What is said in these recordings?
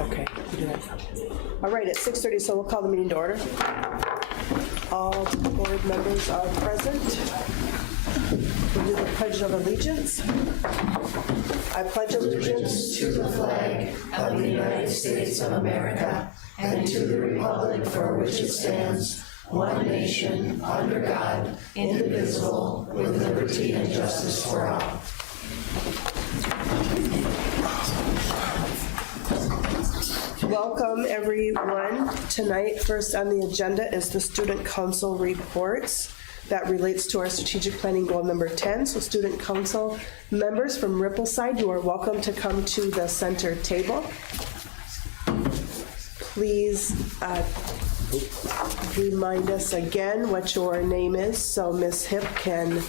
Okay. All right, it's 6:30, so we'll call the meeting to order. All board members are present. We'll do the Pledge of Allegiance. I pledge allegiance to the flag of the United States of America and to the republic for which it stands, one nation, under God, indivisible, with liberty and justice for all. Welcome, everyone. Tonight, first on the agenda is the Student Council reports. That relates to our strategic planning goal number 10. So student council members from Rippleside, you are welcome to come to the center table. Please remind us again what your name is so Ms. Hip can,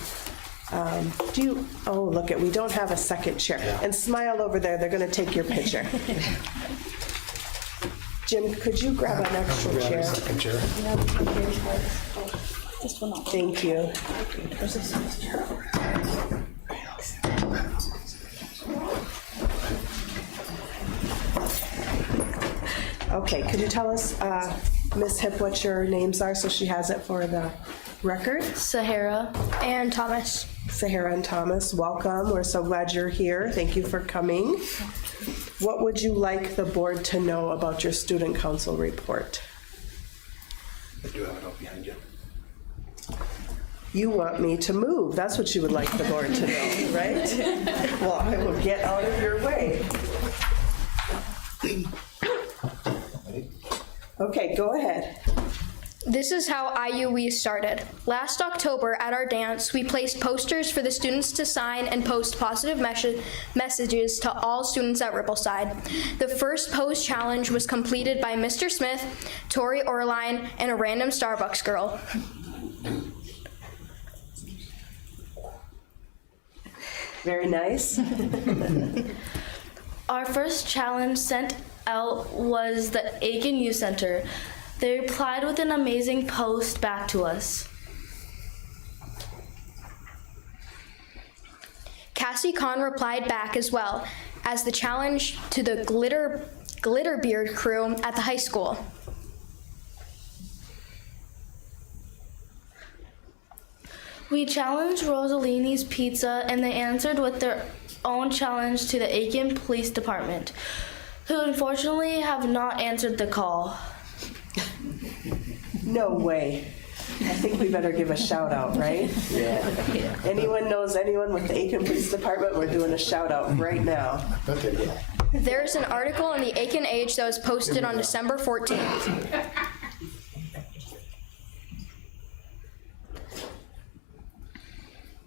oh, look we don't have a second chair. Yeah. And smile over there, they're gonna take your picture. Jim, could you grab an extra chair? Second chair. Thank you. Okay, could you tell us, Ms. Hip, what your names are so she has it for the record? Sahara and Thomas. Sahara and Thomas, welcome. We're so glad you're here. Thank you for coming. What would you like the board to know about your student council report? I do have it up behind you. You want me to move. That's what you would like the board to know, right? Well, I will get out of your way. Okay, go ahead. This is how IUE started. Last October at our dance, we placed posters for the students to sign and post positive messages to all students at Rippleside. The first post challenge was completed by Mr. Smith, Tori Orline, and a random Starbucks girl. Very nice. Our first challenge sent out was the Aiken Youth Center. They replied with an amazing post back to us. Cassie Kahn replied back as well as the challenge to the Glitterbeard crew at the high school. We challenged Rosalini's Pizza and they answered with their own challenge to the Aiken Police Department, who unfortunately have not answered the call. No way. I think we better give a shout out, right? Yeah. Anyone knows anyone with the Aiken Police Department? We're doing a shout out right now. Okay, yeah. There's an article in the Aiken Age that was posted on December 14th.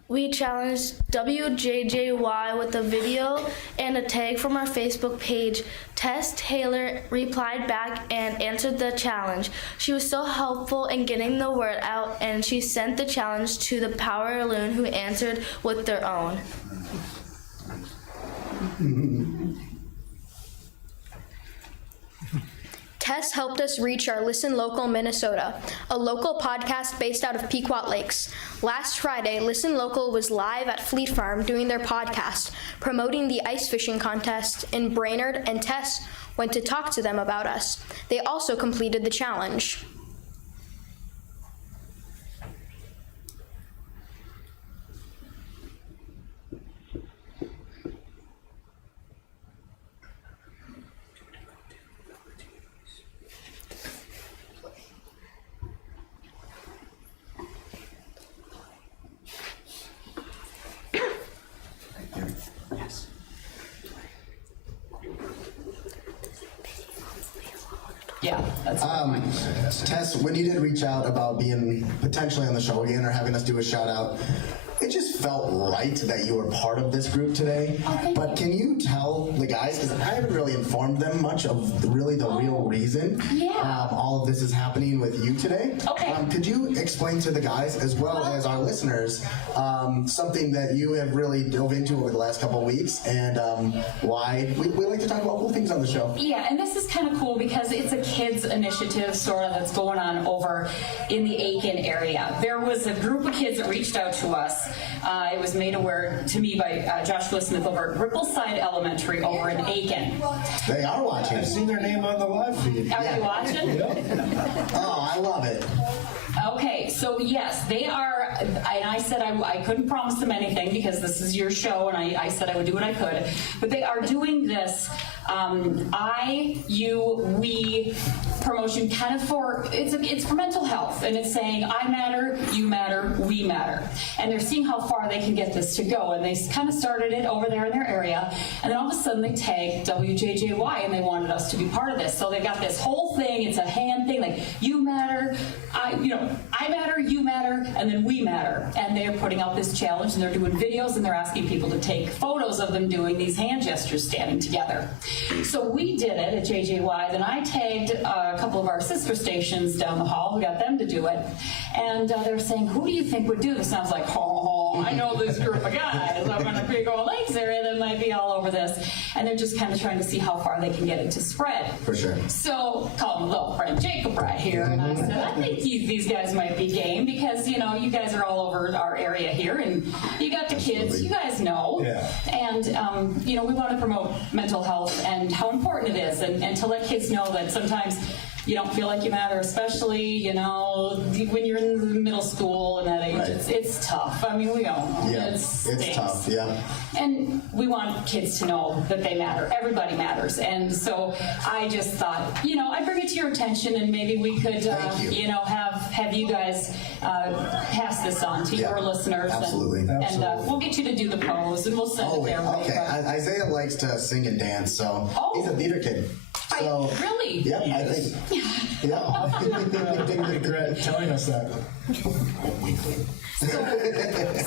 We challenged WJJY with a video and a tag from our Facebook page. Tess Taylor replied back and answered the challenge. She was so helpful in getting the word out, and she sent the challenge to the Power Loon, who answered with their own. Tess helped us reach our Listen Local Minnesota, a local podcast based out of Pequot Lakes. Last Friday, Listen Local was live at Fleet Farm doing their podcast, promoting the ice fishing contest in Brainerd, and Tess went to talk to them about us. They also completed the challenge. Yeah, that's Tess, when you did reach out about being potentially on the show again or having us do a shout out, it just felt right that you were part of this group today. Okay. But can you tell the guys, because I haven't really informed them much of the real reason all of this is happening with you today. Okay. Could you explain to the guys, as well as our listeners, something that you have really dove into over the last couple of weeks, and why we like to talk about cool things on the show? Yeah, and this is kind of cool because it's a kids initiative sort of that's going on over in the Aiken area. There was a group of kids that reached out to us it was made aware to me by Joshua Smith over at Rippleside Elementary over in Aiken. They are watching. I've seen their name on the live feed. Are they watching? Oh, I love it. Okay, so yes, they are, and I said I couldn't promise them anything because this is your show, and I said I would do what I could, but they are doing this we promotion kind of for, it's for mental health, and it's saying I matter, you matter, we matter. And they're seeing how far they can get this to go, and they kind of started it over there in their area, and then all of a sudden they tagged WJJY, and they wanted us to be part of this. So they got this whole thing, it's a hand thing, like you matter, I matter, you matter, and then we matter. And they're putting out this challenge, and they're doing videos, and they're asking people to take photos of them doing these hand gestures standing together. So we did it at JJY, then I tagged a couple of our sister stations down the hall, we got them to do it, and they were saying, who do you think would do this? And I was like, I know this group of guys up in the Big Old Lakes area that might be all over this. And they're just kind of trying to see how far they can get it to spread. For sure. So called my little friend Jacob right here, and I said, I think these guys might be game because, you guys are all over our area here, and you got the kids, you guys know. Yeah. And, we want to promote mental health and how important it is, and to let kids know that sometimes you don't feel like you matter, especially, when you're in the middle school and that age. Right. It's tough. I mean, we all know. Yeah, It it's stinks. tough, yeah. And we want kids to know that they matter. Everybody matters. And so I just thought, I'd bring it to your attention, and maybe we could, Thank you. have you guys pass this on to Yeah, your listeners. absolutely. And we'll get you to do the pose, and we'll send Oh, it their way. okay. Isaiah likes to sing and dance, so he's a theater kid. So, Really? yeah, I think. Yeah. I didn't regret telling us that.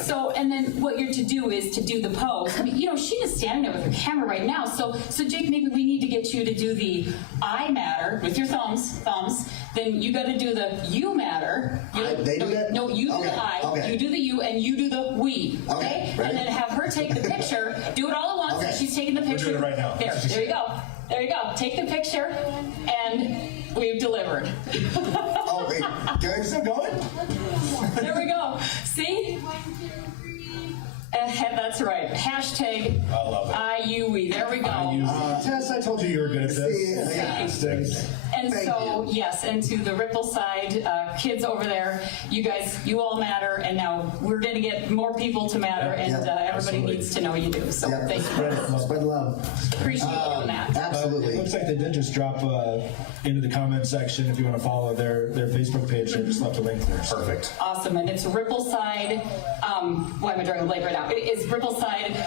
So, and then what you're to do is to do the pose. I mean, she is standing there with her camera right now. So Jake, maybe we need to get you to do the I matter with your thumbs. Then you got to do the you matter. They do that? No, you do Okay, the I. okay. You do the you, and you do the we. Okay, ready? And then have her take the picture. Do it all at once. Okay. She's taking the picture. doing it right now. There you go. There you go. Take the picture, and we've delivered. Oh, wait. Can I still going? There we go. See? That's right. Hashtag I love it. IUE. There we go. Tess, I told you were good at this. Yeah. And Thank so, you. yes, and to the Rippleside kids over there, you guys, you all matter, and now we're going to get more people to matter, and everybody absolutely. needs to know you do. So Yep. thank you. Spread love. Appreciate you doing that. It Absolutely. looks like they did just drop into the comment section if you want to follow their Facebook page. They just left a link there. Perfect. Awesome, and it's Rippleside, why am I drawing a blank right now? It is Rippleside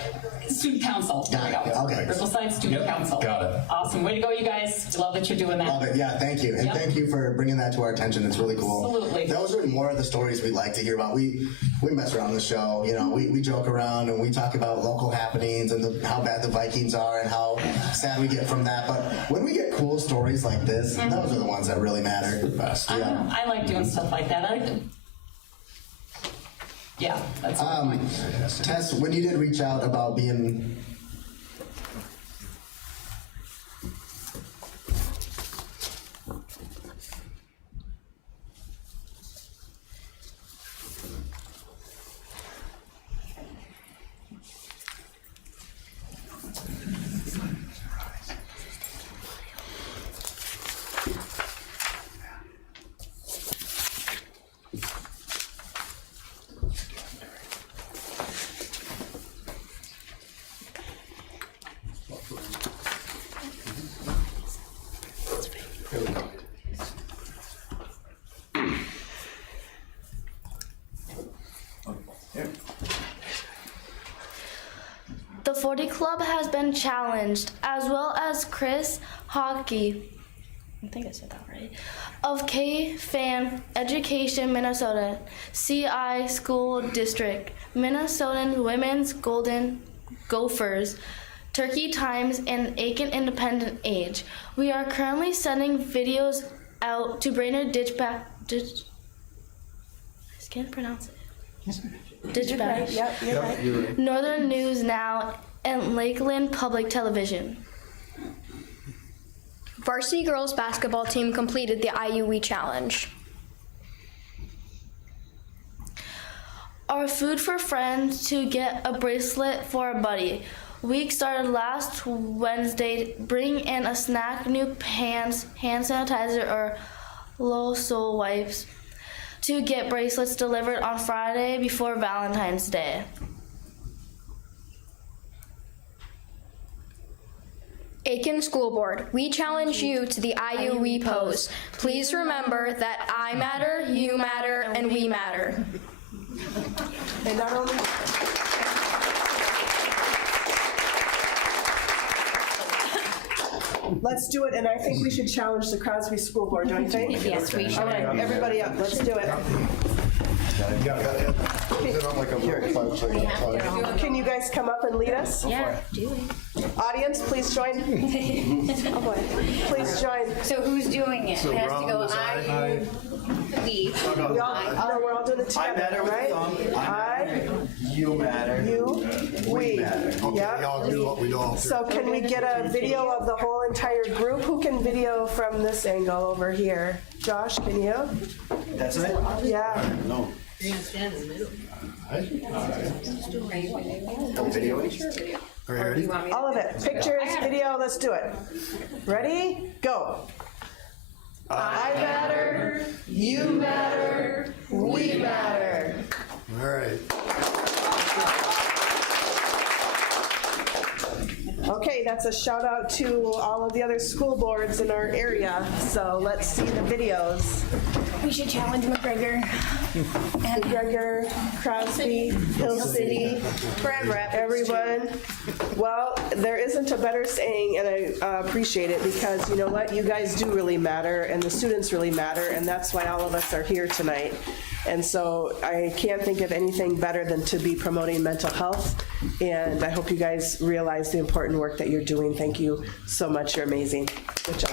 Student Council. There we go. Okay. Rippleside Student Yep, Council. got it. Awesome. Way to go, you guys. Love that you're doing that. Love it. Yeah, thank you. And Yep. thank you for bringing that to our attention. It's really cool. Absolutely. Those are more of the stories we like to hear about. We mess around the show. We joke around and we talk about local happenings and how bad the Vikings are and how sad we get from that. But when we get cool stories like this, those are the ones that really matter. I don't know. I like doing stuff like that. I like to... Yeah, that's Tess, when you did reach out about being... The 40 Club has been challenged, as well as Chris Hockey, I think I said that right, of K-Fan Education Minnesota, CI School District, Minnesotan Women's Golden Gophers, Turkey Times, and Aiken Independent Age. We are currently sending videos out to Brainerd I can't pronounce it. Ditchback. Yep, you're right. Northern News Now, and Lakeland Public Television. Varsity girls basketball team completed the IUE challenge. Our Food for Friends to get a bracelet for a buddy. Week started last Wednesday. Bring in a snack, new pants, hand sanitizer, or Lysol wipes to get bracelets delivered on Friday before Valentine's Day. Aiken School Board, we challenge you to the IU We pose. Please remember that I matter, you matter, and we matter. And not only. Let's do it, and I think we should challenge the Crosby School Board, don't you think? Yes, we should. All right, everybody up, let's do it. Can you guys come up and lead us? Yeah, do it. Audience, please join. Oh boy, please join. So who's doing it? It has to go I, we. We all, no, we're all doing it I together, matter with right? the thumb. I, You matter. you, we. matter. Yeah. Y'all do what we do all So can we get a video of the whole entire group? Who can video from this angle over here? Josh, can you? That's it? Yeah. No. Video? Are you ready? All of it. Pictures, video, let's do it. Ready? Go. I matter, you matter, we matter. All right. Okay, that's a shout out to all of the other school boards in our area. So let's see the videos. We should challenge McGregor. McGregor, Crosby, Hill City, everyone. Well, there isn't a better saying, and I appreciate it, because you know what? You guys do really matter, and the students really matter, and that's why all of us are here tonight. And so I can't think of anything better than to be promoting mental health, and I hope you guys realize the important work that you're doing. Thank you so much. You're amazing. Good job.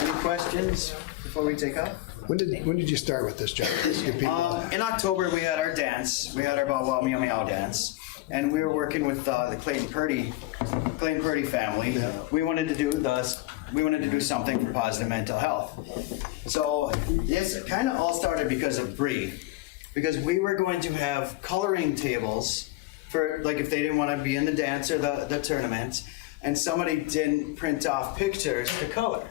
Any questions before we take off? When did you start with this, John? Let's give people- In October, we had our dance. We had our Bow Wow Meow Meow dance. And we were working with the Clayton Purdy family. Yeah. We wanted to do something for positive mental health. So this kind of all started because of Bree. Because we were going to have coloring tables for, like, if they didn't want to be in the dance or the tournament, and somebody didn't print off pictures to color.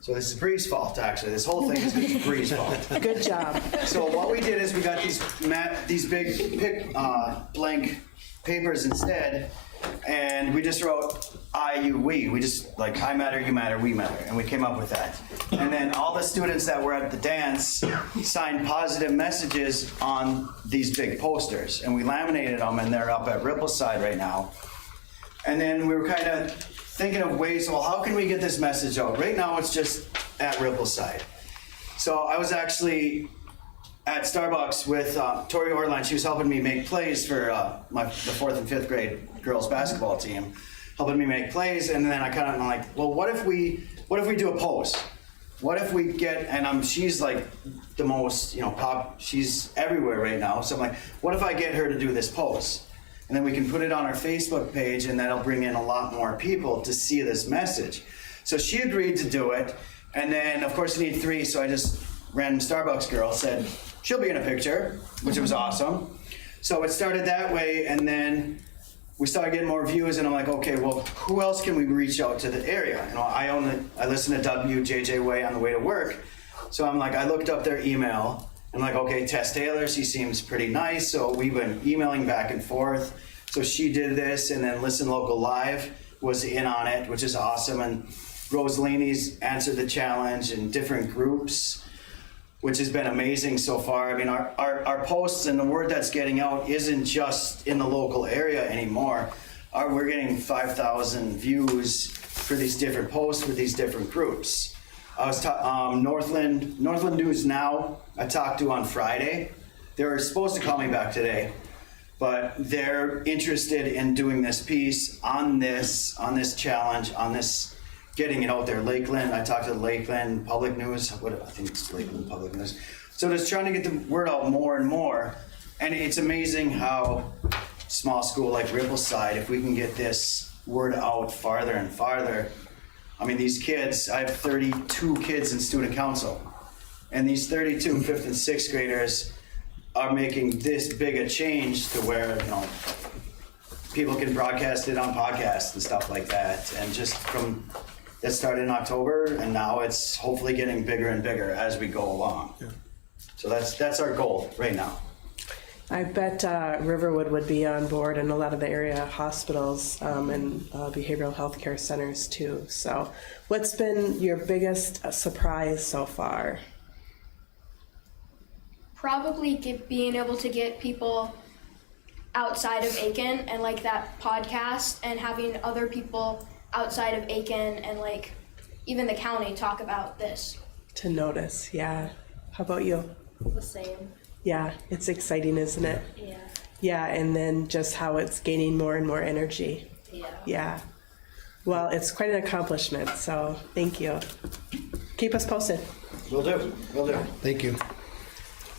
So this is Bree's fault, actually. This whole thing is Bree's fault. Good job. So what we did is we got these big blank papers instead, and we just wrote I, you, we. We just, like, I matter, you matter, we matter, and we came up with that. And then all the students that were at the dance signed positive messages on these big posters, and we laminated them, and they're up at Rippleside right now. And then we were kind of thinking of ways, well, how can we get this message out? Right now, it's just at Rippleside. So I was actually at Starbucks with Tori Orland. She was helping me make plays for the 4th and 5th grade girls basketball team, helping me make plays. And then I kind of like, well, what if we do a pose? What if we get, and she's like the most, pop, she's everywhere right now. So I'm like, what if I get her to do this pose? And then we can put it on our Facebook page, and that'll bring in a lot more people to see this message. So she agreed to do it. And then, of course, you need 3, so I just, random Starbucks girl, said, she'll be in a picture, which was awesome. So it started that way, and then we started getting more views, and I'm like, okay, well, who else can we reach out to the area? I listen to WJJY on the way to work. So I'm like, I looked up their email. I'm like, okay, Tess Taylor, she seems pretty nice. So we've been emailing back and forth. So she did this, and then Listen Local Live was in on it, which is awesome. And Rosalini's answered the challenge in different groups, which has been amazing so far. I mean, our posts and the word that's getting out isn't just in the local area anymore. We're getting 5,000 views for these different posts with these different groups. I was Northland News Now, I talked to on Friday. They were supposed to call me back today, but they're interested in doing this piece on this challenge, on this, getting it out there. Lakeland, I talked to Lakeland Public News, I think it's Lakeland Public News. So just trying to get the word out more and more. And it's amazing how small school like Rippleside, if we can get this word out farther and farther. I mean, these kids, I have 32 kids in student council. And these 32 5th and 6th graders are making this big a change to where, people can broadcast it on podcasts and stuff like that. And just from, that started in October, and now it's hopefully getting bigger and bigger as we go along. So that's our goal right now. I bet Riverwood would be on board, and a lot of the area hospitals and behavioral health care centers too. So what's been your biggest surprise so far? Probably being able to get people outside of Aiken and like that podcast, and having other people outside of Aiken and like even the county talk about this. To notice, yeah. How about you? The same. Yeah, it's exciting, isn't it? Yeah. Yeah, and then just how it's gaining more and more energy. Yeah. Yeah. Well, it's quite an accomplishment, so thank you. Keep us posted. Will do. Thank you.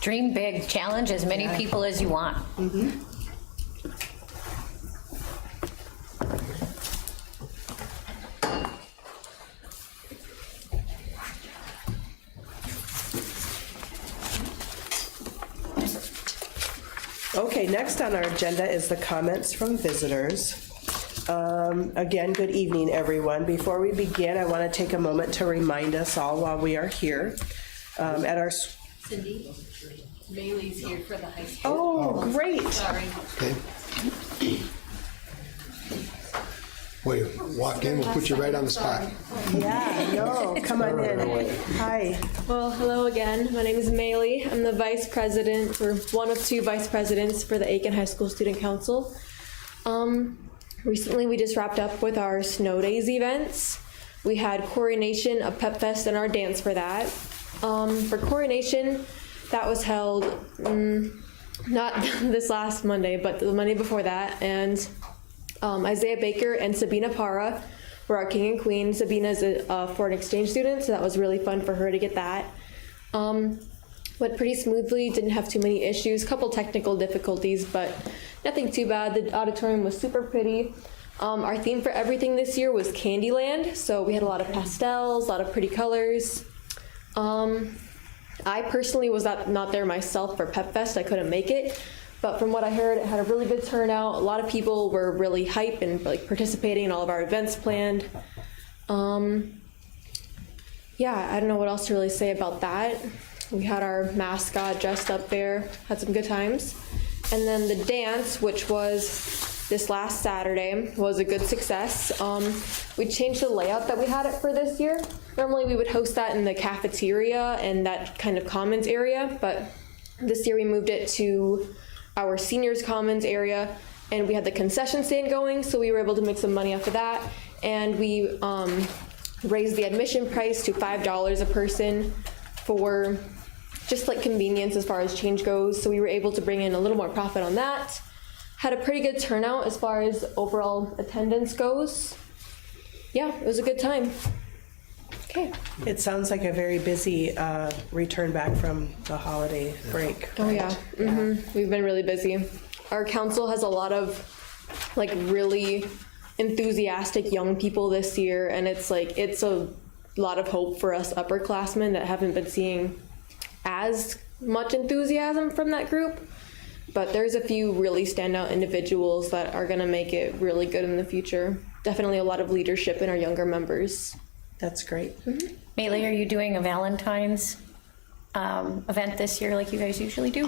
Dream big, challenge as many people as you want. Okay, next on our agenda is the comments from visitors. Again, good evening, everyone. Before we begin, I want to take a moment to remind us all while we are here at our. Cindy, Bailey's here for the high school. Oh, great. Sorry. Okay. Well, you walk in, we'll put you right on the spot. Yeah, no, come on in. Hi. Well, hello again. My name is Maylee. I'm the vice president, or one of two vice presidents for the Aiken High School Student Council. Recently, we just wrapped up with our Snow Days events. We had Coronation, a pep fest, and our dance for that. For Coronation, that was held not this last Monday, but the Monday before that, and Isaiah Baker and Sabina Para were our king and queen. Sabina's a foreign exchange student, so that was really fun for her to get that. Went pretty smoothly, didn't have too many issues, couple technical difficulties, but nothing too bad. The auditorium was super pretty. Our theme for everything this year was Candyland, so we had a lot of pastels, a lot of pretty colors. I personally was not there myself for Pep Fest, I couldn't make it. But from what I heard, it had a really good turnout. A lot of people were really hyped and like participating in all of our events planned. Yeah, I don't know what else to really say about that. We had our mascot dressed up there, had some good times. And then the dance, which was this last Saturday, was a good success. We changed the layout that we had it for this year. Normally we would host that in the cafeteria and that kind of commons area, but this year we moved it to our seniors commons area, and we had the concession stand going, so we were able to make some money off of that. And we raised the admission price to $5 a person for just like convenience as far as change goes, so we were able to bring in a little more profit on that. Had a pretty good turnout as far as overall attendance goes. Yeah, it was a good time. Okay. It sounds like a very busy return back from the holiday break. Oh yeah, We've been really busy. Our council has a lot of like really enthusiastic young people this year, and it's a lot of hope for us upperclassmen that haven't been seeing as much enthusiasm from that group. But there's a few really standout individuals that are gonna make it really good in the future. Definitely a lot of leadership in our younger members. That's great. Maylee, are you doing a Valentine's event this year like you guys usually do?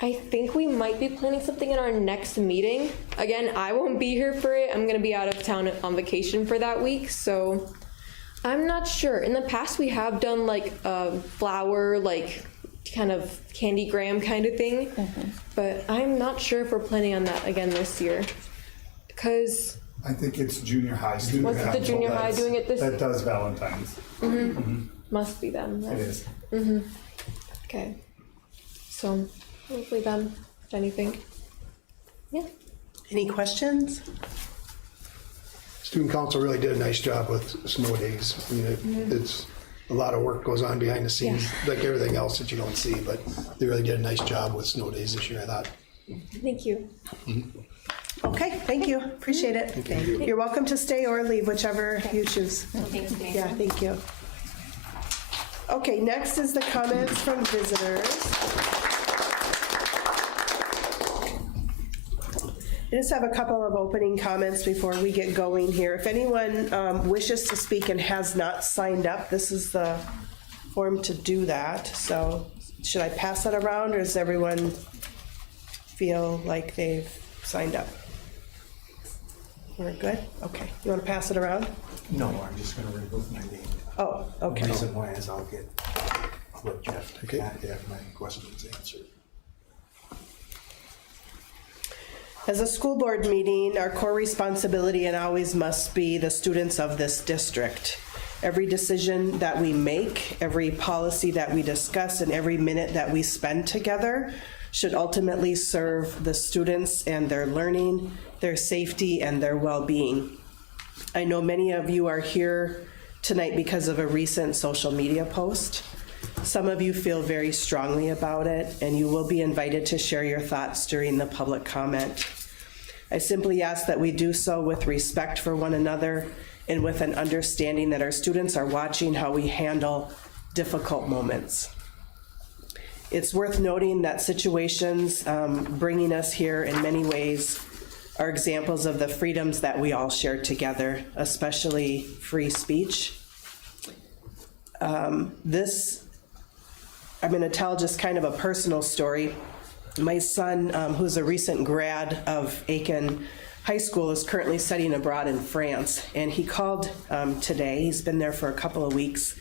I think we might be planning something in our next meeting. Again, I won't be here for it. I'm gonna be out of town on vacation for that week, so I'm not sure. In the past, we have done like a flower, like kind of candygram kind of thing, but I'm not sure if we're planning on that again this year. Because I think it's junior high student. what's the junior high doing it this? That does Valentine's. Must be them. It is. Okay. So hopefully them, if anything. Yeah. Any questions? Student council really did a nice job with Snow Days. I mean, it's a lot of work goes on behind the scenes, like everything else that you don't see, but they really did a nice job with Snow Days this year, I thought. Thank you. Okay, thank you. Appreciate it. Thank you. You're welcome to stay or leave, whichever you choose. Thanks, Mary. Yeah, thank you. Okay, next is the comments from visitors. I just have a couple of opening comments before we get going here. If anyone wishes to speak and has not signed up, this is the form to do that. So should I pass that around, or does everyone feel like they've signed up? We're good? Okay. You want to pass it around? No, I'm just going to remove my name. Oh, okay. The reason why is I'll let Jeff have my questions answered. As a school board meeting, our core responsibility and always must be the students of this district. Every decision that we make, every policy that we discuss, and every minute that we spend together should ultimately serve the students and their learning, their safety, and their well-being. I know many of you are here tonight because of a recent social media post. Some of you feel very strongly about it, and you will be invited to share your thoughts during the public comment. I simply ask that we do so with respect for one another and with an understanding that our students are watching how we handle difficult moments. It's worth noting that situations bringing us here in many ways are examples of the freedoms that we all share together, especially free speech. I'm going to tell just kind of a personal story. My son, who's a recent grad of Aiken High School, is currently studying abroad in France, and he called today. He's been there for a couple of weeks,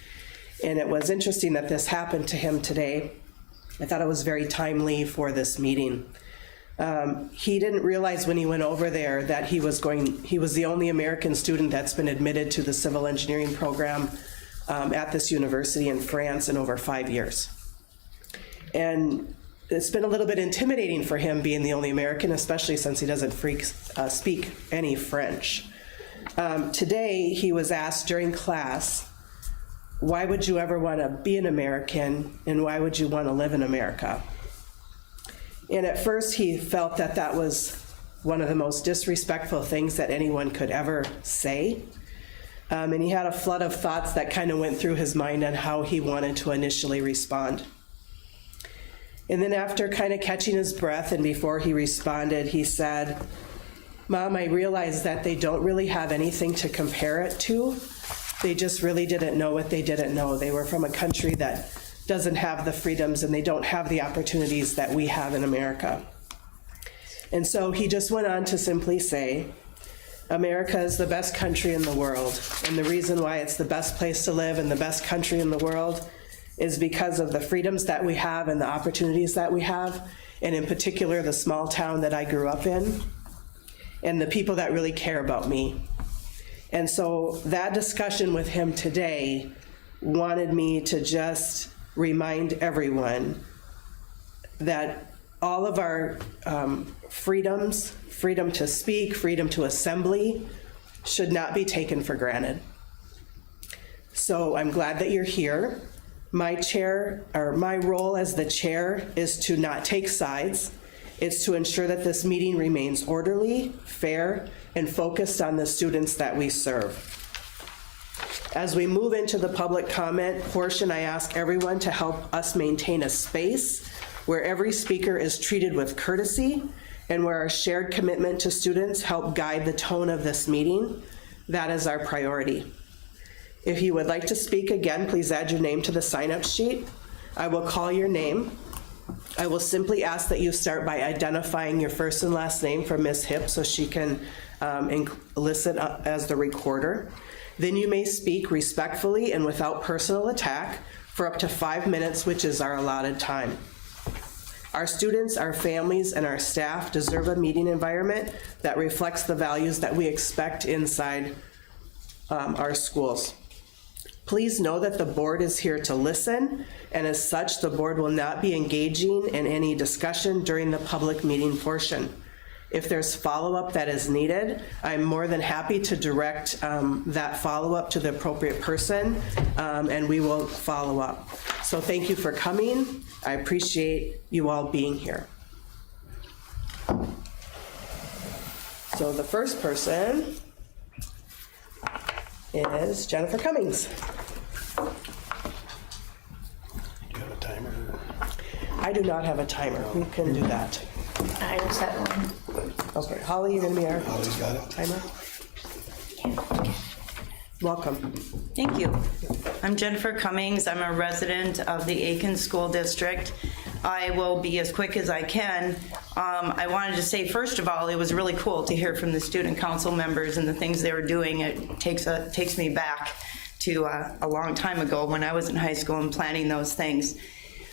and it was interesting that this happened to him today. I thought it was very timely for this meeting. He didn't realize when he went over there that he was the only American student that's been admitted to the civil engineering program at this university in France in over 5 years. And it's been a little bit intimidating for him being the only American, especially since he doesn't speak any French. Today, he was asked during class, why would you ever want to be an American, and why would you want to live in America? And at first, he felt that that was one of the most disrespectful things that anyone could ever say. And he had a flood of thoughts that kind of went through his mind on how he wanted to initially respond. And then after kind of catching his breath and before he responded, he said, Mom, I realized that they don't really have anything to compare it to. They just really didn't know what they didn't know. They were from a country that doesn't have the freedoms, and they don't have the opportunities that we have in America. And so he just went on to simply say, America is the best country in the world, and the reason why it's the best place to live and the best country in the world is because of the freedoms that we have and the opportunities that we have, and in particular the small town that I grew up in, and the people that really care about me. And so that discussion with him today wanted me to just remind everyone that all of our freedoms, freedom to speak, freedom to assembly, should not be taken for granted. So I'm glad that you're here. My role as the chair is to not take sides. It's to ensure that this meeting remains orderly, fair, and focused on the students that we serve. As we move into the public comment portion, I ask everyone to help us maintain a space where every speaker is treated with courtesy and where our shared commitment to students help guide the tone of this meeting. That is our priority. If you would like to speak again, please add your name to the sign-up sheet. I will call your name. I will simply ask that you start by identifying your first and last name for Ms. Hipp so she can listen as the recorder. Then you may speak respectfully and without personal attack for up to 5 minutes, which is our allotted time. Our students, our families, and our staff deserve a meeting environment that reflects the values that we expect inside our schools. Please know that the board is here to listen, and as such, the board will not be engaging in any discussion during the public meeting portion. If there's follow-up that is needed, I'm more than happy to direct that follow-up to the appropriate person, and we will follow up. So thank you for coming. I appreciate you all being here. So the first person is Jennifer Cummings. I do not have a timer. Who can do that? I will set one. Okay, Holly, you're gonna be our Holly's got it. timer? Welcome. Thank you. I'm Jennifer Cummings. I'm a resident of the Aiken School District. I will be as quick as I can. I wanted to say, first of all, it was really cool to hear from the student council members and the things they were doing. It takes me back to a long time ago when I was in high school and planning those things.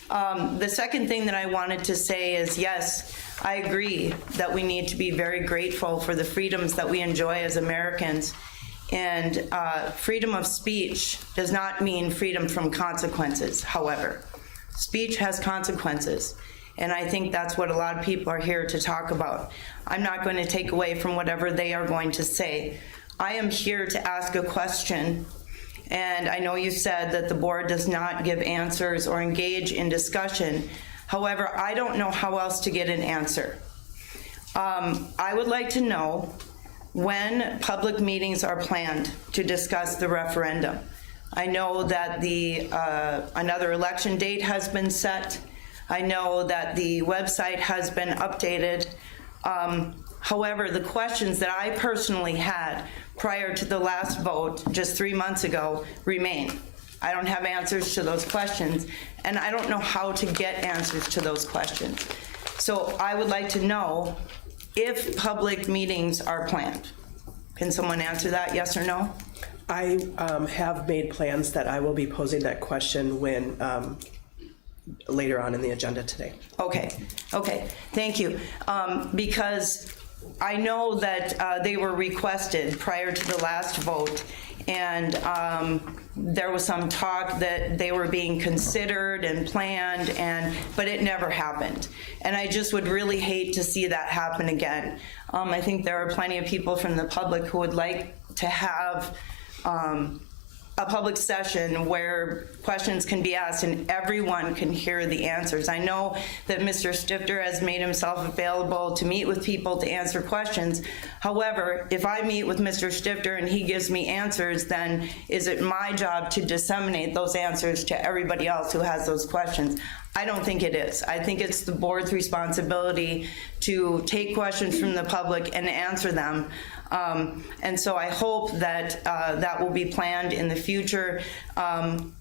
The second thing that I wanted to say is, yes, I agree that we need to be very grateful for the freedoms that we enjoy as Americans. And freedom of speech does not mean freedom from consequences, however. Speech has consequences, and I think that's what a lot of people are here to talk about. I'm not going to take away from whatever they are going to say. I am here to ask a question, and I know you said that the board does not give answers or engage in discussion. However, I don't know how else to get an answer. I would like to know when public meetings are planned to discuss the referendum. I know that another election date has been set. I know that the website has been updated. However, the questions that I personally had prior to the last vote just 3 months ago remain. I don't have answers to those questions, and I don't know how to get answers to those questions. So I would like to know if public meetings are planned. Can someone answer that, yes or no? I have made plans that I will be posing that question when later on in the agenda today. Okay, thank you. Because I know that they were requested prior to the last vote, and there was some talk that they were being considered and planned, but it never happened. And I just would really hate to see that happen again. I think there are plenty of people from the public who would like to have a public session where questions can be asked and everyone can hear the answers. I know that Mr. Stifter has made himself available to meet with people to answer questions. However, if I meet with Mr. Stifter and he gives me answers, then is it my job to disseminate those answers to everybody else who has those questions? I don't think it is. I think it's the board's responsibility to take questions from the public and answer them. And so I hope that that will be planned in the future. I'm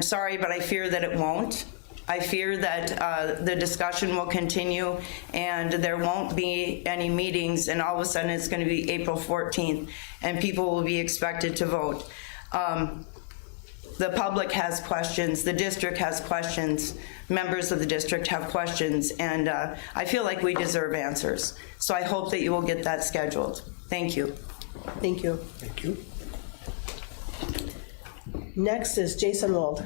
sorry, but I fear that it won't. I fear that the discussion will continue and there won't be any meetings, and all of a sudden it's going to be April 14th and people will be expected to vote. The public has questions, the district has questions, members of the district have questions, and I feel like we deserve answers. So I hope that you will get that scheduled. Thank you. Thank you. Thank you. Next is Jason Wold.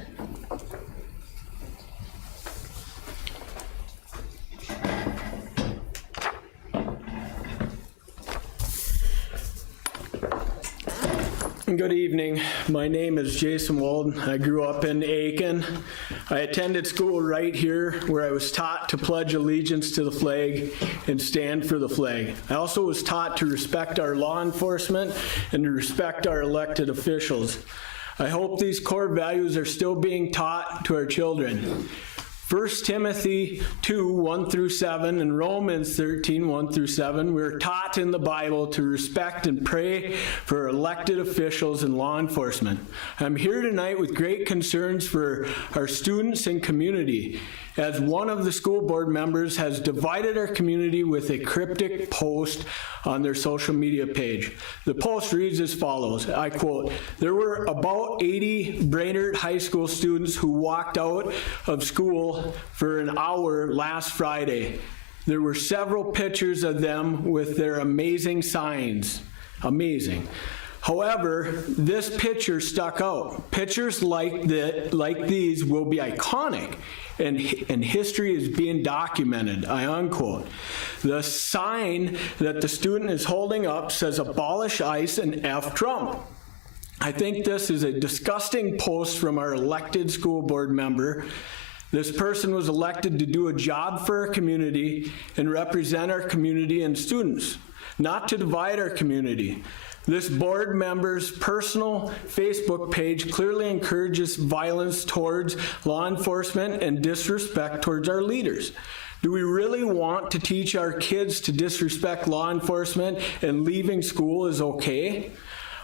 Good evening. My name is Jason Wold. I grew up in Aiken. I attended school right here where I was taught to pledge allegiance to the flag and stand for the flag. I also was taught to respect our law enforcement and to respect our elected officials. I hope these core values are still being taught to our children. 1 Timothy 2, 1 through 7, and Romans 13, 1 through 7, we're taught in the Bible to respect and pray for elected officials and law enforcement. I'm here tonight with great concerns for our students and community, as one of the school board members has divided our community with a cryptic post on their social media page. The post reads as follows, I quote, "There were about 80 Brainerd High School students who walked out of school for an hour last Friday. There were several pictures of them with their amazing signs." Amazing. However, this picture stuck out. Pictures like these will be iconic, and history is being documented, I unquote. The sign that the student is holding up says "Abolish ICE and F Trump." I think this is a disgusting post from our elected school board member. This person was elected to do a job for our community and represent our community and students. not to divide our community. This board member's personal Facebook page clearly encourages violence towards law enforcement and disrespect towards our leaders. Do we really want to teach our kids to disrespect law enforcement and leaving school is okay?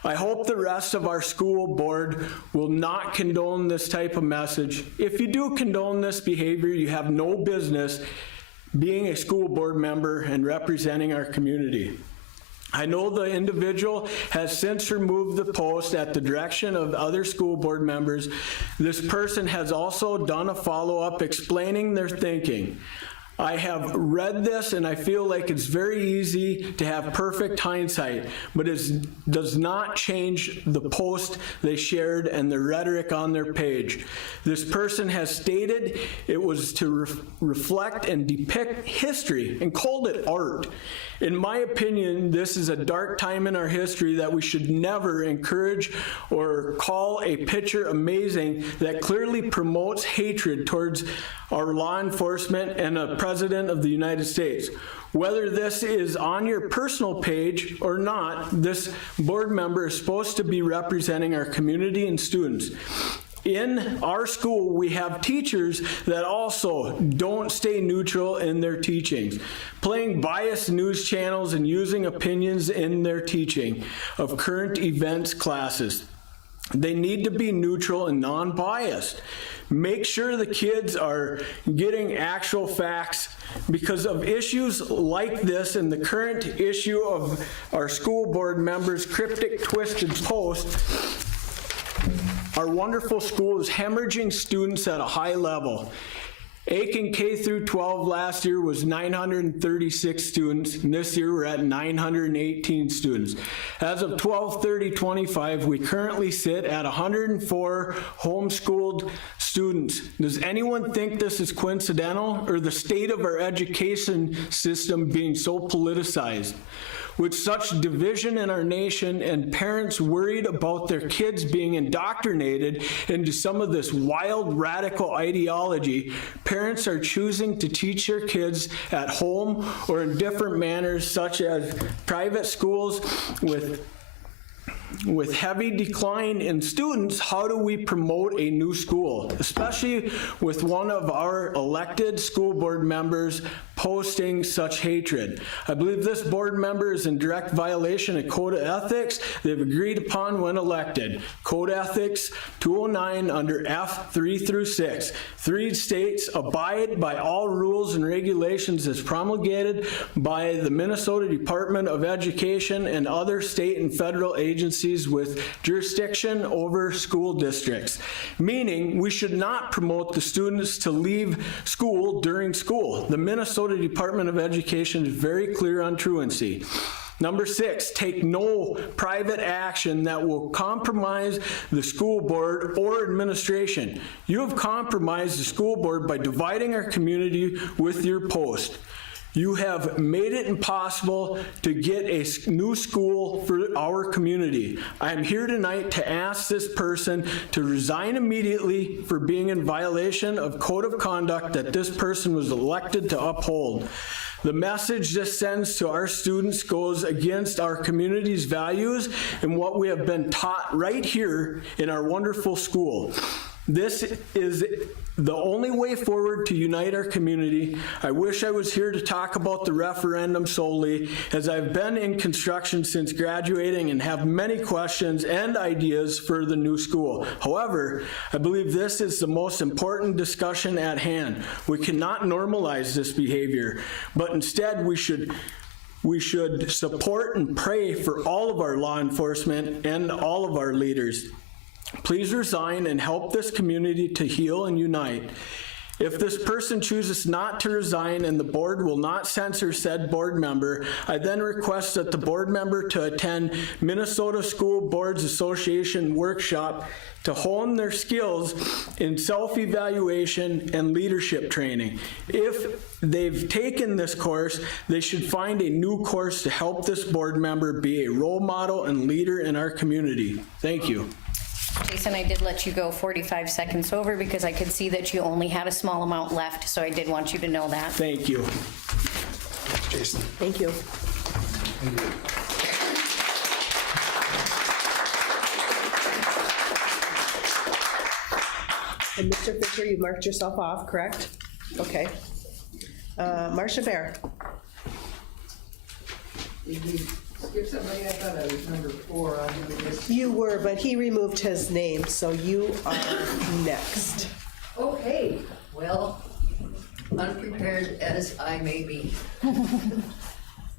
I hope the rest of our school board will not condone this type of message. If you do condone this behavior, you have no business being a school board member and representing our community. I know the individual has since removed the post at the direction of other school board members. This person has also done a follow-up explaining their thinking. I have read this and I feel like it's very easy to have perfect hindsight, but it does not change the post they shared and the rhetoric on their page. This person has stated it was to reflect and depict history and called it art. In my opinion, this is a dark time in our history that we should never encourage or call a picture amazing that clearly promotes hatred towards our law enforcement and a president of the United States. Whether this is on your personal page or not, this board member is supposed to be representing our community and students. In our school, we have teachers that also don't stay neutral in their teachings, playing biased news channels and using opinions in their teaching of current events classes. They need to be neutral and non-biased. Make sure the kids are getting actual facts because of issues like this and the current issue of our school board members' cryptic, twisted post. Our wonderful school is hemorrhaging students at a high level. Aiken K through 12 last year was 936 students, and this year we're at 918 students. As of 12/30/25, we currently sit at 104 homeschooled students. Does anyone think this is coincidental or the state of our education system being so politicized? With such division in our nation and parents worried about their kids being indoctrinated into some of this wild radical ideology, parents are choosing to teach their kids at home or in different manners, such as private schools with heavy decline in students. How do we promote a new school, especially with one of our elected school board members posting such hatred? I believe this board member is in direct violation of code of ethics they've agreed upon when elected. Code ethics 209 under F 3 through 6. 3 states abide by all rules and regulations as promulgated by the Minnesota Department of Education and other state and federal agencies with jurisdiction over school districts, meaning we should not promote the students to leave school during school. The Minnesota Department of Education is very clear on truancy. Number 6, take no private action that will compromise the school board or administration. You have compromised the school board by dividing our community with your post. You have made it impossible to get a new school for our community. I am here tonight to ask this person to resign immediately for being in violation of code of conduct that this person was elected to uphold. The message this sends to our students goes against our community's values and what we have been taught right here in our wonderful school. This is the only way forward to unite our community. I wish I was here to talk about the referendum solely, as I've been in construction since graduating and have many questions and ideas for the new school. However, I believe this is the most important discussion at hand. We cannot normalize this behavior, but instead we should support and pray for all of our law enforcement and all of our leaders. Please resign and help this community to heal and unite. If this person chooses not to resign and the board will not censor said board member, I then request that the board member to attend Minnesota School Boards Association workshop to hone their skills in self-evaluation and leadership training. If they've taken this course, they should find a new course to help this board member be a role model and leader in our community. Thank you. Jason, I did let you go 45 seconds over because I could see that you only had a small amount left, so I did want you to know that. Thank you. Jason. Thank you. And Mr. Fisher, you marked yourself off, correct? Okay. Marcia Bear. Skip somebody, I thought I was number 4 on the list. You were, but he removed his name, so you are next. Okay, well, unprepared as I may be.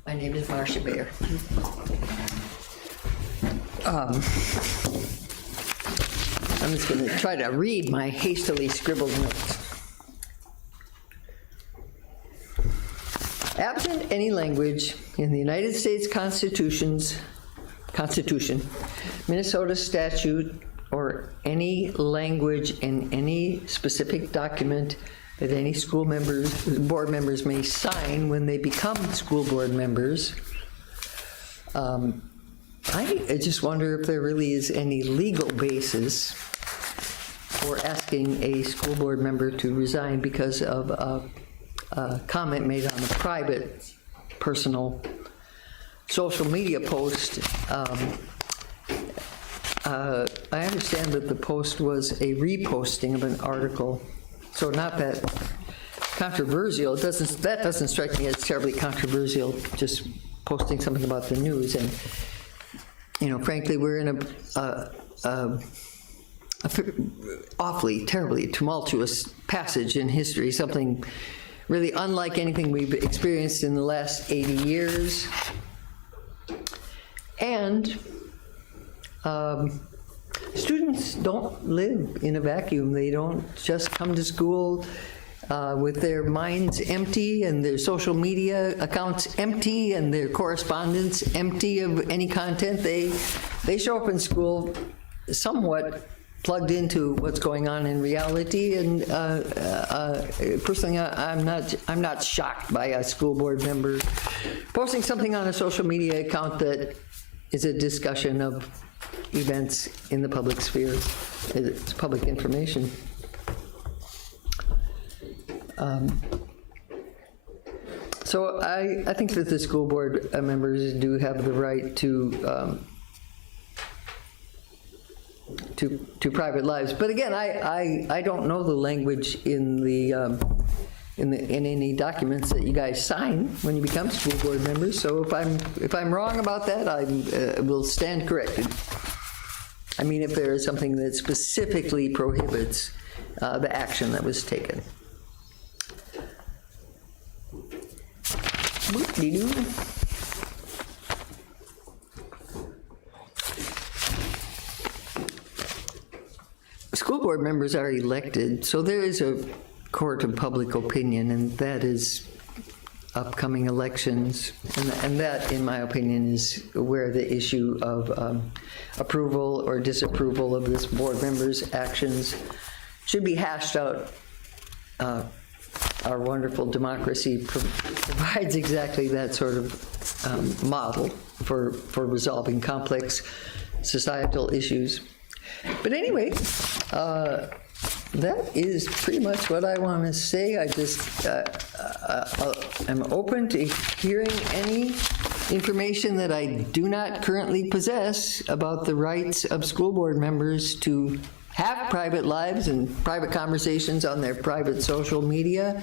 My name is Marcia Bear. I'm just going to try to read my hastily scribbled notes. Absent any language in the United States Constitution, Minnesota statute, or any language in any specific document that any board members may sign when they become school board members, I just wonder if there really is any legal basis for asking a school board member to resign because of a comment made on a private, personal social media post. I understand that the post was a reposting of an article, so not that controversial. That doesn't strike me as terribly controversial, just posting something about the news. And, you know, frankly, we're in a awfully, terribly tumultuous passage in history, something really unlike anything we've experienced in the last 80 years. And students don't live in a vacuum. They don't just come to school with their minds empty and their social media accounts empty and their correspondence empty of any content. They show up in school somewhat plugged into what's going on in reality, and personally, I'm not shocked by a school board member posting something on a social media account that is a discussion of events in the public sphere. It's public information. So I think that the school board members do have the right to private lives, but again, I don't know the language in any documents that you guys sign when you become school board members. So if I'm wrong about that, I will stand corrected. I mean, if there is something that specifically prohibits the action that was taken. Whoop-de-doo. School board members are elected, so there is a court of public opinion, and that is upcoming elections. And that, in my opinion, is where the issue of approval or disapproval of this board member's actions should be hashed out. Our wonderful democracy provides exactly that sort of model for resolving complex societal issues. But anyway, that is pretty much what I want to say. I just am open to hearing any information that I do not currently possess about the rights of school board members to have private lives and private conversations on their private social media.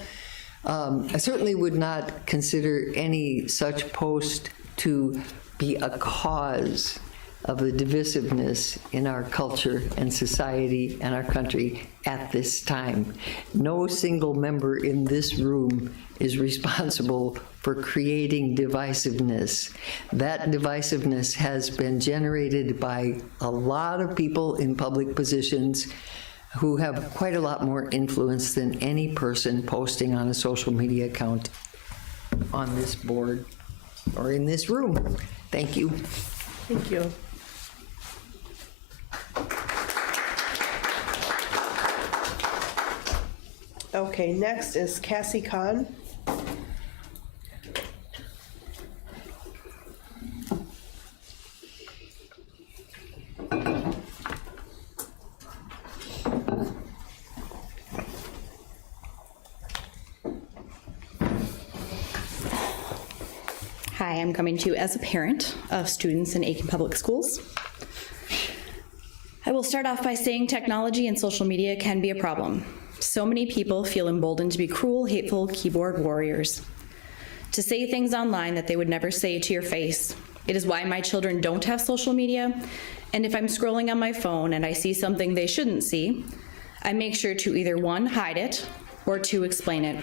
I certainly would not consider any such post to be a cause of the divisiveness in our culture and society and our country at this time. No single member in this room is responsible for creating divisiveness. That divisiveness has been generated by a lot of people in public positions who have quite a lot more influence than any person posting on a social media account on this board or in this room. Thank you. Thank you. Okay, next is Cassie Kahn. Hi. I'm coming to you as a parent of students in Aiken Public Schools. I will start off by saying technology and social media can be a problem. So many people feel emboldened to be cruel, hateful keyboard warriors, to say things online that they would never say to your face. It is why my children don't have social media, and if I'm scrolling on my phone and I see something they shouldn't see, I make sure to either 1, hide it, or 2, explain it.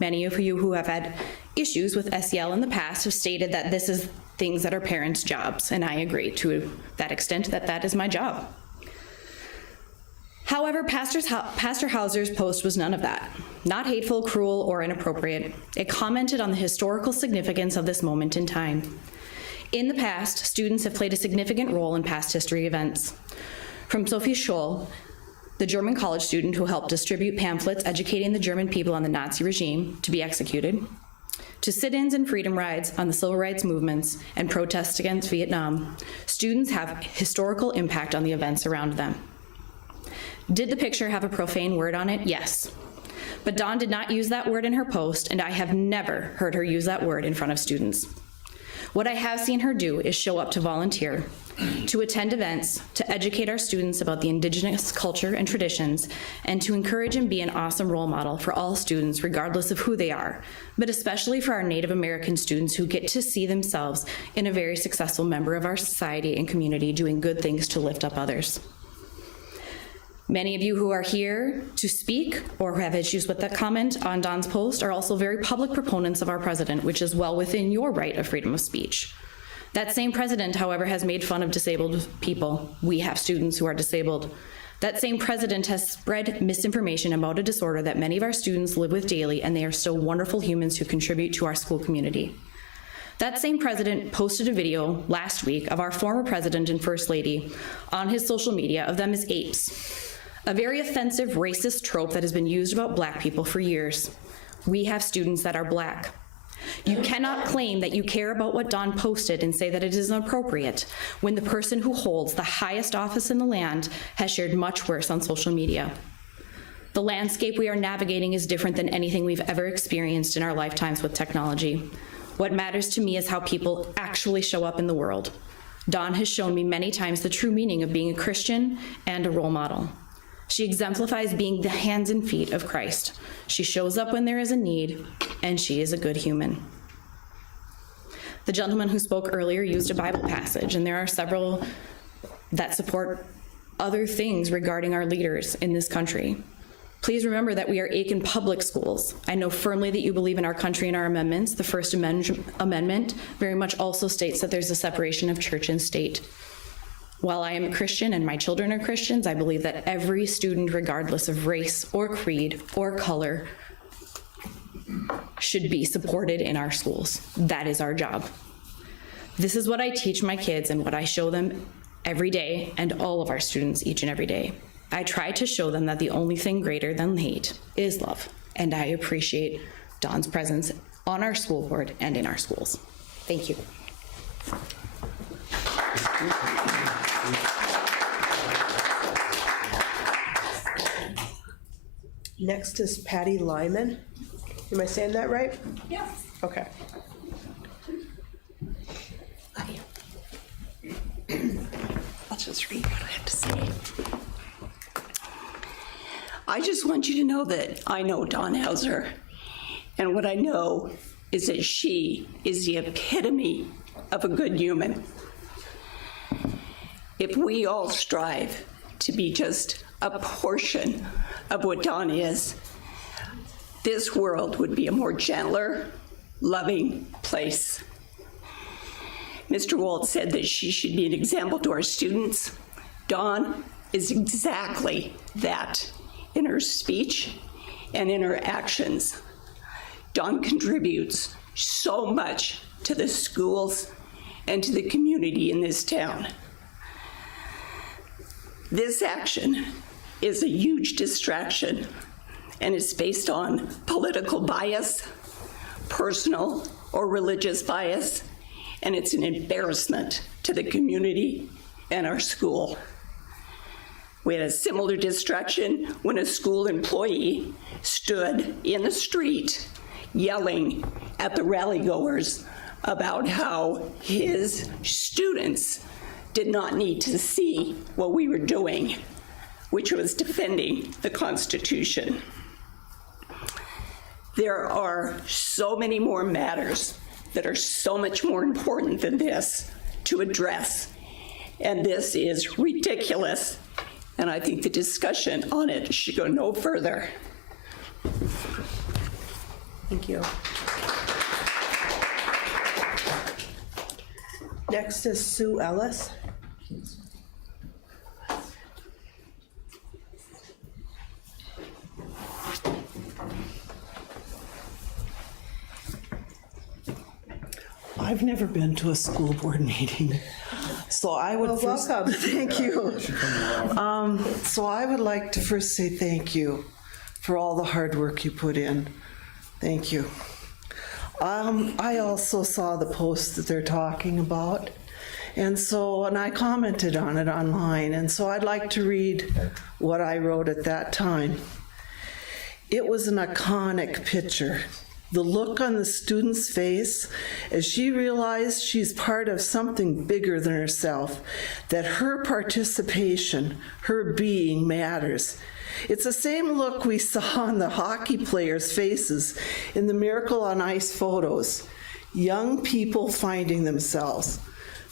Many of you who have had issues with SEL in the past have stated that this is things that are parents' jobs, and I agree to that extent that that is my job. However, Pastor Hauser's post was none of that. Not hateful, cruel, or inappropriate. It commented on the historical significance of this moment in time. In the past, students have played a significant role in past history events. From Sophie Scholl, the German college student who helped distribute pamphlets educating the German people on the Nazi regime to be executed, to sit-ins and freedom rides on the civil rights movements and protests against Vietnam, students have historical impact on the events around them. Did the picture have a profane word on it? Yes. But Dawn did not use that word in her post, and I have never heard her use that word in front of students. What I have seen her do is show up to volunteer, to attend events, to educate our students about the Indigenous culture and traditions, and to encourage and be an awesome role model for all students, regardless of who they are, but especially for our Native American students who get to see themselves in a very successful member of our society and community doing good things to lift up others. Many of you who are here to speak or who have issues with that comment on Dawn's post are also very public proponents of our president, which is well within your right of freedom of speech. That same president, however, has made fun of disabled people. We have students who are disabled. That same president has spread misinformation about a disorder that many of our students live with daily, and they are still wonderful humans who contribute to our school community. That same president posted a video last week of our former president and first lady on his social media of them as apes. A very offensive racist trope that has been used about Black people for years. We have students that are Black. You cannot claim that you care about what Dawn posted and say that it is inappropriate when the person who holds the highest office in the land has shared much worse on social media. The landscape we are navigating is different than anything we've ever experienced in our lifetimes with technology. What matters to me is how people actually show up in the world. Dawn has shown me many times the true meaning of being a Christian and a role model. She exemplifies being the hands and feet of Christ. She shows up when there is a need, and she is a good human. The gentleman who spoke earlier used a Bible passage, and there are several that support other things regarding our leaders in this country. Please remember that we are Aiken Public Schools. I know firmly that you believe in our country and our amendments. The First Amendment very much also states that there's a separation of church and state. While I am a Christian and my children are Christians, I believe that every student, regardless of race or creed or color, should be supported in our schools. That is our job. This is what I teach my kids and what I show them every day, and all of our students each and every day. I try to show them that the only thing greater than hate is love, and I appreciate Dawn's presence on our school board and in our schools. Thank you. Next is Patty Lyman. Am I saying that right? Yeah. Okay. I'll just read what I have to say. I just want you to know that I know Dawn Hauser, and what I know is that she is the epitome of a good human. If we all strive to be just a portion of what Dawn is, this world would be a more gentler, loving place. Mr. Walt said that she should be an example to our students. Dawn is exactly that in her speech and in her actions. Dawn contributes so much to the schools and to the community in this town. This action is a huge distraction, and it's based on political bias, personal or religious bias, and it's an embarrassment to the community and our school. We had a similar distraction when a school employee stood in the street yelling at the rally goers about how his students did not need to see what we were doing, which was defending the Constitution. There are so many more matters that are so much more important than this to address, and this is ridiculous, and I think the discussion on it should go no further. Thank you. Next is Sue Ellis. I've never been to a school board meeting, so I would welcome. Thank you. So I would like to first say thank you for all the hard work you put in. Thank you. I also saw the post that they're talking about, and I commented on it online, and so I'd like to read what I wrote at that time. It was an iconic picture. The look on the student's face as she realized she's part of something bigger than herself, that her participation, her being matters. It's the same look we saw on the hockey players' faces in the Miracle on Ice photos. Young people finding themselves.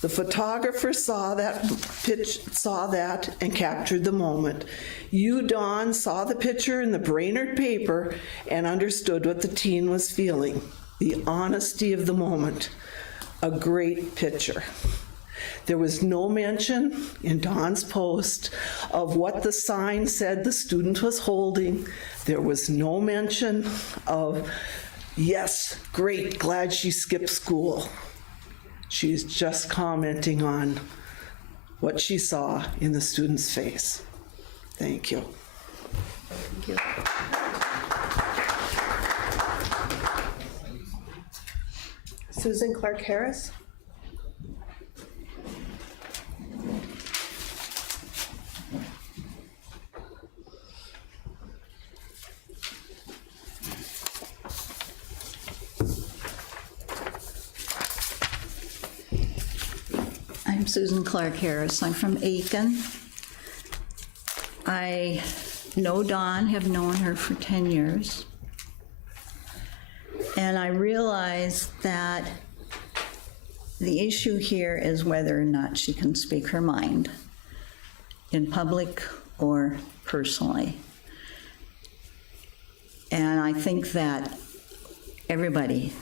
The photographer saw that and captured the moment. You, Dawn, saw the picture in the Brainerd paper and understood what the teen was feeling. The honesty of the moment. A great picture. There was no mention in Dawn's post of what the sign said the student was holding. There was no mention of, yes, great, glad she skipped school. She's just commenting on what she saw in the student's face. Thank you. Thank you. Susan Clark Harris. I'm Susan Clark Harris. I'm from Aiken. I know Dawn, have known her for 10 years. And I realize that the issue here is whether or not she can speak her mind in public or personally. And I think that everybody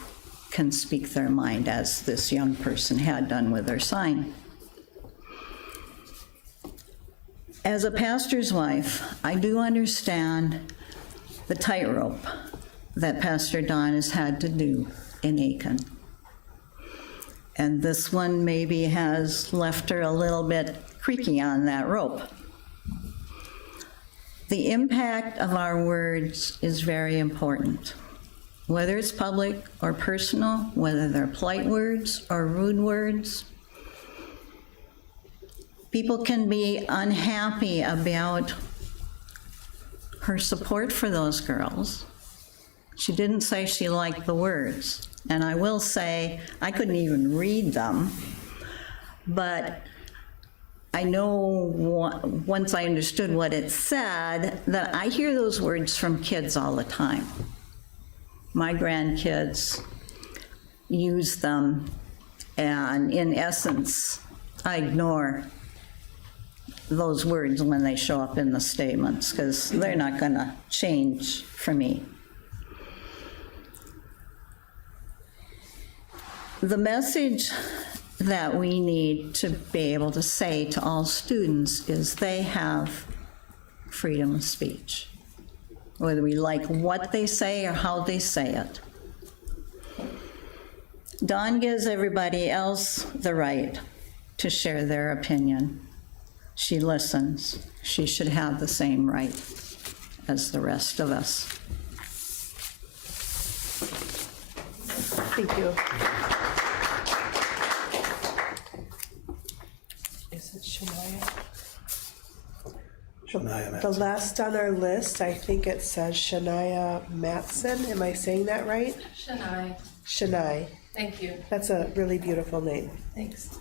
can speak their mind, as this young person had done with her sign. As a pastor's wife, I do understand the tightrope that Pastor Dawn has had to do in Aiken. And this one maybe has left her a little bit creaky on that rope. The impact of our words is very important. Whether it's public or personal, whether they're polite words or rude words, people can be unhappy about her support for those girls. She didn't say she liked the words. And I will say, I couldn't even read them, but I know once I understood what it said, that I hear those words from kids all the time. My grandkids use them, and in essence, I ignore those words when they show up in the statements, because they're not going to change for me. The message that we need to be able to say to all students is they have freedom of speech, whether we like what they say or how they say it. Dawn gives everybody else the right to share their opinion. She listens. She should have the same right as the rest of us. Thank you. Is it Shania? Shania The Matson. last on our list, I think it says Shania Matson. Am I saying that right? Shania. Shania. Thank you. That's a really beautiful name. Thanks.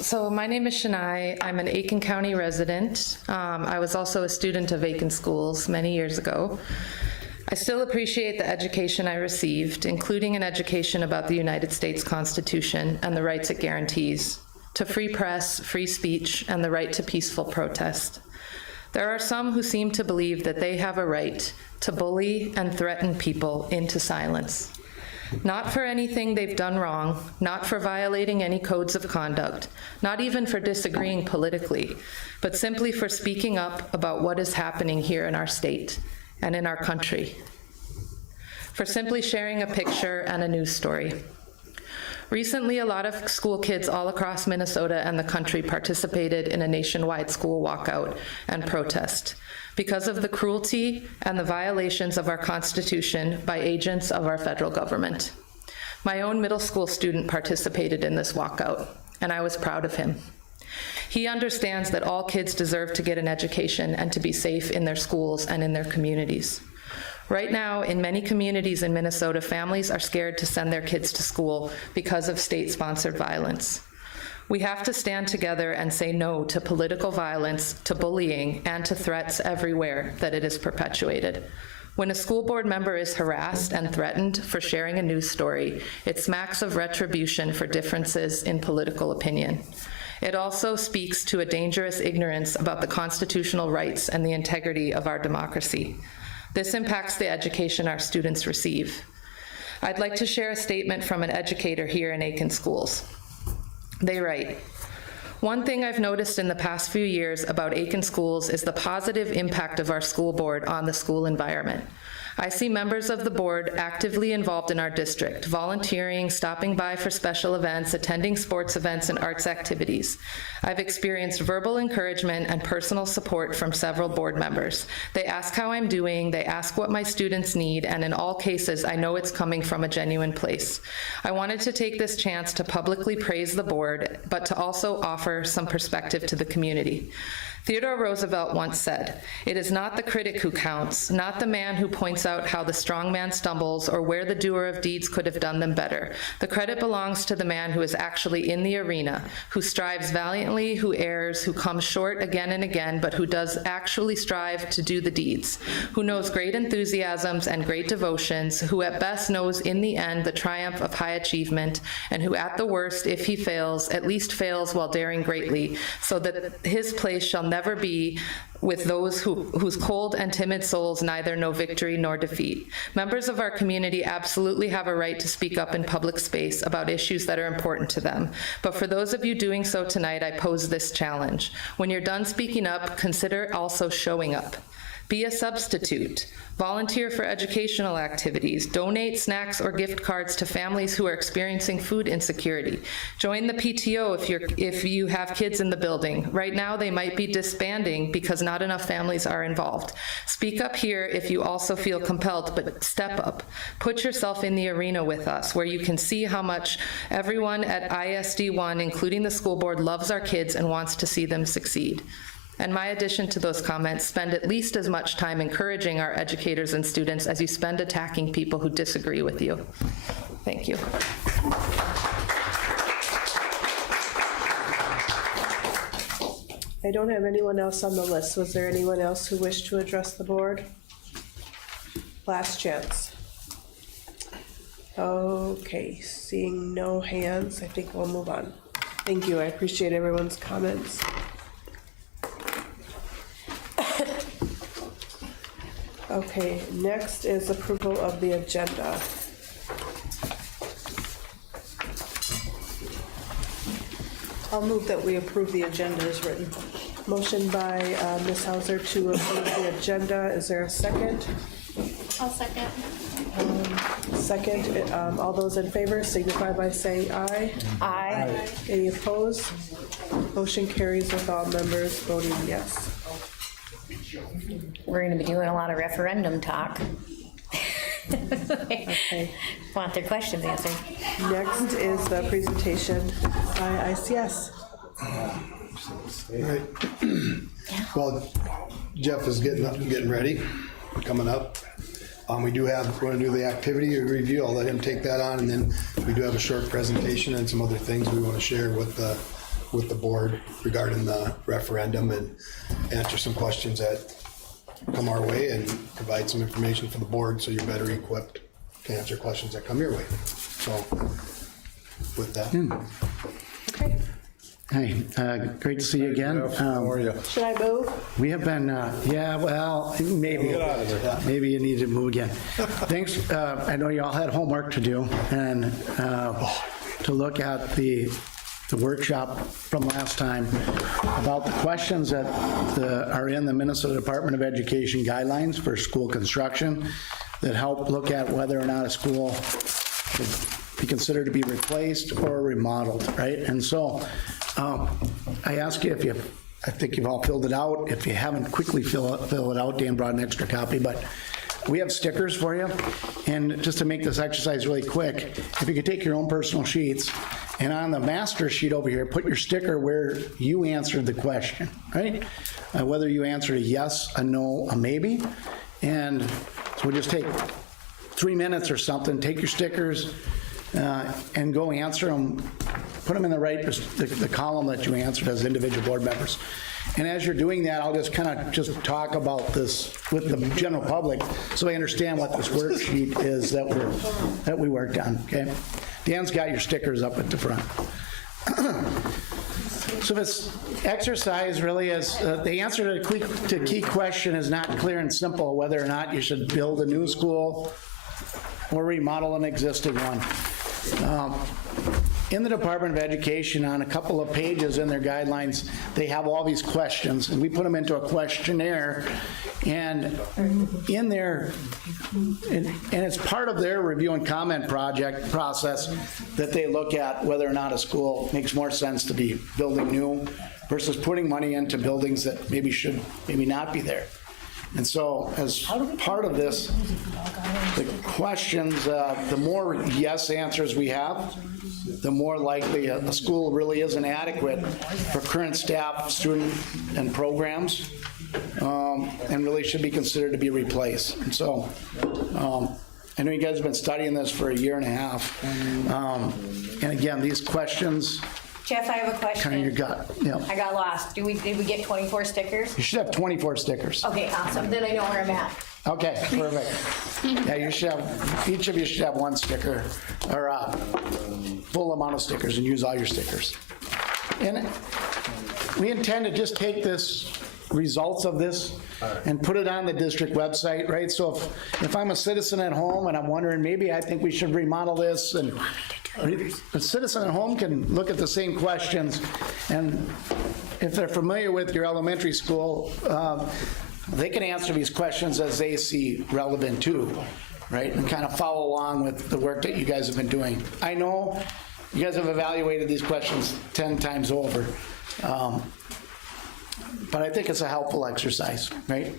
So my name is Shania. I'm an Aiken County resident. I was also a student of Aiken Schools many years ago. I still appreciate the education I received, including an education about the United States Constitution and the rights it guarantees, to free press, free speech, and the right to peaceful protest. There are some who seem to believe that they have a right to bully and threaten people into silence. Not for anything they've done wrong, not for violating any codes of conduct, not even for disagreeing politically, but simply for speaking up about what is happening here in our state and in our country. For simply sharing a picture and a news story. Recently, a lot of school kids all across Minnesota and the country participated in a nationwide school walkout and protest because of the cruelty and the violations of our Constitution by agents of our federal government. My own middle school student participated in this walkout, and I was proud of him. He understands that all kids deserve to get an education and to be safe in their schools and in their communities. Right now, in many communities in Minnesota, families are scared to send their kids to school because of state-sponsored violence. We have to stand together and say no to political violence, to bullying, and to threats everywhere that it is perpetuated. When a school board member is harassed and threatened for sharing a news story, it smacks of retribution for differences in political opinion. It also speaks to a dangerous ignorance about the constitutional rights and the integrity of our democracy. This impacts the education our students receive. I'd like to share a statement from an educator here in Aiken Schools. They write, "One thing I've noticed in the past few years about Aiken Schools is the positive impact of our school board on the school environment. I see members of the board actively involved in our district, volunteering, stopping by for special events, attending sports events and arts activities. I've experienced verbal encouragement and personal support from several board members. They ask how I'm doing, they ask what my students need, and in all cases, I know it's coming from a genuine place. I wanted to take this chance to publicly praise the board, but to also offer some perspective to the community. Theodore Roosevelt once said, 'It is not the critic who counts, not the man who points out how the strong man stumbles or where the doer of deeds could have done them better. The credit belongs to the man who is actually in the arena, who strives valiantly, who errs, who comes short again and again, but who does actually strive to do the deeds, who knows great enthusiasms and great devotions, who at best knows in the end the triumph of high achievement, and who at the worst, if he fails, at least fails while daring greatly, so that his place shall never be with those whose cold and timid souls neither know victory nor defeat. Members of our community absolutely have a right to speak up in public space about issues that are important to them. But for those of you doing so tonight, I pose this challenge. When you're done speaking up, consider also showing up. Be a substitute. Volunteer for educational activities. Donate snacks or gift cards to families who are experiencing food insecurity. Join the PTO if you have kids in the building. Right now, they might be disbanding because not enough families are involved. Speak up here if you also feel compelled, but step up. Put yourself in the arena with us, where you can see how much everyone at ISD1, including the school board, loves our kids and wants to see them succeed. And my addition to those comments, spend at least as much time encouraging our educators and students as you spend attacking people who disagree with you. Thank you. I don't have anyone else on the list. Was there anyone else who wished to address the board? Last chance. Okay, seeing no hands, I think we'll move on. Thank you. I appreciate everyone's comments. Okay, next is approval of the agenda. I'll move that we approve the agenda as written. Motion by Ms. Hauser to approve the agenda. Is there a second? I'll second. Second, all those in favor signify by saying aye. Aye. Any opposed? Motion carries with all members voting yes. We're going to be doing a lot of referendum talk. Okay. Want their questions answered. Next is the presentation by ICS. All right. Well, Jeff is getting ready, coming up. We do have, we're going to do the activity review. I'll let him take that on, and then we do have a short presentation and some other things we want to share with the board regarding the referendum, and answer some questions that come our way, and provide some information for the board so you're better equipped to answer questions that come your way. So with that. Hey, great to see you again. How are you? Should I move? We have been, yeah, well, maybe. Get out of there. Maybe you need to move again. Thanks. I know you all had homework to do, and to look at the workshop from last time about the questions that are in the Minnesota Department of Education guidelines for school construction that help look at whether or not a school should be considered to be replaced or remodeled, right? And so I ask you if I think you've all filled it out. If you haven't, quickly fill it out. Dan brought an extra copy, but we have stickers for you. And just to make this exercise really quick, if you could take your own personal sheets, and on the master sheet over here, put your sticker where you answered the question, right? Whether you answered a yes, a no, a maybe. And so we'll just take 3 minutes or something, take your stickers, and go answer them. Put them in the column that you answered as individual board members. And as you're doing that, I'll just kind of talk about this with the general public so they understand what this worksheet is that we worked on, okay? Dan's got your stickers up at the front. So this exercise really is, the answer to key question is not clear and simple whether or not you should build a new school or remodel an existing one. In the Department of Education, on a couple of pages in their guidelines, they have all these questions, and we put them into a questionnaire, and in there, and it's part of their review and comment process that they look at whether or not a school makes more sense to be building new versus putting money into buildings that maybe should maybe not be there. And so as part of this, the questions, the more yes answers we have, the more likely a school really isn't adequate for current staff, student, and programs, and really should be considered to be replaced. And so I know you guys have been studying this for 1.5 years. And again, these questions, Jeff, I have a question. kind of your gut. Yeah. I got lost. Did we get 24 stickers? You should have 24 stickers. Okay, awesome. Then I know where I'm at. Okay, perfect. Yeah, you should have, each of you should have 1 sticker, or a full amount of stickers, and use all your stickers. And we intend to just take this, results of this, and put it on the district website, right? So if I'm a citizen at home and I'm wondering, maybe I think we should remodel this, and a citizen at home can look at the same questions, and if they're familiar with your elementary school, they can answer these questions as they see relevant too, right? And kind of follow along with the work that you guys have been doing. I know you guys have evaluated these questions 10 times over, but I think it's a helpful exercise, right?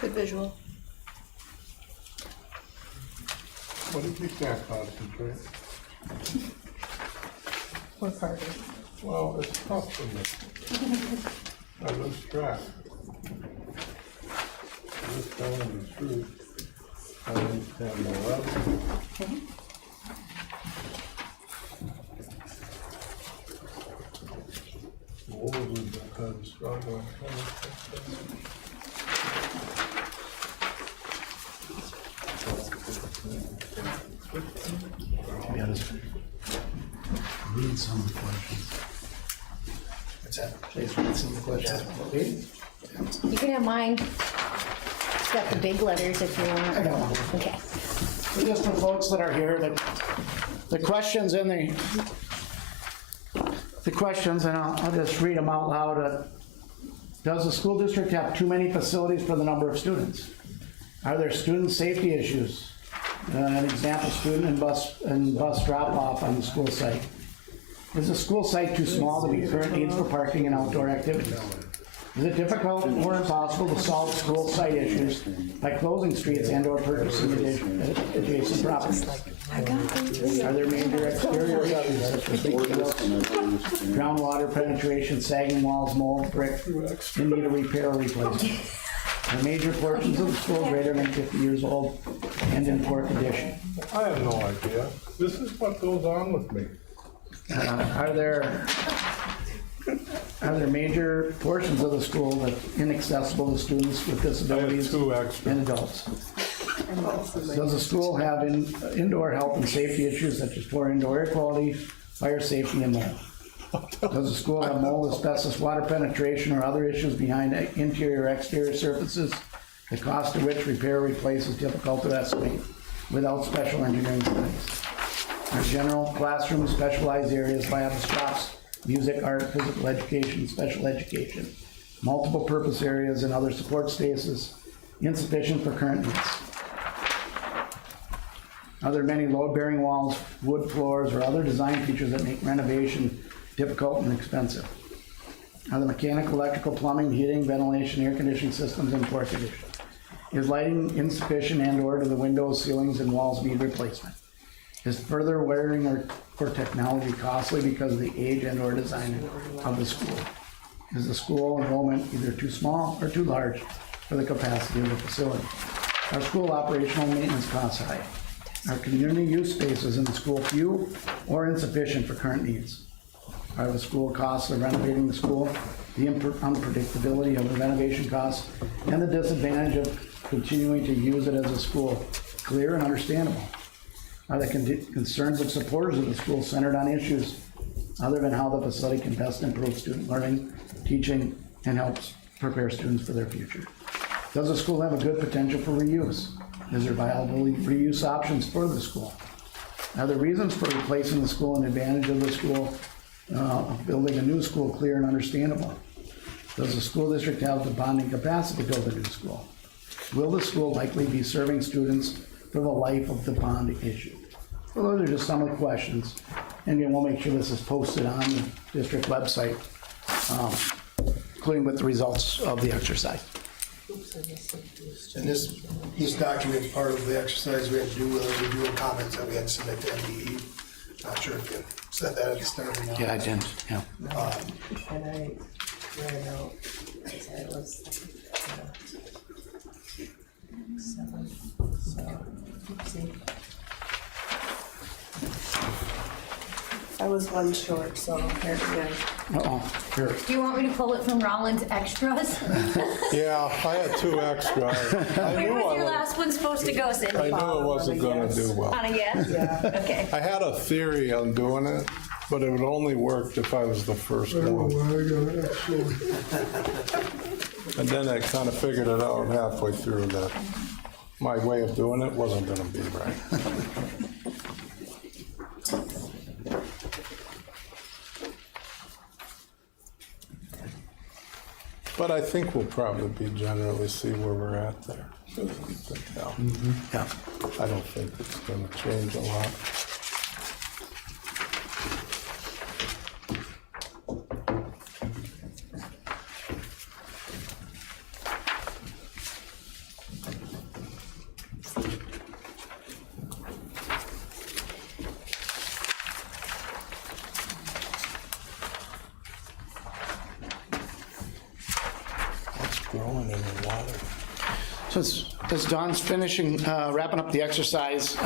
Good visual. What did you think about it, Trent? What part? Well, it's tough for me. I lose track. Just telling the truth. I understand the level. What was the struggle? Yeah, just read some of the questions. What's that? Please read some of the questions. You can have mine. It's got the big letters if you want. I got one. Okay. So just for folks that are here, the questions in the questions, and I'll just read them out loud. Does the school district have too many facilities for the number of students? Are there student safety issues? An example, student and bus drop-off on the school site. Is the school site too small to meet current needs for parking and outdoor activities? Is it difficult or impossible to solve school site issues by closing streets and/or purchasing adjacent properties? Are there major exterior issues such as groundwater penetration, sagging walls, mold, brick in need of repair or replacement? are major portions of the school greater than 50 years old and in poor condition? I have no idea. This is what goes on with me. Are there major portions of the school that's inaccessible to students with disabilities and adults? Does the school have indoor health and safety issues such as poor indoor air quality, fire safety, and mold? Does the school have mold, asbestos, water penetration, or other issues behind interior or exterior surfaces, the cost of which repair or replace is difficult to estimate without special engineering studies? Are general classrooms, specialized areas, labs, shops, music, art, physical education, special education, multiple purpose areas, and other support spaces insufficient for current needs? Are there many load-bearing walls, wood floors, or other design features that make renovation difficult and expensive? Are the mechanical, electrical, plumbing, heating, ventilation, air conditioning systems in poor condition? Is lighting insufficient and/or do the windows, ceilings, and walls need replacement? Is further wiring or technology costly because of the age and/or design of the school? Is the school enrollment either too small or too large for the capacity of the facility? Are school operational maintenance costs high? Are community use spaces in the school few or insufficient for current needs? Are the school costs of renovating the school, the unpredictability of the renovation costs, and the disadvantage of continuing to use it as a school clear and understandable? Are the concerns of supporters of the school centered on issues other than how the facility can best improve student learning, teaching, and helps prepare students for their future? Does the school have a good potential for reuse? Is there viable reuse options for the school? Are the reasons for replacing the school and advantage of the school of building a new school clear and understandable? Does the school district have the bonding capacity to build a new school? Will the school likely be serving students for the life of the bond issue? Well, those are just some of the questions. And again, we'll make sure this is posted on the district website, including with the results of the exercise. And this document is part of the exercise we had to do with the review and comments that we had to submit to MDE. Not sure if you said that at the start or not. Yeah, I didn't, yeah. And I read out, as I was, 7, so, oopsie. I was one short, so here, Here. Do you want me to pull it from Rollins Extras? Yeah, I had 2 extras. Where was your last one supposed to go, Cindy? I knew it wasn't going to do well. On a yes? Yeah. Okay. I had a theory on doing it, but it would only work if I was the first one. And then I kind of figured it out halfway through that my way of doing it wasn't going to be right. But I think we'll probably generally see where we're at there. Yeah. I don't think it's going to change a lot. Growing in the water. So as Don's finishing, wrapping up the exercise,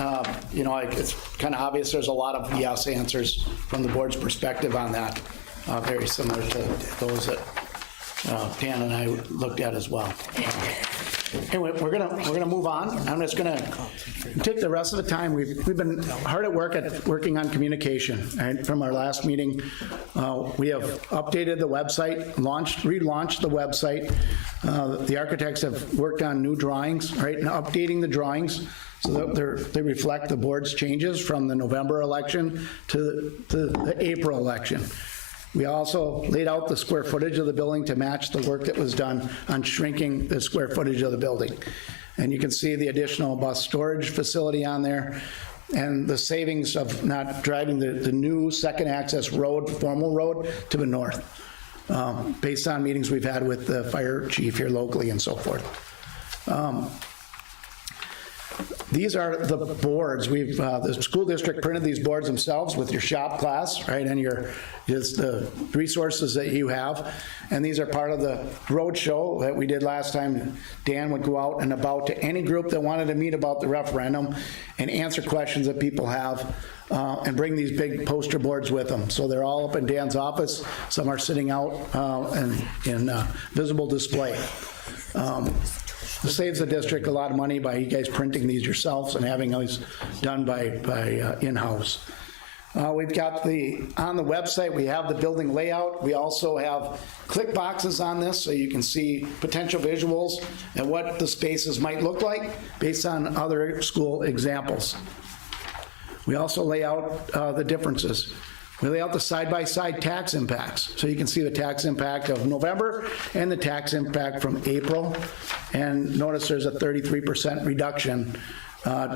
you know, it's kind of obvious there's a lot of yes answers from the board's perspective on that, very similar to those that Pan and I looked at as well. Anyway, we're gonna move on. I'm just gonna take the rest of the time. We've been hard at work working on communication. And from our last meeting, we have updated the website, relaunched the website. The architects have worked on new drawings, right, and updating the drawings so that they reflect the board's changes from the November election to the April election. We also laid out the square footage of the building to match the work that was done on shrinking the square footage of the building. And you can see the additional bus storage facility on there and the savings of not driving the new second access road, formal road, to the north, based on meetings we've had with the fire chief here locally and so forth. these are the boards. The school district printed these boards themselves with your shop class, right, and just the resources that you have. And these are part of the road show that we did last time. Dan would go out and about to any group that wanted to meet about the referendum and answer questions that people have, and bring these big poster boards with them. So they're all up in Dan's office. Some are sitting out in visible display. It saves the district a lot of money by you guys printing these yourselves and having these done by in-house. We've got on the website, we have the building layout. We also have click boxes on this so you can see potential visuals and what the spaces might look like based on other school examples. We also lay out the differences. We lay out the side-by-side tax impacts, so you can see the tax impact of November and the tax impact from April. And notice there's a 33% reduction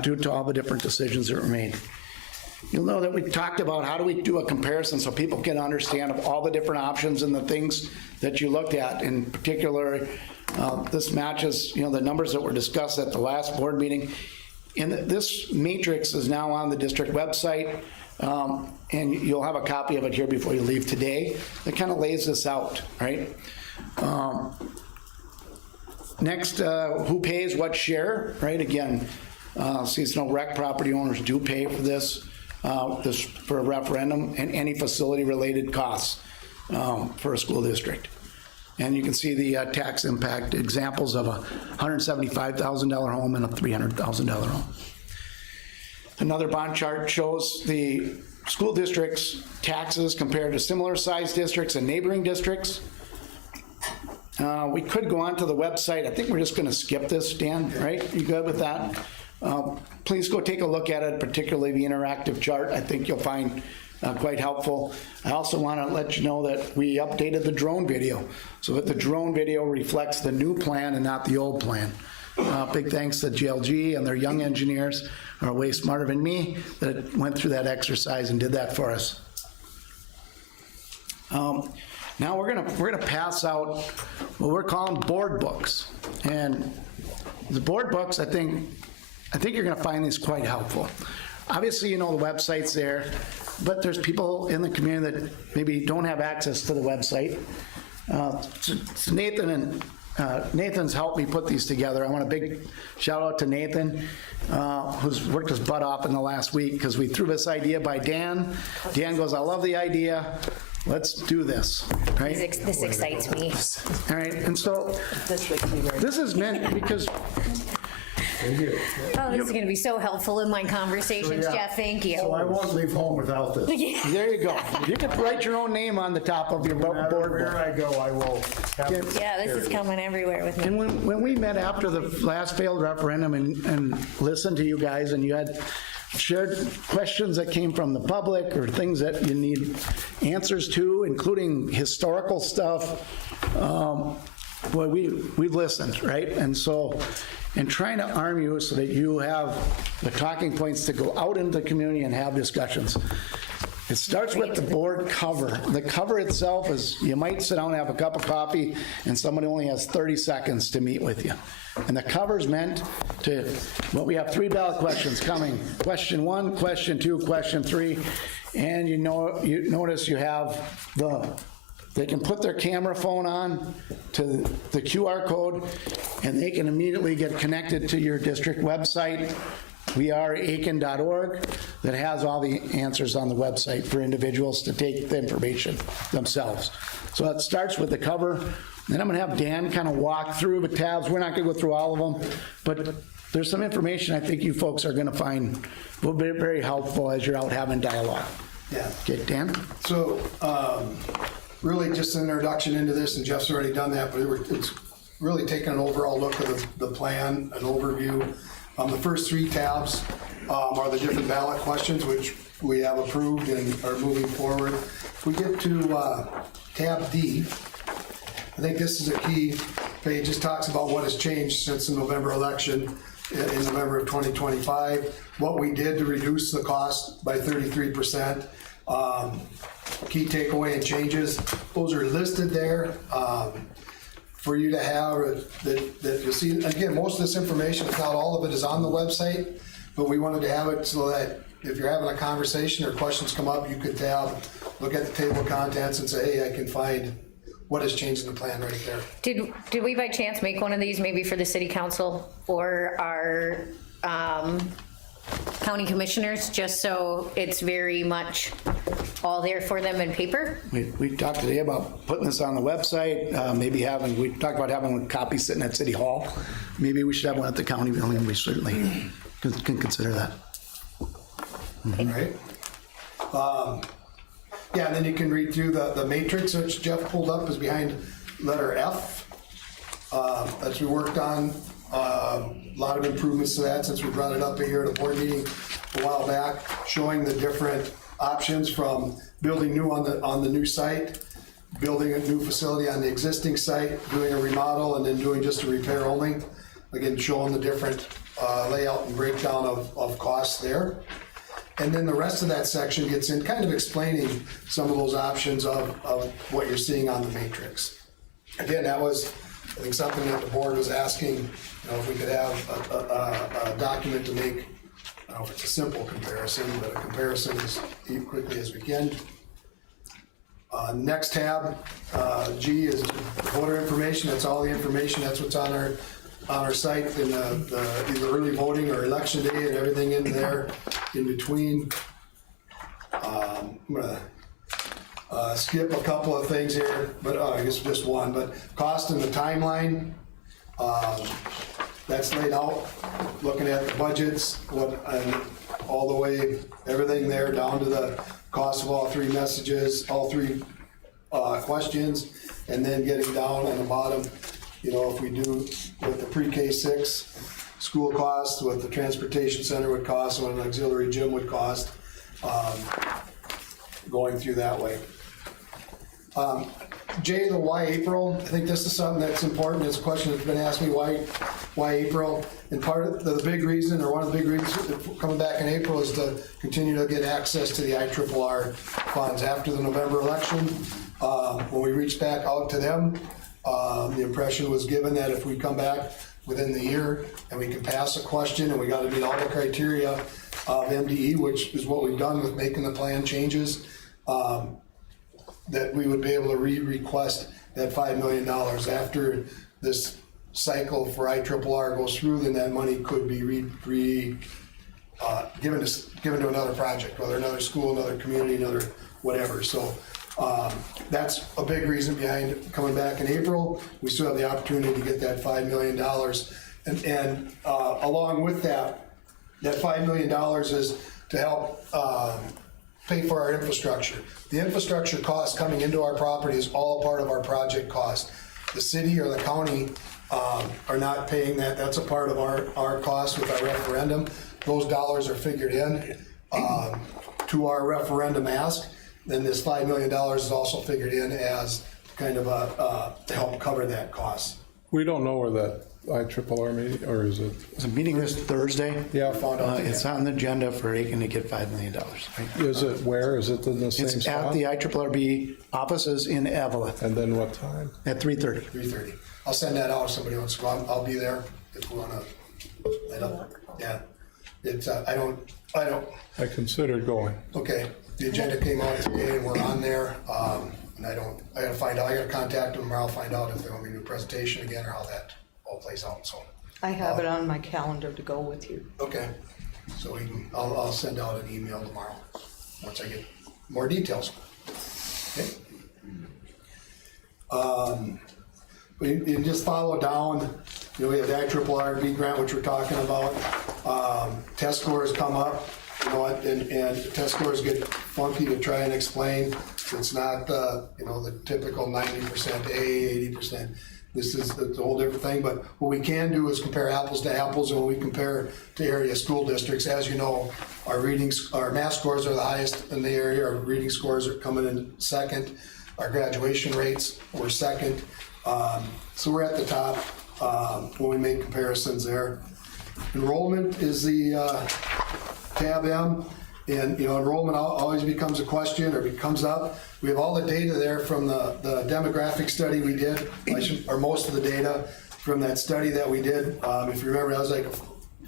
due to all the different decisions that were made. You'll know that we talked about how do we do a comparison so people can understand of all the different options and the things that you looked at. In particular, this matches, the numbers that were discussed at the last board meeting. And this matrix is now on the district website. And you'll have a copy of it here before you leave today. It kind of lays this out, right? Next, who pays what share, right? Again, seasonal rec property owners do pay for this for a referendum and any facility-related costs for a school district. And you can see the tax impact examples of a $175,000 home and a $300,000 home. Another bond chart shows the school district's taxes compared to similar sized districts and neighboring districts. We could go on to the website. I think we're just going to skip this, Dan, right? You good with that? Please go take a look at it, particularly the interactive chart. I think you'll find quite helpful. I also want to let you know that we updated the drone video so that the drone video reflects the new plan and not the old plan. Big thanks to GLG and their young engineers are way smarter than me that went through that exercise and did that for us. Now we're gonna pass out what we're calling board books, and the board books I think you're gonna find these quite helpful. Obviously, the website's there, but there's people in the community that maybe don't have access to the website. So Nathan's helped me put these together. I want a big shout out to Nathan, who's worked his butt off in the last week because we threw this idea by Dan. Dan goes, I love the idea. Let's do this, right? This excites me. All right, and so this is meant because... Oh, this is going to be so helpful in my conversations, Jeff. Thank you. So I won't leave home without this. There you go. You can write your own name on the top of your board book. Where I go, I will have this. Yeah, this is coming everywhere with me. And when we met after the last failed referendum and listened to you guys, and you had shared questions that came from the public or things that you need answers to, including historical stuff, well, we've listened, right? And so, and trying to arm you so that you have the talking points to go out into the community and have discussions. It starts with the board cover. The cover itself is, you might sit down and have a cup of coffee and somebody only has 30 seconds to meet with you. And the cover's meant to, well, we have 3 ballot questions coming. Question 1, question 2, question 3. And you notice you have they can put their camera phone on to the QR code and they can immediately get connected to your district website. We are aiken.org that has all the answers on the website for individuals to take the information themselves. So it starts with the cover. Then I'm going to have Dan kind of walk through the tabs. We're not going to go through all of them, but there's some information I think you folks are going to find will be very helpful as you're out having dialogue. Yeah. Okay, Dan? So really just an introduction into this, and Jeff's already done that, but it's really taking an overall look at the plan, an overview. The first 3 tabs are the different ballot questions, which we have approved and are moving forward. If we get to tab D, I think this is a key page. This talks about what has changed since the November election in November of 2025, what we did to reduce the cost by 33%. Key takeaway and changes, those are listed there. for you to have, that you'll see, again, most of this information, if not all of it, is on the website, but we wanted to have it so that if you're having a conversation or questions come up, you could look at the table of contents and say, hey, I can find what has changed in the plan right there. Did we by chance make one of these maybe for the city council or our county commissioners, just so it's very much all there for them in paper? We talked today about putting this on the website, we talked about having a copy sitting at City Hall. Maybe we should have one at the county building. We certainly can consider that. All right. Yeah, and then you can read through the matrix, which Jeff pulled up, is behind letter F. That's we worked on a lot of improvements to that since we brought it up here at a board meeting a while back, showing the different options from building new on the new site, building a new facility on the existing site, doing a remodel, and then doing just a repair only. Again, showing the different layout and breakdown of costs there. And then the rest of that section gets in kind of explaining some of those options of what you're seeing on the matrix. Again, that was, I think, something that the board was asking, if we could have a document to make, I don't know if it's a simple comparison, but a comparison as quickly as we can. Next tab, G, is voter information. That's all the information. That's what's on our site, in the either early voting or election day and everything in there in between. I'm gonna skip a couple of things here, but I guess just one. But cost and the timeline, that's laid out. Looking at the budgets, and all the way, everything there down to the cost of all three messages, all three questions, and then getting down on the bottom. If we do with the pre-K 6 school costs, what the transportation center would cost, what an auxiliary gym would cost, going through that way. Jay, the why April, I think this is something that's important. It's a question that's been asked me, why April? And part of the big reason, or one of the big reasons coming back in April, is to continue to get access to the IRRR funds. After the November election, when we reached back out to them, the impression was given that if we come back within the year and we can pass a question and we got to meet all the criteria of MDE, which is what we've done with making the plan changes, that we would be able to request that $5 million. After this cycle for IRRR goes through, then that money could be given to another project, whether another school, another community, another whatever. So that's a big reason behind coming back in April. We still have the opportunity to get that $5 million. And along with that $5 million is to help pay for our infrastructure. The infrastructure cost coming into our property is all part of our project cost. The city or the county are not paying that. That's a part of our cost with our referendum. Those dollars are figured in to our referendum ask. Then this $5 million is also figured in as kind of to help cover that cost. We don't know where that IRRR meeting, or is it? It's a meeting this Thursday. Yeah. It's on the agenda for Aiken to get $5 million. Right? Is it where? Is it in the same It's spot? at the IRRB offices in Evelyn. And then what time? At 3:30. 3:30. I'll send that out if somebody wants to go. I'll be there if we want to light up. Yeah. It's I considered going. Okay. The agenda came out today and we're on there. And I gotta find out. I gotta contact them tomorrow, find out if they want me to do a presentation again or how that all plays out. So I have it on my calendar to go with you. okay. So I'll send out an email tomorrow once I get more details. Okay. You just follow down. We have the IRRB grant, which we're talking about. Test scores come up. And test scores get funky to try and explain. It's not the typical 90% A, 80%. It's a whole different thing. But what we can do is compare apples to apples, and when we compare to area school districts, as you know, our math scores are the highest in the area. Our reading scores are coming in second. Our graduation rates were second. So we're at the top when we make comparisons there. Enrollment is the tab M, And, enrollment always becomes a question or comes up. We have all the data there from the demographic study we did, or most of the data from that study that we did. If you remember, that was like a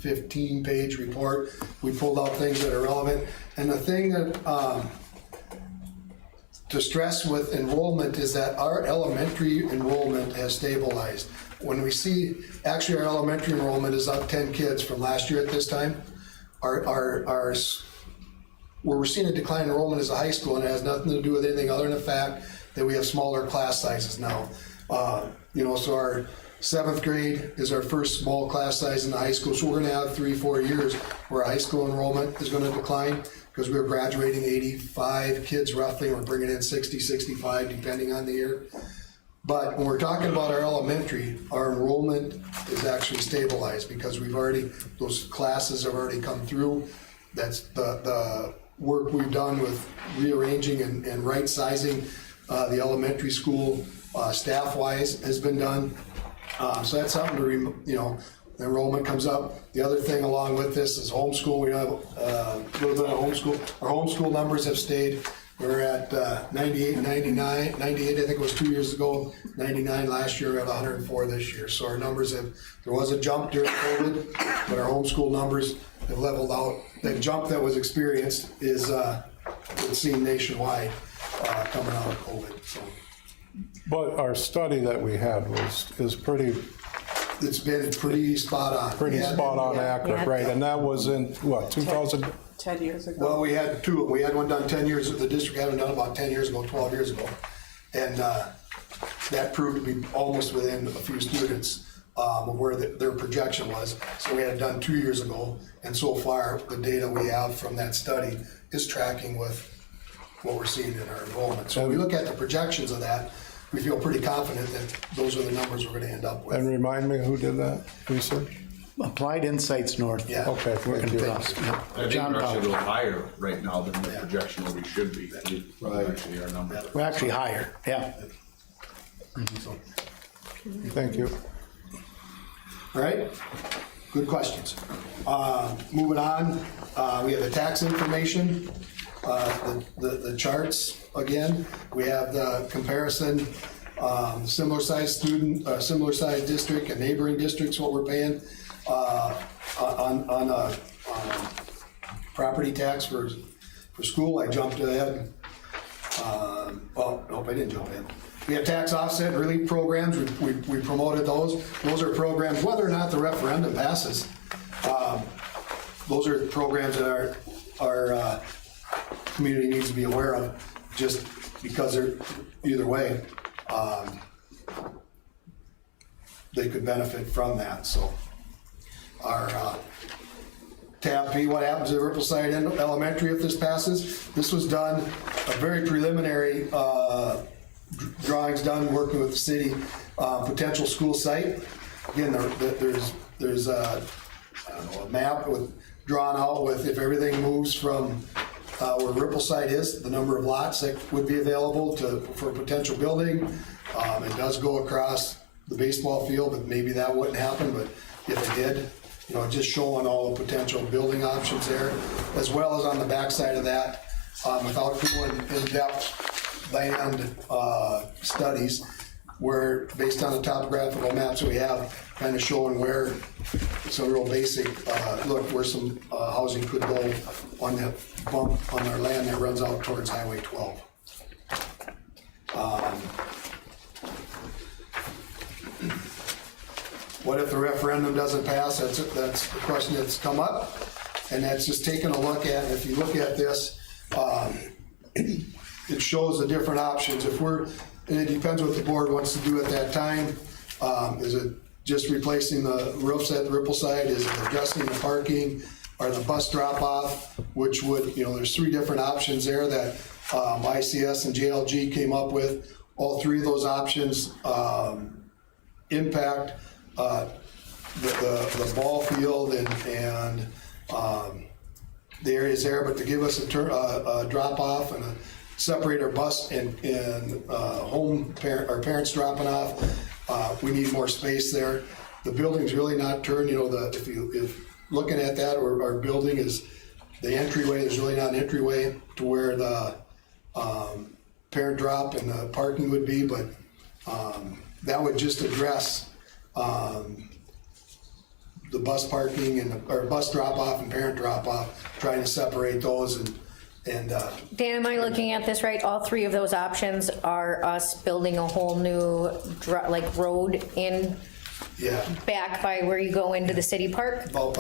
15-page report. We pulled out things that are relevant. And the thing that to stress with enrollment is that our elementary enrollment has stabilized. When we see, actually our elementary enrollment is up 10 kids from last year at this time. Where we're seeing a decline in enrollment is a high school, and it has nothing to do with anything other than the fact that we have smaller class sizes now. So our 7th grade is our first small class size in the high school, so we're gonna have 3-4 years where high school enrollment is gonna decline because we're graduating 85 kids roughly, and we're bringing in 60, 65 depending on the year. But when we're talking about our elementary, our enrollment is actually stabilized because those classes have already come through. That's the work we've done with rearranging and right sizing the elementary school staff-wise has been done. So that's something to, the enrollment comes up. The other thing along with this is homeschool. We have a little bit of homeschool. Our homeschool numbers have stayed. We're at 98 and 99. 98, I think it was 2 years ago. 99 last year, at 104 this year. So our numbers there was a jump during COVID, but our homeschool numbers have leveled out. That jump that was experienced is it's seen nationwide coming out of COVID. So. But our study that we had is pretty. It's been pretty spot on. Pretty spot on, accurate, right? And that was in what, 2000? 10 years ago. Well, we had two. We had one done 10 years. The district had one done about 10 years ago, 12 years ago, and that proved to be almost within a few students of where their projection was. So we had it done 2 years ago, and so far the data we have from that study is tracking with what we're seeing in our enrollment. So when we look at the projections of that, we feel pretty confident that those are the numbers we're going to end up with. And remind me who did that research? Applied Insights North. Yeah. Okay, Working thank you. with us. Yeah. I think John we're actually a Powell. little higher right now than the projection where we should be. Right. Actually, our numbers. We're actually higher, yeah. Thank you. All right, good questions. Moving on, we have the tax information, the charts again. We have the comparison, similar size student, similar size district and neighboring districts, what we're paying on property tax for school. I jumped ahead. Nope, I didn't jump in. We have tax offset and relief programs. We promoted those. Those are programs, whether or not the referendum passes, those are programs that our community needs to be aware of, just because they're, either way, they could benefit from that. So our tab P, what happens at Rippleside Elementary if this passes? This was done, a very preliminary drawings done working with the city, potential school site. Again, there's a map drawn out with if everything moves from where Rippleside is, the number of lots that would be available for potential building. It does go across the baseball field, but maybe that wouldn't happen, but if it did, just showing all the potential building options there, as well as on the backside of that, without doing in-depth land studies, where based on the topographical maps that we have, kind of showing where some real basic look where some housing could go on that bump on our land that runs out towards Highway 12. What if the referendum doesn't pass? That's the question that's come up, and that's just taking a look at. If you look at this, it shows the different options. And it depends what the board wants to do at that time. Is it just replacing the roofs at the Rippleside? Is it adjusting the parking or the bus drop-off? Which would, there's 3 different options there that ICS and JLG came up with. All 3 of those options impact the ball field and the areas there, but to give us a drop-off and a separate our bus and our parents dropping off. We need more space there. The building's really not turned. If looking at that, our building is the entryway, there's really not an entryway to where the parent drop and the parking would be, but that would just address the bus parking or bus drop off and parent drop off, trying to separate those and Dan, am I looking at this right? All three of those options are us building a whole new road in back by where you go into the city park? out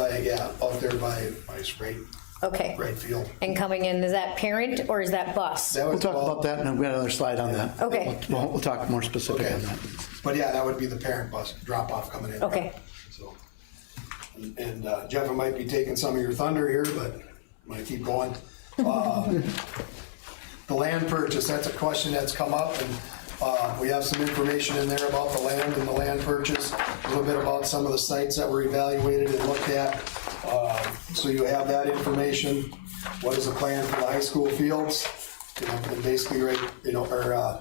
there by Sprite. Okay. Right field. And coming in, is that parent or is that bus? We'll talk about that, and we got another slide on that. Okay. We'll talk more specific on that. But yeah, that would be the parent bus drop off coming in. Okay. So, and Jeff, I might be taking some of your thunder here, but I'm gonna keep going. The land purchase, that's a question that's come up, and we have some information in there about the land and the land purchase, a little bit about some of the sites that were evaluated and looked at. So you have that information. What is the plan for the high school fields? And basically, our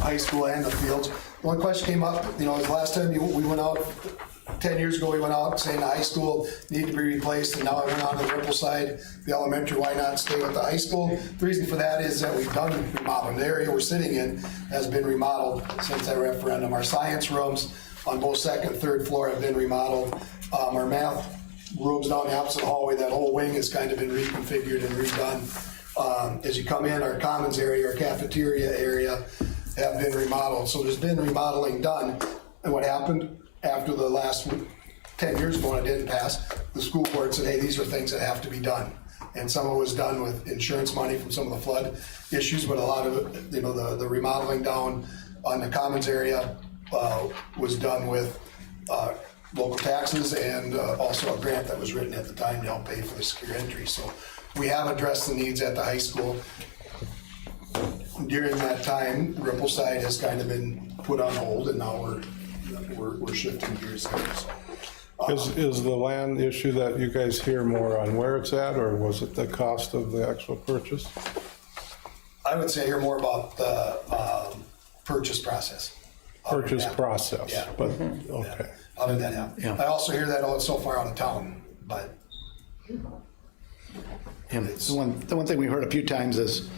high school and the fields. One question came up, is last time we went out, 10 years ago, we went out saying the high school needed to be replaced, and now I went on to the Ripple side, the elementary, why not stay with the high school? The reason for that is that we've done remodeling. The area we're sitting in has been remodeled since that referendum. Our science rooms on both second and third floor have been remodeled. Our math rooms down the opposite hallway, that whole wing has kind of been reconfigured and redone. As you come in, our commons area, our cafeteria area have been remodeled. So there's been remodeling done. And what happened after the last 10 years ago when it didn't pass, the school board said, hey, these are things that have to be done. And some of it was done with insurance money from some of the flood issues, but a lot of it, the remodeling down on the commons area was done with local taxes and also a grant that was written at the time to help pay for the secure entry. So we have addressed the needs at the high school. During that time, Ripple side has kind of been put on hold, and now we're shifting gears there. So, Is the land issue that you guys hear more on where it's at, or was it the cost of the actual purchase? I would say hear more about the purchase process. Purchase process, yeah. But, okay. How did that happen? Yeah. I also hear that, it's so far out of town, but. Yeah, the one thing we heard a few times is,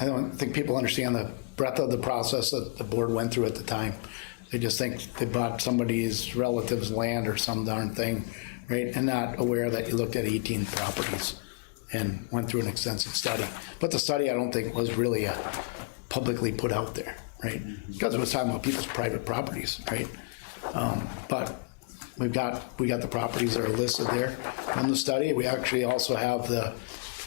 I don't think people understand the breadth of the process that the board went through at the time. They just think they bought somebody's relative's land or some darn thing, right? And not aware that you looked at 18 properties and went through an extensive study. But the study, I don't think, was really publicly put out there, right? Because it was talking about people's private properties, right? But we got the properties that are listed there on the study. We actually also have the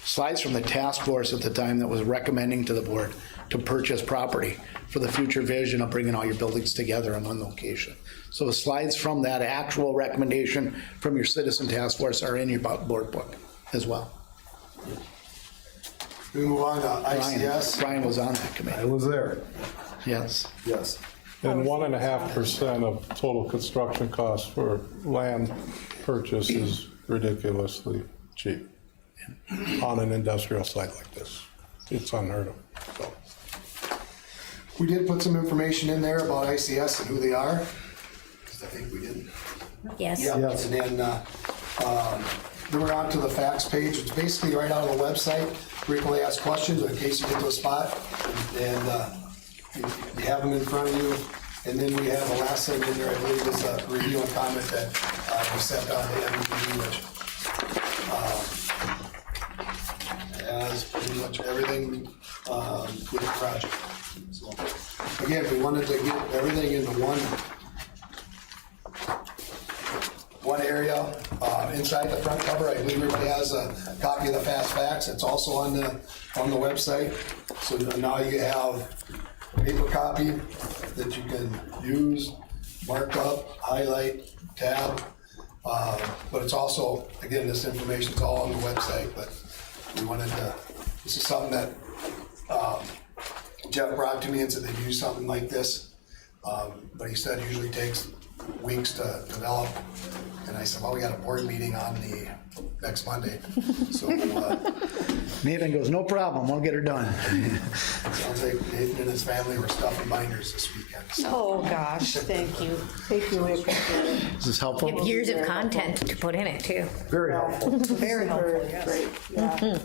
slides from the task force at the time that was recommending to the board to purchase property for the future vision of bringing all your buildings together in one location. So the slides from that actual recommendation from your citizen task force are in your board book as well. We move on to ICS. Brian was on that committee. I was there. Yes. Yes. And 1.5% of total construction costs for land purchase is ridiculously cheap on an industrial site like this. It's unheard of. So. We did put some information in there about ICS and who they are, because I think we did. Yes. Yeah. Yes. And then we're on to the facts page. It's basically right out of the website. Frequently asked questions in case you get to a spot, and you have them in front of you. And then we have the last thing in there, I believe, is a review and comment that we sent on to MVPD, which has pretty much everything with the project. So, again, we wanted to get everything into one area. Inside the front cover, I believe everybody has a copy of the fast facts. It's also on the website. So now you have a paper copy that you can use, mark up, highlight, tab. But it's also, again, this information is all on the website, but we wanted to, this is something that Jeff brought to me and said they'd use something like this. But he said it usually takes weeks to develop. And I said, well, we got a board meeting on the next Monday. So Nathan goes, no problem, we'll get her done. Sounds like Nathan and his family were stuffing binders this weekend. So. Oh, gosh, thank you. Thank you, we appreciate it. Is this helpful? You have years of content to put in it, too. Very helpful. Very helpful, yes. Great, yeah. Okay.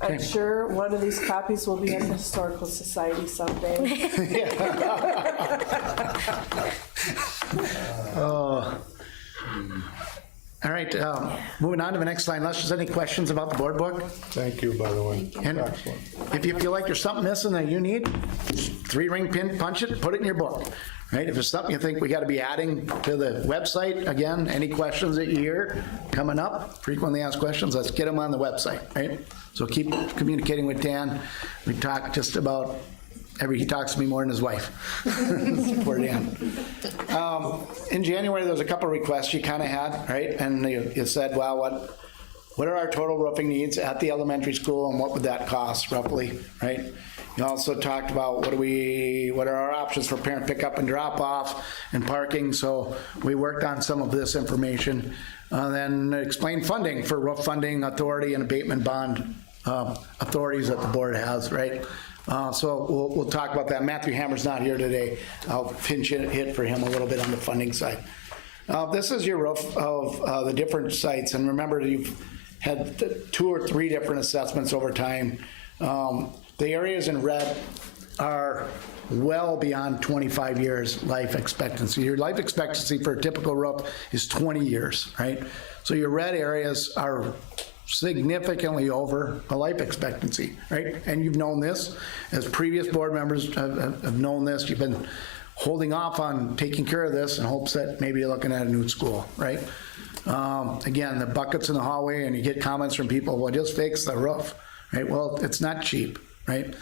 I'm sure one of these copies will be in the Historical Society someday. All right, moving on to the next slide. Unless there's any questions about the board book? Thank you, by the way. And Excellent. if you feel like there's something missing that you need, 3-ring pin, punch it, put it in your book, right? If there's something you think we got to be adding to the website, again, any questions that you hear coming up, frequently asked questions, let's get them on the website, right? So keep communicating with Dan. We talk just about he talks to me more than his wife. Poor Dan. In January, there was a couple of requests you kind of had, right? And you said, well, what are our total roofing needs at the elementary school and what would that cost roughly, right? You also talked about what are our options for parent pickup and drop off and parking. So we worked on some of this information. Then explain funding for roof funding authority and abatement bond authorities that the board has, right? So we'll talk about that. Matthew Hammer's not here today. I'll pinch hit for him a little bit on the funding side. This is your roof of the different sites, and remember you've had 2 or 3 different assessments over time. The areas in red are well beyond 25 years life expectancy. Your life expectancy for a typical roof is 20 years, right? So your red areas are significantly over a life expectancy, right? And you've known this, as previous board members have known this. You've been holding off on taking care of this in hopes that maybe you're looking at a new school, right? Again, the buckets in the hallway, and you get comments from people, well, just fix the roof, right? Well, it's not cheap, right?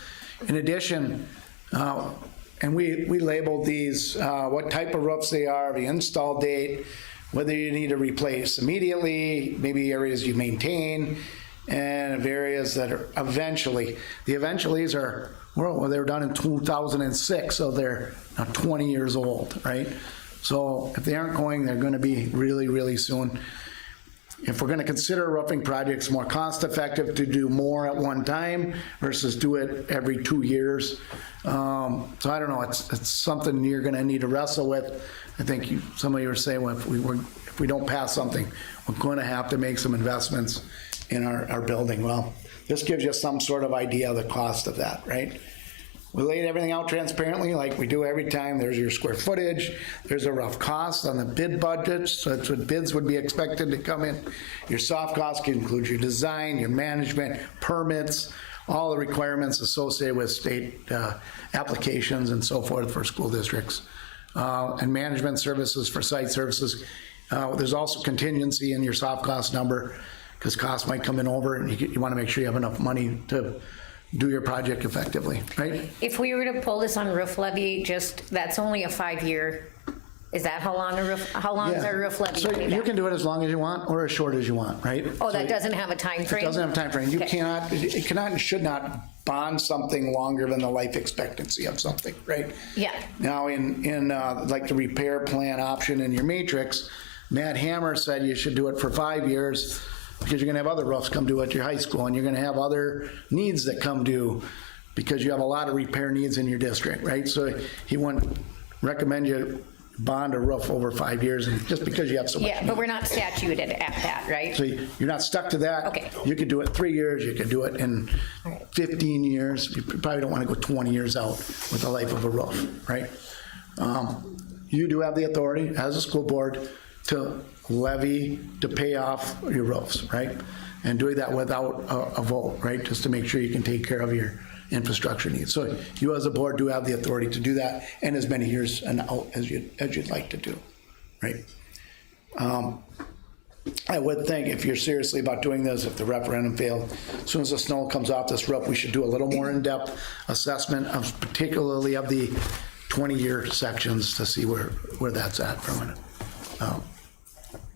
In addition, and we labeled these, what type of roofs they are, the install date, whether you need to replace immediately, maybe areas you maintain, and areas that are eventually. The eventualies are, well, they were done in 2006, so they're now 20 years old, right? So if they aren't going, they're going to be really, really soon. If we're going to consider roofing projects more cost effective to do more at one time versus do it every 2 years. So I don't know, it's something you're going to need to wrestle with. I think some of you were saying, well, if we don't pass something, we're going to have to make some investments in our building. Well, this gives you some sort of idea of the cost of that, right? We laid everything out transparently like we do every time. There's your square footage. There's a rough cost on the bid budget. So that's what bids would be expected to come in. Your soft costs can include your design, your management, permits, all the requirements associated with state applications and so forth for school districts. And management services for site services. There's also contingency in your soft cost number because costs might come in over, and you want to make sure you have enough money to do your project effectively, right? If we were to pull this on roof levy, that's only a 5-year, is that how long is our roof levy? So you can do it as long as you want or as short as you want, right? Oh, that doesn't have a time frame? It doesn't have a time frame. You Okay. cannot and should not bond something longer than the life expectancy of something, right? Yeah. Now in like the repair plan option in your matrix, Matt Hammer said you should do it for 5 years because you're gonna have other roofs come due at your high school and you're gonna have other needs that come due because you have a lot of repair needs in your district, right? So he wouldn't recommend you bond a roof over 5 years and just because you have so much Yeah, but we're not statuted at that, right? So you're not stuck to that. Okay. You could do it 3 years, you could do it in 15 years. You probably don't want to go 20 years out with the life of a roof, right? You do have the authority as a school board to levy, to pay off your roofs, right? And doing that without a vote, right? Just to make sure you can take care of your infrastructure needs. So you as a board do have the authority to do that and as many years and out as you'd like to do, right? I would think if you're seriously about doing this, if the referendum failed, as soon as the snow comes off this roof, we should do a little more in-depth assessment of particularly of the 20-year sections to see where that's at from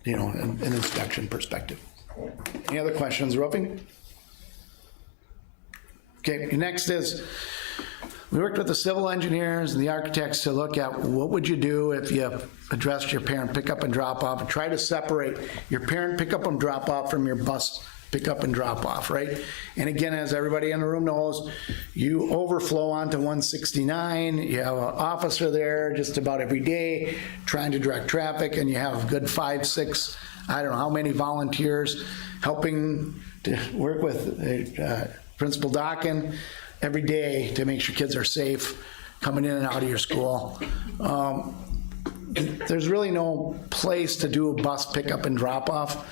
an inspection perspective. Any other questions, roofing? Okay, next is, we worked with the civil engineers and the architects to look at what would you do if you addressed your parent pickup and drop off and try to separate your parent pickup and drop off from your bus pick up and drop off, right? And again, as everybody in the room knows, you overflow onto 169, you have an officer there just about every day trying to direct traffic, and you have a good 5, 6, I don't know how many volunteers helping to work with Principal Dockin every day to make sure kids are safe coming in and out of your school. There's really no place to do a bus pickup and drop off.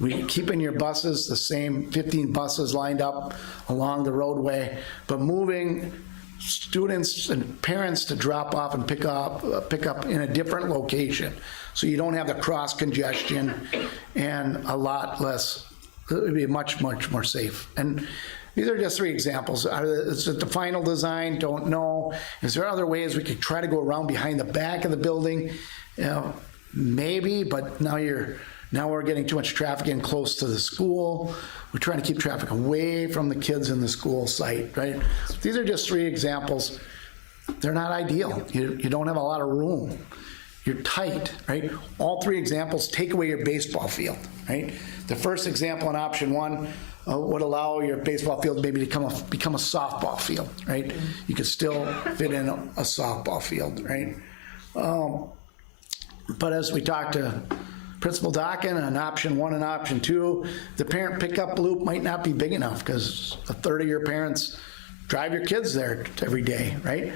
We keeping your buses the same, 15 buses lined up along the roadway, but moving students and parents to drop off and pick up in a different location, so you don't have the cross congestion, and a lot less. It would be much more safe. And these are just 3 examples. Is it the final design? Don't know. Is there other ways we could try to go around behind the back of the building? You know, maybe, but now we're getting too much traffic in close to the school. We're trying to keep traffic away from the kids in the school site, right? These are just 3 examples. They're not ideal. You don't have a lot of room. You're tight, right? All 3 examples take away your baseball field, right? The first example in option 1 would allow your baseball field maybe to become a softball field, right? You could still fit in a softball field, right? But as we talked to Principal Dockin on option 1 and option 2, the parent pickup loop might not be big enough because a third of your parents drive your kids there every day, right?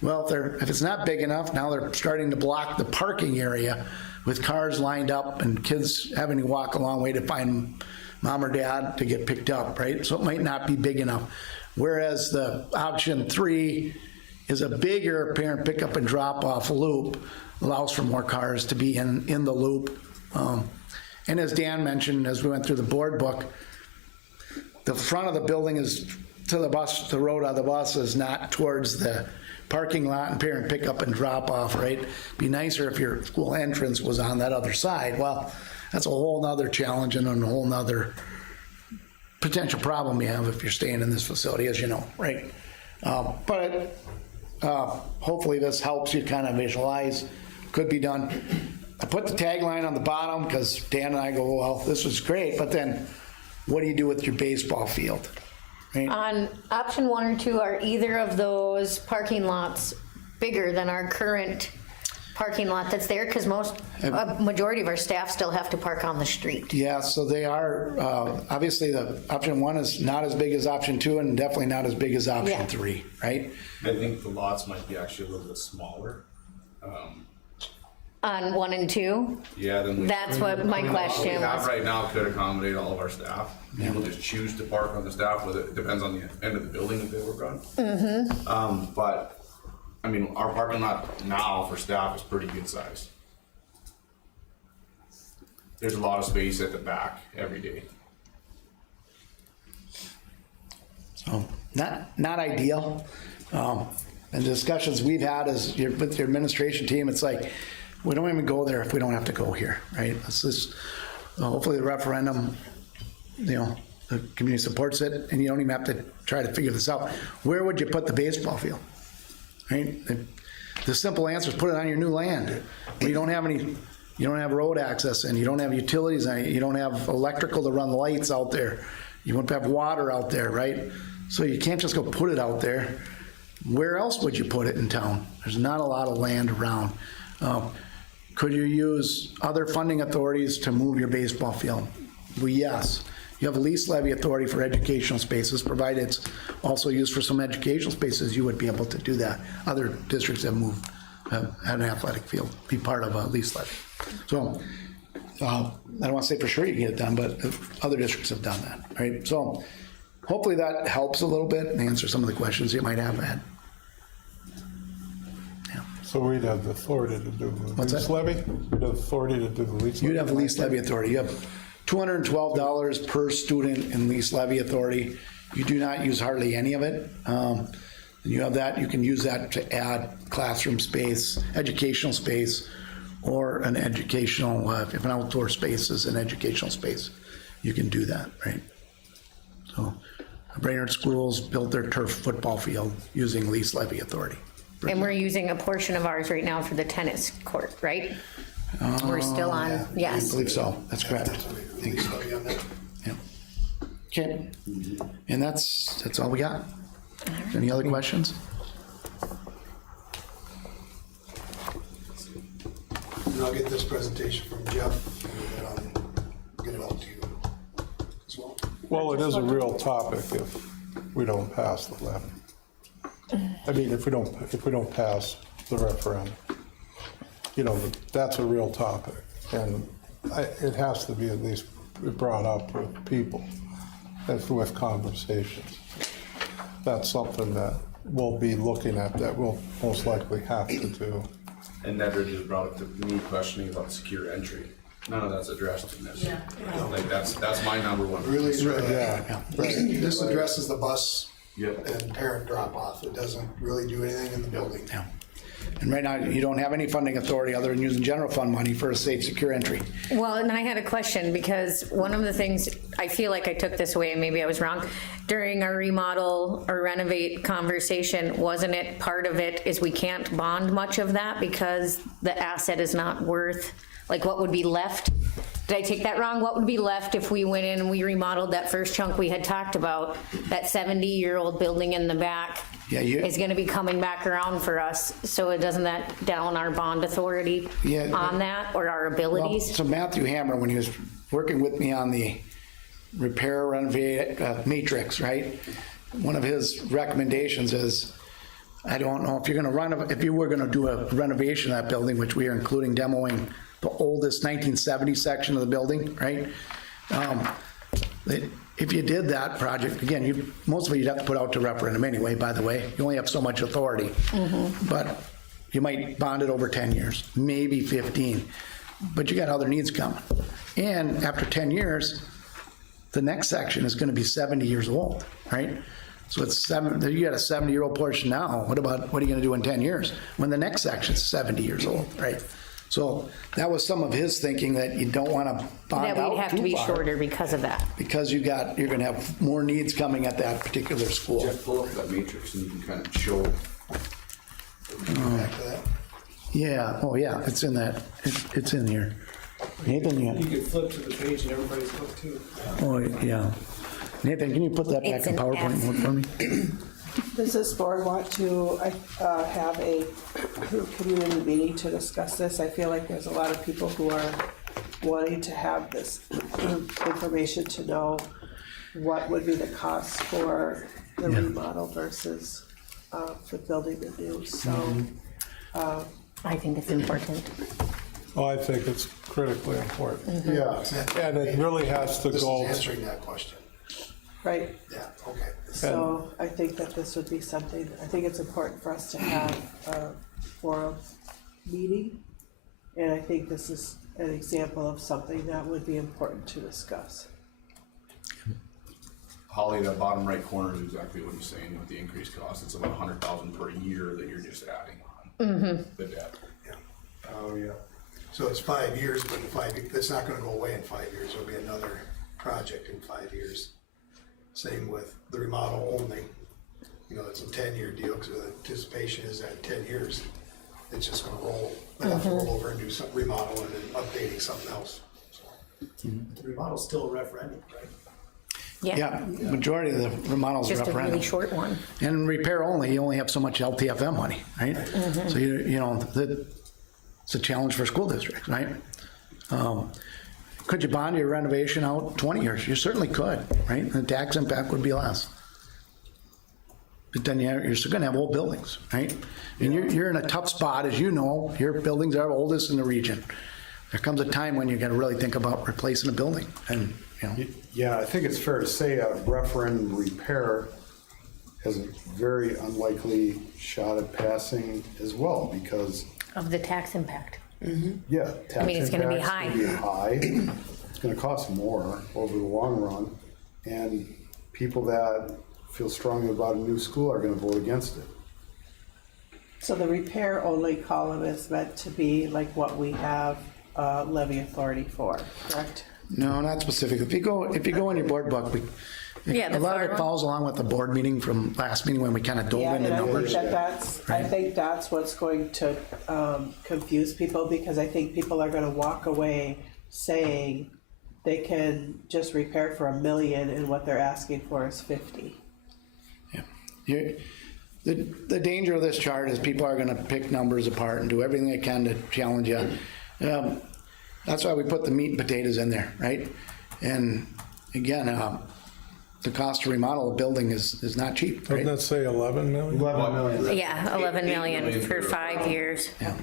Well, if it's not big enough, now they're starting to block the parking area with cars lined up and kids having to walk a long way to find mom or dad to get picked up, right? So it might not be big enough. Whereas the option 3 is a bigger parent pickup and drop off loop, allows for more cars to be in the loop. And as Dan mentioned, as we went through the board book, the front of the building is to the road of the bus is not towards the parking lot and parent pickup and drop off, right? Be nicer if your school entrance was on that other side. Well, that's a whole nother challenge and a whole nother potential problem you have if you're staying in this facility, as you know, right? But hopefully this helps you kind of visualize. Could be done. I put the tagline on the bottom because Dan and I go, well, this was great, but then what do you do with your baseball field? Right? On option 1 or 2, are either of those parking lots bigger than our current parking lot that's there? Because a majority of our staff still have to park on the street. Yeah, so they are, obviously the option 1 is not as big as option 2 and definitely not as big as option 3, right? I think the lots might be actually a little bit smaller. On 1 and 2? Yeah, then That's what my question we have was. right now could accommodate all of our staff. People just choose to park on the staff, whether it depends on the end of the building that they work on. Mm-hmm. But I mean, our parking lot now for staff is pretty good size. There's a lot of space at the back every day. So not ideal. And discussions we've had with your administration team, it's like, we don't even go there if we don't have to go here, right? This is, hopefully the referendum, the community supports it, and you don't even have to try to figure this out. Where would you put the baseball field, right? The simple answer is put it on your new land. You don't have road access in, you don't have utilities in it, you don't have electrical to run lights out there, you won't have water out there, right? So you can't just go put it out there. Where else would you put it in town? There's not a lot of land around. Could you use other funding authorities to move your baseball field? Well, yes. You have lease levy authority for educational spaces, provided it's also used for some educational spaces, you would be able to do that. Other districts have had an athletic field, be part of a lease levy. So I don't want to say for sure you can get it done, but other districts have done that, right? So hopefully that helps a little bit and answer some of the questions you might have had. So we'd have the authority to do the lease levy? We'd have authority to do the lease levy? You'd have lease levy authority. You have $212 per student in lease levy authority. You do not use hardly any of it. And you have that. You can use that to add classroom space, educational space, or an educational, if an outdoor space is an educational space, you can do that, right? So Brainerd Schools built their turf football field using lease levy authority. And we're using a portion of ours right now for the tennis court, right? We're still on, yes. I believe so. That's correct. Thanks. Yeah. Okay, and that's all we got. Any other questions? And I'll get this presentation from Jeff, and I'll get it out to you as well. Well, it is a real topic if we don't pass the levy. I mean, if we don't pass the referendum, you know, that's a real topic, and it has to be at least brought up with people and with conversations. That's something that we'll be looking at, that we'll most likely have to do. And Nedra just brought up to me questioning about secure entry. None of that's addressed in this. Yeah. Like that's my number one. Really, Yeah. this addresses the bus Yep. and parent drop-off. It doesn't really do anything in the building. Yeah. And right now, you don't have any funding authority other than using general fund money for a safe, secure entry. Well, and I had a question, because one of the things, I feel like I took this away, and maybe I was wrong, during our remodel or renovate conversation, wasn't it, part of it is we can't bond much of that because the asset is not worth, like, what would be left? Did I take that wrong? What would be left if we went in and we remodeled that first chunk we had talked about, that 70-year-old building in the back? Yeah, is going to be coming back around for us, so it doesn't that down our bond authority on that, or our abilities? Well, so Matthew Hammer, when he was working with me on the repair renovate matrix, right? One of his recommendations is, I don't know if you were going to do a renovation of that building, which we are including demoing the oldest 1970 section of the building, right? If you did that project, again, most of it you'd have to put out to referendum anyway, by the way. You only have so much authority. But you might bond it over 10 years, maybe 15. But you got other needs coming. And after 10 years, the next section is going to be 70 years old, right? So it's you got a 70-year-old portion now. What are you going to do in 10 years when the next section's 70 years old, right? So that was some of his thinking, that you don't want to bond out too far. That we'd have to be shorter because of that. Because you're going to have more needs coming at that particular school. Jeff, pull up that matrix and you can kind of show. Back to that. Yeah, oh yeah, it's in that, it's in here. Nathan, You could flip to the page and everybody's book too. oh, yeah. Nathan, can you put that back It's in an PowerPoint F. mode for me? Does this board want to have a community meeting to discuss this? I feel like there's a lot of people who are wanting to have this information to know what would be the cost for the remodel versus for building the new. So I think it's important. Oh, I think it's critically important. Yeah. And it really has to This go. is answering that question. right. Yeah, okay. So I think that this would be something, I think it's important for us to have a forum meeting. And I think this is an example of something that would be important to discuss. Holly, that bottom right corner is exactly what he's saying with the increased cost. It's about 100,000 per year that you're just adding on the debt. Oh, yeah. So it's 5 years, but it's not gonna go away in 5 years. It'll be another project in 5 years. Same with the remodel only. You know, it's a 10-year deal, because the anticipation is that in 10 years, it's just gonna roll. They'll have to roll over and do some remodel and then updating something else. The remodel's still a referendum, right? Yeah, majority of the remodels are Just a referendum. really short one. And repair only, you only have so much LTFM money, right? So you know, it's a challenge for school districts, right? Could you bond your renovation out 20 years? You certainly could, right? The tax impact would be less. But then you're still gonna have old buildings, right? And you're in a tough spot, as you know, your buildings are oldest in the region. There comes a time when you gotta really think about replacing a building, and, you know. Yeah, I think it's fair to say a referendum repair has a very unlikely shot at passing as well, because Of the tax impact. yeah, tax I mean, it's gonna be impact's high. gonna be high. It's gonna cost more over the long run, and people that feel strongly about a new school are gonna vote against it. So the repair only column is meant to be like what we have levy authority for, correct? No, not specific. If you go in your board book, Yeah, a lot of it follows along with the board meeting from last meeting when we kind of dove Yeah, into and I numbers. think I think that's what's going to confuse people, because I think people are gonna walk away saying they can just repair for $1 million and what they're asking for is 50. The danger of this chart is people are going to pick numbers apart and do everything they can to challenge you. That's why we put the meat and potatoes in there, right? And again, the cost to remodel a building is not cheap, right? Doesn't that say 11 million? 11 million. Yeah, 11 million for 5 years. Yeah.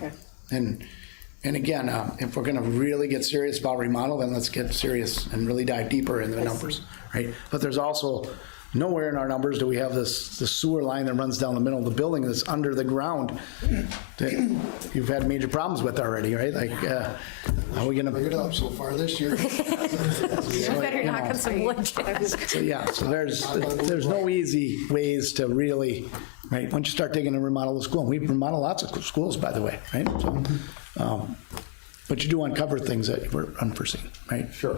And again, if we're going to really get serious about remodel, then let's get serious and really dive deeper into the numbers, right? But there's also nowhere in our numbers do we have the sewer line that runs down the middle of the building that's under the ground that you've had major problems with already, right? Like, are we going to bring it up so far this year? You better knock on some wood. So yeah, so there's no easy ways to really, right? Once you start digging and remodel the school, and we remodel lots of schools, by the way, right? So, but you do uncover things that were unforeseen, right? Sure.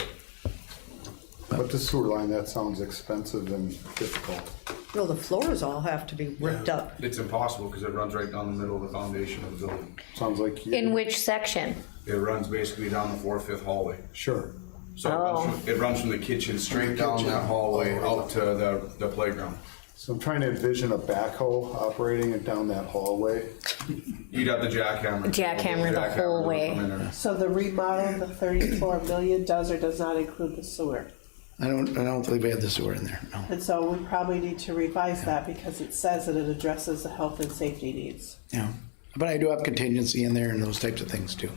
But the sewer line, that sounds expensive and difficult. Well, the floors all have to be ripped up. It's impossible because it runs right down the middle of the foundation of the building. Sounds like In which section? It runs basically down the 4th, 5th hallway. Sure. So it runs from the kitchen straight down that hallway out to the playground. So I'm trying to envision a backhoe operating it down that hallway. You'd have the jackhammer. Jackhammer the whole way. So the remodel, the 34 million does or does not include the sewer? I don't believe we have the sewer in there, no. And so we probably need to revise that because it says that it addresses the health and safety needs. Yeah, but I do have contingency in there and those types of things too.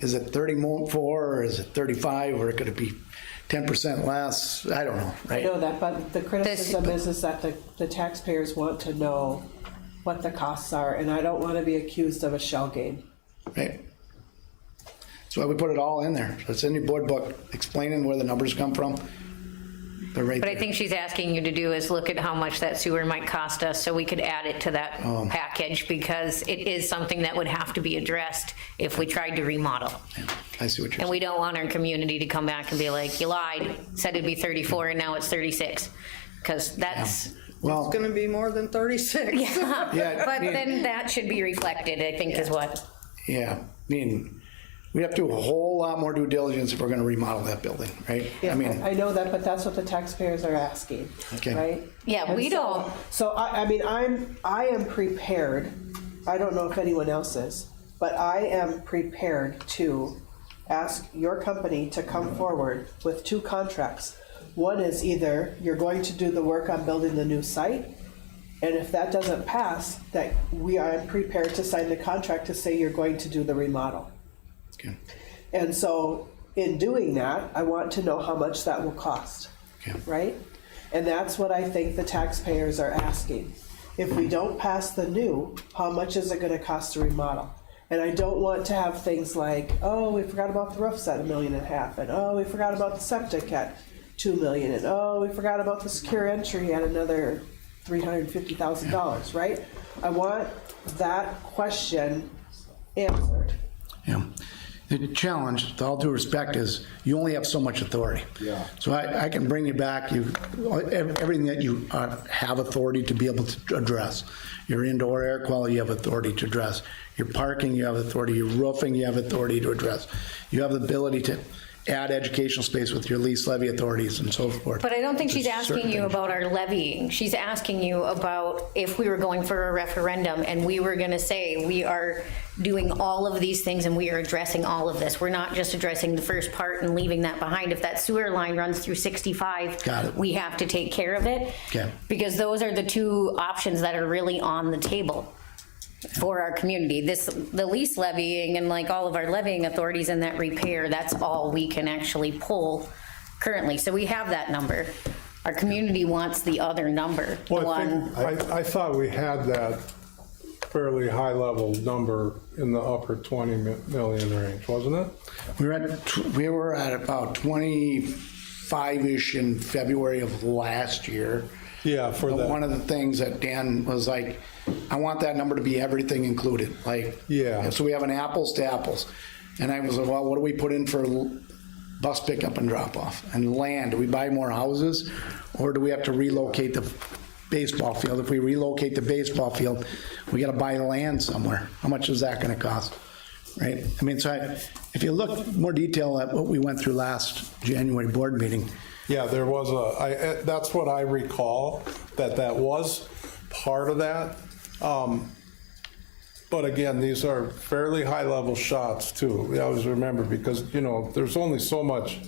Is it 34 or is it 35 or could it be 10% less? I don't know, right? I know that, but the criticism is that the taxpayers want to know what the costs are, and I don't want to be accused of a shell game. Right. That's why we put it all in there. So it's in your board book explaining where the numbers come from. They're right But there. I think she's asking you to do is look at how much that sewer might cost us so we could add it to that package because it is something that would have to be addressed if we tried to remodel. I see what you're And we don't want our community to come back and be like, you lied, said it'd be 34 and now it's 36. Because that's... It's gonna be more than 36. Yeah, Yeah, but I mean- then that should be reflected, I think is what. Yeah, I mean, we have to do a whole lot more due diligence if we're going to remodel that building, right? Yeah, I mean, I know that, but that's what the taxpayers are asking, Okay. right? Yeah, And we don't. So I mean, I am prepared. I don't know if anyone else is, but I am prepared to ask your company to come forward with 2 contracts. One is either you're going to do the work on building the new site, and if that doesn't pass, that we are prepared to sign the contract to say you're going to do the remodel. Okay. And so in doing that, I want to know how much that will cost, right? And that's what I think the taxpayers are asking. If we don't pass the new, how much is it gonna cost to remodel? And I don't want to have things like, oh, we forgot about the roofs at $1.5 million, and oh, we forgot about the septic at $2 million, and oh, we forgot about the secure entry at another $350,000, right? I want that question answered. yeah. The challenge, with all due respect, is you only have so much authority. Yeah. So I can bring you back everything that you have authority to be able to address. Your indoor air quality, you have authority to address. Your parking, you have authority. Your roofing, you have authority to address. You have the ability to add educational space with your lease levy authorities and so forth. But I don't think There's she's asking certain you things. about our levying. She's asking you about if we were going for a referendum and we were gonna say, we are doing all of these things and we are addressing all of this. We're not just addressing the first part and leaving that behind. If that sewer line runs through 65, Got it. we have to take care of it. Okay. Because those are the 2 options that are really on the table for our community. The lease levying and like all of our levying authorities and that repair, that's all we can actually pull currently. So we have that number. Our community wants the other number. the Well, one. I thought we had that fairly high-level number in the upper 20 million range, wasn't it? We were at about 25-ish in February of last year. Yeah, for But that. one of the things that Dan was like, I want that number to be everything included, like. Yeah. So we have an apples to apples. And I was like, well, what do we put in for bus pickup and drop off? And land, do we buy more houses? Or do we have to relocate the baseball field? If we relocate the baseball field, we gotta buy land somewhere. How much is that gonna cost? right? I mean, if you look more detail at what we went through last January board meeting. Yeah, there was that's what I recall, that was part of that. But again, these are fairly high-level shots too. I always remember, because, you know, there's only so much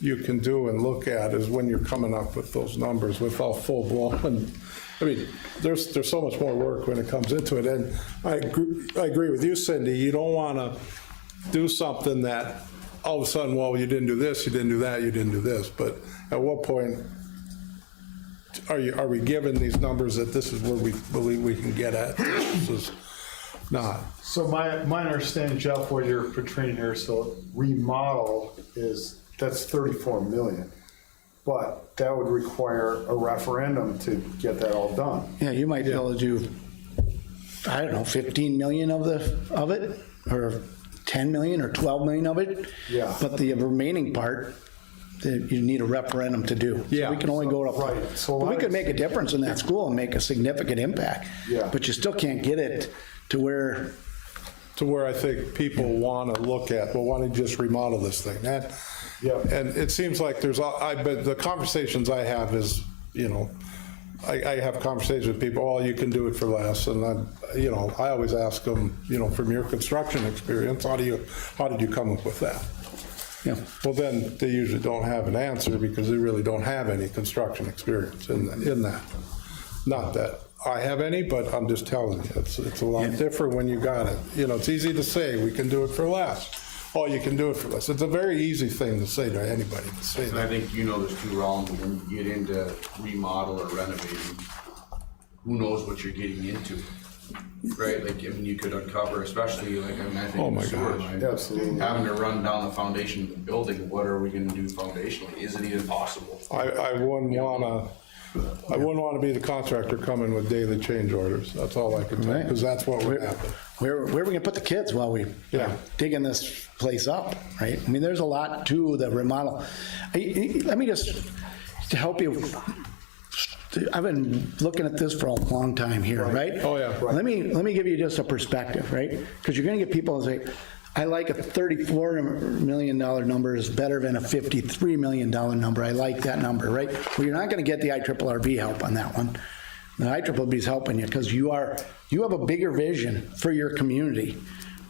you can do and look at is when you're coming up with those numbers without full-blown. I mean, there's so much more work when it comes into it. And I agree with you, Cindy. You don't want to do something that all of a sudden, well, you didn't do this, you didn't do that, you didn't do this. But at what point are we given these numbers that this is where we believe we can get at? This is not. So my understanding, Jeff, what you're portraying here, so remodel that's 34 million. But that would require a referendum to get that all done. Yeah, you might be able to do, I don't know, 15 million of it, or 10 million or 12 million of it. Yeah. But the remaining part, you need a referendum to do. Yeah. So we can only go up. Right. So but we could make a difference in that school and make a significant impact. Yeah. But you still can't get it to where I think people want to look at, well, why don't you just remodel this thing? And it seems like but the conversations I have is, you know, I have conversations with people, oh, you can do it for less. And I always ask them, you know, from your construction experience, how did you come up with that? Yeah. Well, then they usually don't have an answer because they really don't have any construction experience in that. Not that I have any, but I'm just telling you, it's a lot different when you got it. You know, it's easy to say, we can do it for less. Oh, you can do it for less. It's a very easy thing to say to anybody to say And that. I think you know there's two realms. When you get into remodel or renovating, who knows what you're getting into, right? Like, I mean, you could uncover, especially like I mentioned, Oh my sewer gosh, line, absolutely. having to run down the foundation of the building. What are we going to do foundationally? Is it even possible? I wouldn't want to be the contractor coming with daily change orders. That's all I can tell you, because that's what would happen. where are we going to put the kids while we digging this place up, right? I mean, there's a lot to the remodel. Let me just, to help you, I've been looking at this for a long time here, right? Oh, yeah. Right. Let me give you just a perspective, right? Because you're going to get people who say, I like a $34 million number is better than a $53 million number. I like that number, right? Well, you're not going to get the IRRB help on that one. The IRRB is helping you because you have a bigger vision for your community,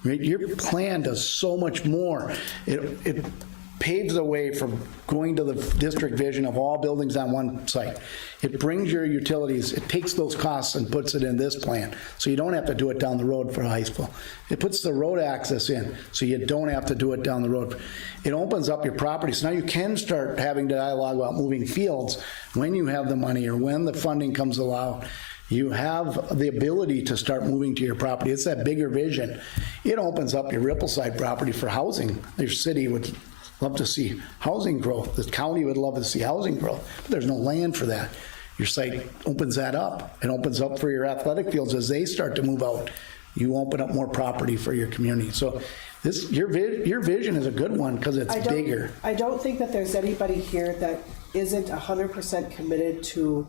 right? Your plan does so much more. It paves the way from going to the district vision of all buildings on one site. It brings your utilities, it takes those costs and puts it in this plan, so you don't have to do it down the road for high school. It puts the road access in, so you don't have to do it down the road. It opens up your property, so now you can start having dialogue about moving fields when you have the money or when the funding comes allowed. You have the ability to start moving to your property. It's that bigger vision. It opens up your Rippleside property for housing. Your city would love to see housing growth. The county would love to see housing growth, but there's no land for that. Your site opens that up. It opens up for your athletic fields as they start to move out. You open up more property for your community. So your vision is a good one because it's bigger. I don't think that there's anybody here that isn't 100% committed to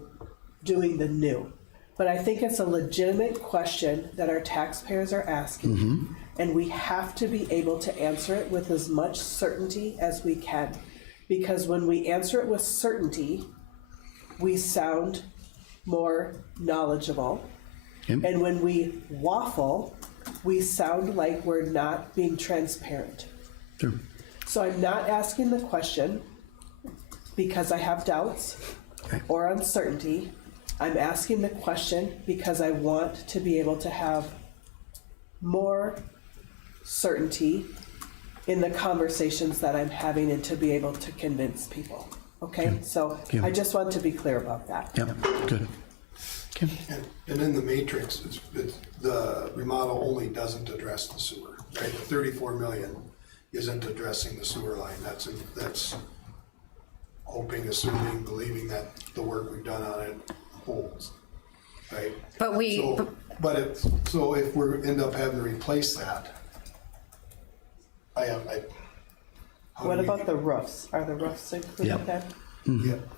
doing the new. But I think it's a legitimate question that our taxpayers are asking. Mm-hmm. And we have to be able to answer it with as much certainty as we can. Because when we answer it with certainty, we sound more knowledgeable. Yep. And when we waffle, we sound like we're not being transparent. Sure. So I'm not asking the question because I have doubts or uncertainty. I'm asking the question because I want to be able to have more certainty in the conversations that I'm having and to be able to convince people. Okay? So I just want to be clear about that. Yep, good. Okay. And in the matrix, the remodel only doesn't address the sewer, right? The 34 million isn't addressing the sewer line. That's hoping, assuming, believing that the work we've done on it holds, right? But So if we end up having to replace that, What about the roofs? Are the roofs included Yep. there? Mm-hmm. Yep.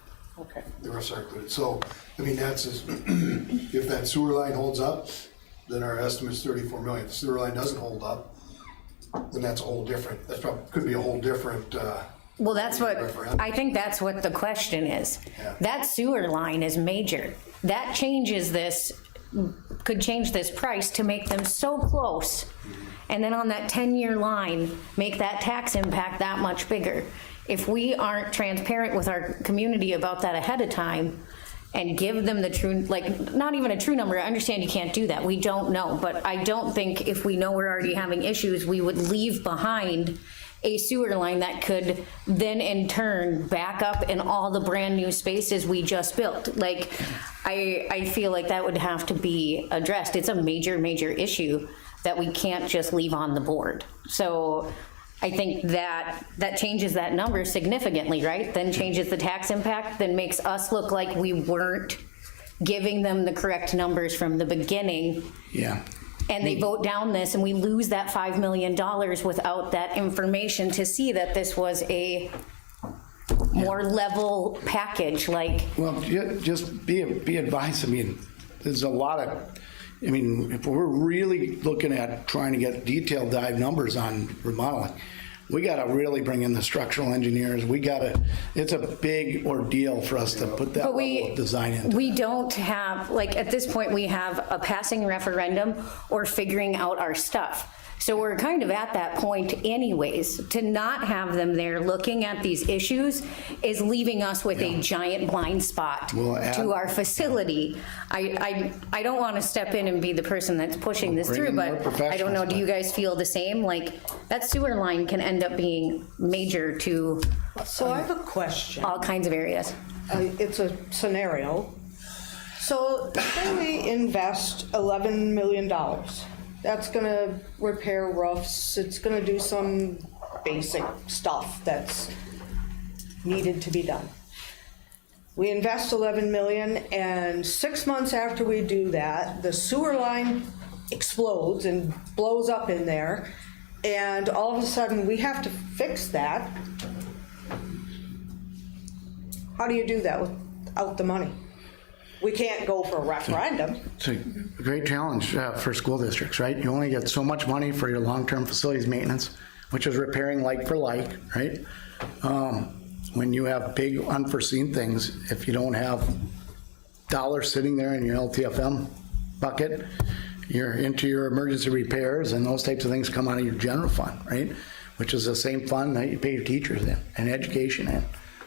Okay. The roofs are included. So, I mean, if that sewer line holds up, then our estimate's 34 million. If the sewer line doesn't hold up, then that's a whole different, that's probably, could be a whole different, Well, that's what, referendum. I think that's what the question is. That sewer line is major. That changes this, could change this price to make them so close. And then on that 10-year line, make that tax impact that much bigger. If we aren't transparent with our community about that ahead of time and give them the true, like, not even a true number, I understand you can't do that, we don't know, but I don't think if we know we're already having issues, we would leave behind a sewer line that could then in turn back up in all the brand new spaces we just built. Like, I feel like that would have to be addressed. It's a major, major issue that we can't just leave on the board. So I think that changes that number significantly, right? Then changes the tax impact, then makes us look like we weren't giving them the correct numbers from the beginning. Yeah. And they vote down this, and we lose that $5 million without that information to see that this was a more level package, like. Well, just be advised, I mean, there's a lot of, I mean, if we're really looking at trying to get detailed dive numbers on remodeling, we gotta really bring in the structural engineers. It's a big ordeal for us to put that level of design in. We don't have, like, at this point, we have a passing referendum or figuring out our stuff. So we're kind of at that point anyways. To not have them there looking at these issues is leaving us with a giant blind spot to our facility. I don't want to step in and be the person that's pushing this through, but I don't know, do you guys feel the same? Like, that sewer line can end up being major to So I have a question. all kinds of areas. It's a scenario. So say we invest $11 million. That's gonna repair roofs, it's gonna do some basic stuff that's needed to be done. We invest 11 million, and 6 months after we do that, the sewer line explodes and blows up in there, and all of a sudden we have to fix that. How do you do that without the money? We can't go for a referendum. It's a great challenge for school districts, right? You only get so much money for your long-term facilities maintenance, which is repairing like for like, right? When you have big unforeseen things, if you don't have dollars sitting there in your LTFM bucket, you're into your emergency repairs, and those types of things come out of your general fund, right? Which is the same fund that you pay your teachers in and education in.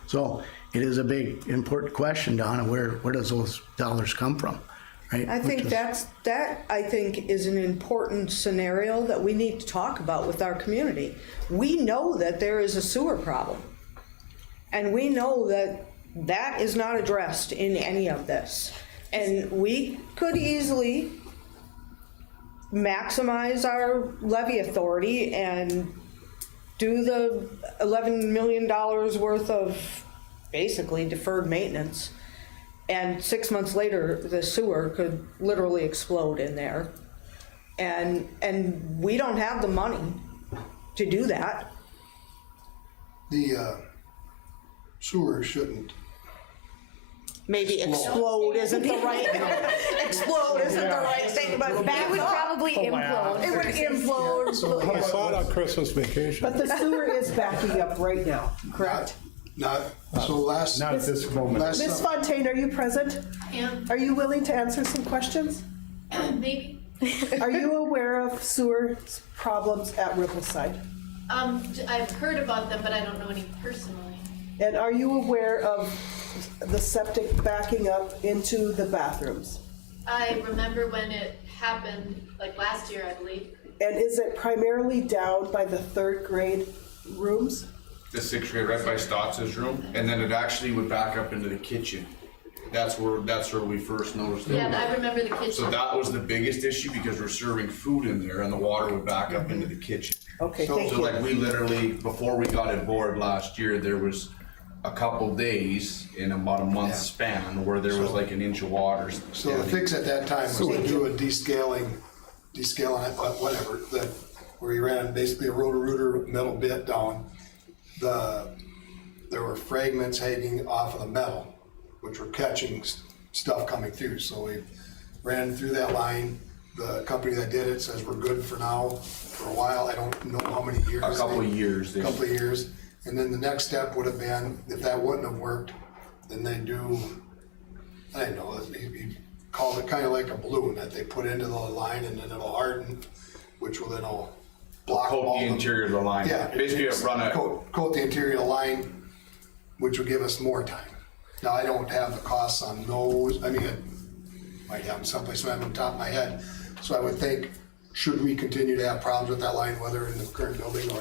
So it is a big, important question, Donna, where does those dollars come from, right? I think that I think is an important scenario that we need to talk about with our community. We know that there is a sewer problem, and we know that that is not addressed in any of this. And we could easily maximize our levy authority and do the $11 million worth of basically deferred maintenance, and 6 months later the sewer could literally explode in there, and we don't have the money to do that. The sewer shouldn't. Maybe explode isn't the right explode isn't the right thing, but It would probably implode. It would implode. I saw it on Christmas vacation. But the sewer is backing up right now, correct? Not at this moment. Ms. Fontaine, are you present? Yeah. Are you willing to answer some questions? Maybe. Are you aware of sewer problems at Rippleside? I've heard about them, but I don't know any personally. And are you aware of the septic backing up into the bathrooms? I remember when it happened, like last year, I believe. And is it primarily down by the third grade rooms? The sixth grade, right by Stotts' room, and then it actually would back up into the kitchen. That's where we first noticed it. Yeah, I remember the kitchen. So that was the biggest issue, because we're serving food in there, and the water would back up into the kitchen. Okay, thank you. So like we literally, before we got it board last year, there was a couple days in about a month span where there was like an inch of water. So the fix at that time was to do a descaling, whatever, where you ran basically a rotor-rooter metal bit down. There were fragments hanging off of the metal, which were catching stuff coming through. So we ran through that line, the company that did it says we're good for now, for a while. I don't know how many years. A couple of years. A couple of years. And then the next step would have been, if that wouldn't have worked, then they do, I don't know, he called it kind of like a balloon that they put into the line and then it'll harden, which will then all block Coat all the interior of the line. Yeah. Basically, run a Coat the interior of the line, which will give us more time. Now, I don't have the costs on those. I mean, I might have them someplace on the top of my head. So I would think, should we continue to have problems with that line, whether in the current building or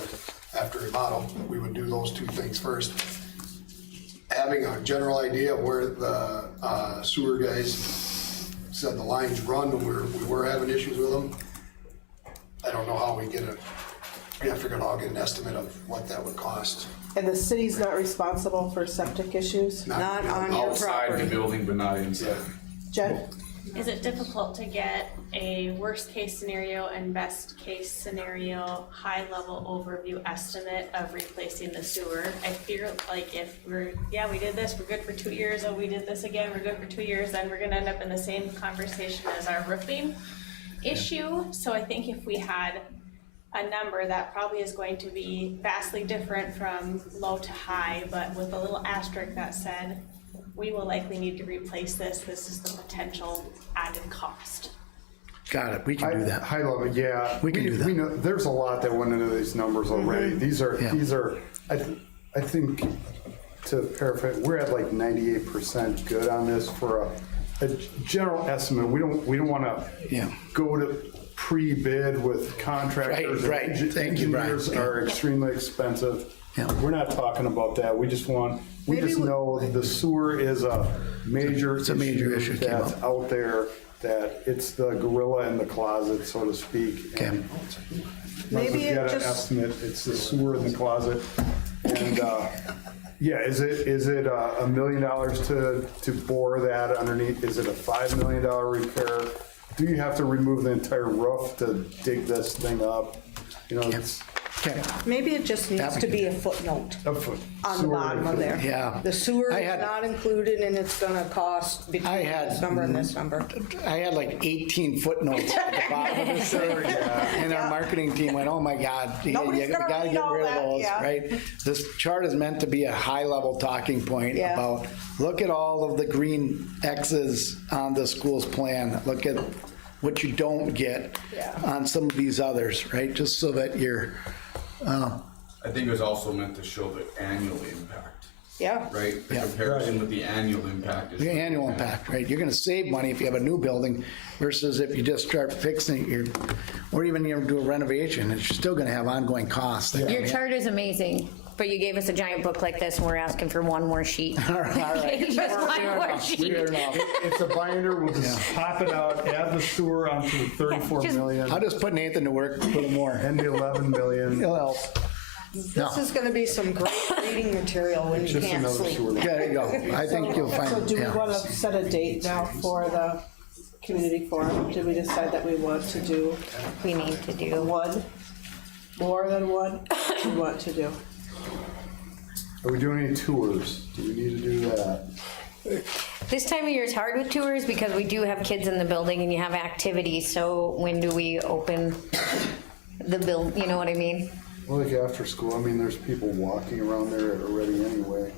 after remodel, we would do those two things first. Having a general idea of where the sewer guys said the lines run when we were having issues with them. I don't know how we get I figured I'll get an estimate of what that would cost. And the city's not responsible for septic issues? Not on your outside property. the building, but not inside. Jen? Is it difficult to get a worst case scenario and best case scenario high level overview estimate of replacing the sewer? I feel like if we did this, we're good for 2 years, we did this again, we're good for 2 years, then we're gonna end up in the same conversation as our roofing issue. So I think if we had a number that probably is going to be vastly different from low to high, but with a little asterisk that said, we will likely need to replace this. This is the potential added cost. Got it, we can do that. High level, yeah. We can do that. We know, there's a lot that went into these numbers already. These are, I think, to paraphrase, we're at like 98% good on this for a general estimate. We don't want to go to pre-bid with contractors. Right. Thank you, Brian. Engineers are extremely expensive. We're not talking about that. We just know the sewer is a major issue that's out there, that it's the gorilla in the closet, so to speak. And Maybe you got an estimate, it's the sewer in the closet. And is it $1 million to bore that underneath? Is it a $5 million repair? Do you have to remove the entire roof to dig this thing up? Maybe it just needs to be a footnote on the bottom of there. Yeah. The sewer is not included and it's gonna cost between this number and this number. I had like 18 footnotes at the bottom of the sewer, and our marketing team went, "Oh my God, you gotta get rid of those." Right? This chart is meant to be a high-level talking point about. Look at all of the green X's on the school's plan. Look at what you don't get on some of these others, right? Just so that you're. I think it was also meant to show the annual impact. Yeah. Right? The comparison with the annual impact is. The annual impact, right? You're gonna save money if you have a new building versus if you just start fixing it, or even do a renovation, it's still gonna have ongoing costs. Your chart is amazing, but you gave us a giant book like this and we're asking for one more sheet. All right. Just one more sheet. It's a binder, we'll just pop it out, add the sewer onto the 34 million. I'll just put Nathan to work a little more. And the 11 million. He'll help. This is gonna be some great reading material when you can't sleep. There you go. I think you'll find So it. do we want to set a date now for the community forum? Did we decide that we want to do? We need to do one, more than one, we want to do? Are we doing any tours? Do we need to do that? This time of year is hard with tours because we do have kids in the building and you have activities. So when do we open the build? You know what I mean? Well, like after school, I mean, there's people walking around there already anyway.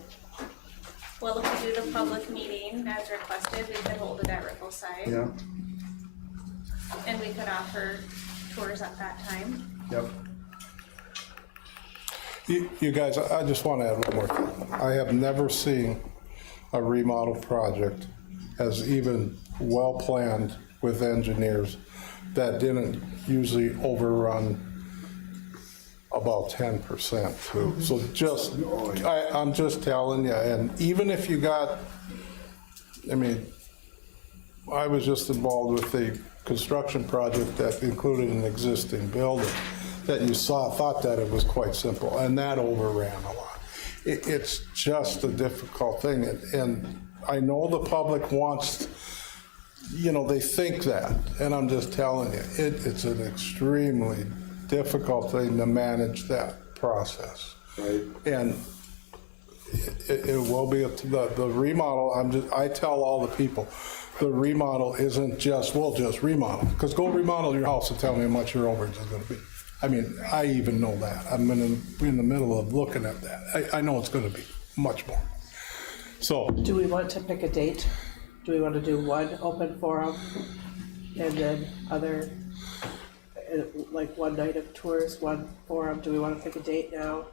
Well, if we do the public meeting as requested, we could hold it at Rippleside. Yeah. And we could offer tours at that time. Yep. You guys, I just want to add one more thing. I have never seen a remodel project as even well-planned with engineers that didn't usually overrun about 10% too. So just, I'm just telling you, and even if you got, I mean, I was just involved with a construction project that included an existing building that you thought that it was quite simple, and that overran a lot. It's just a difficult thing, and I know the public wants, they think that, and I'm just telling you, it's an extremely difficult thing to manage that process. Right. And it will be, the remodel, I tell all the people, the remodel isn't just, we'll just remodel. Because go remodel your house and tell me how much your overage is gonna be. I mean, I even know that. I'm in the middle of looking at that. I know it's gonna be much more. So, Do we want to pick a date? Do we want to do one open forum and then other, like one night of tours, one forum? Do we want to pick a date now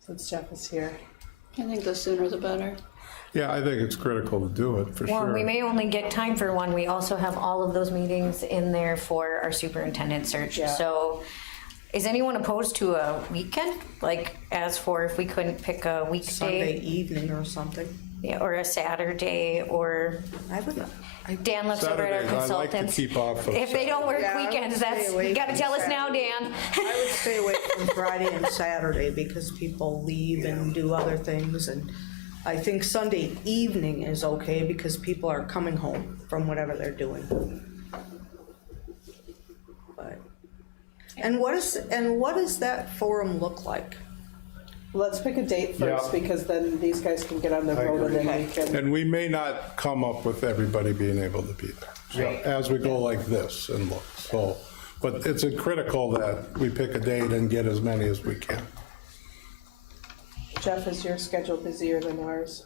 since Jeff is here? I think the sooner the better. yeah, I think it's critical to do it, for Well, sure. we may only get time for one. We also have all of those meetings in there for our superintendent search. Yeah. So is anyone opposed to a weekend? Like, as for if we couldn't pick a weekday? Sunday evening or something. Yeah, or a Saturday, or Dan looks over at our Saturdays, I like to consultants. keep off of If they don't work Yeah, I would weekends, stay that's, away you gotta from tell us now, Saturday. Dan. I would stay away from Friday and Saturday because people leave and do other things, and I think Sunday evening is okay because people are coming home from whatever they're doing. But, and what does that forum look like? Let's pick a date first, Yeah. because then these guys can get on the road and then we can. And we may not come up with everybody being able to be there, so, as we go like this and look, so. But it's critical that we pick a date and get as many as we can. Jeff, is your schedule busier than ours?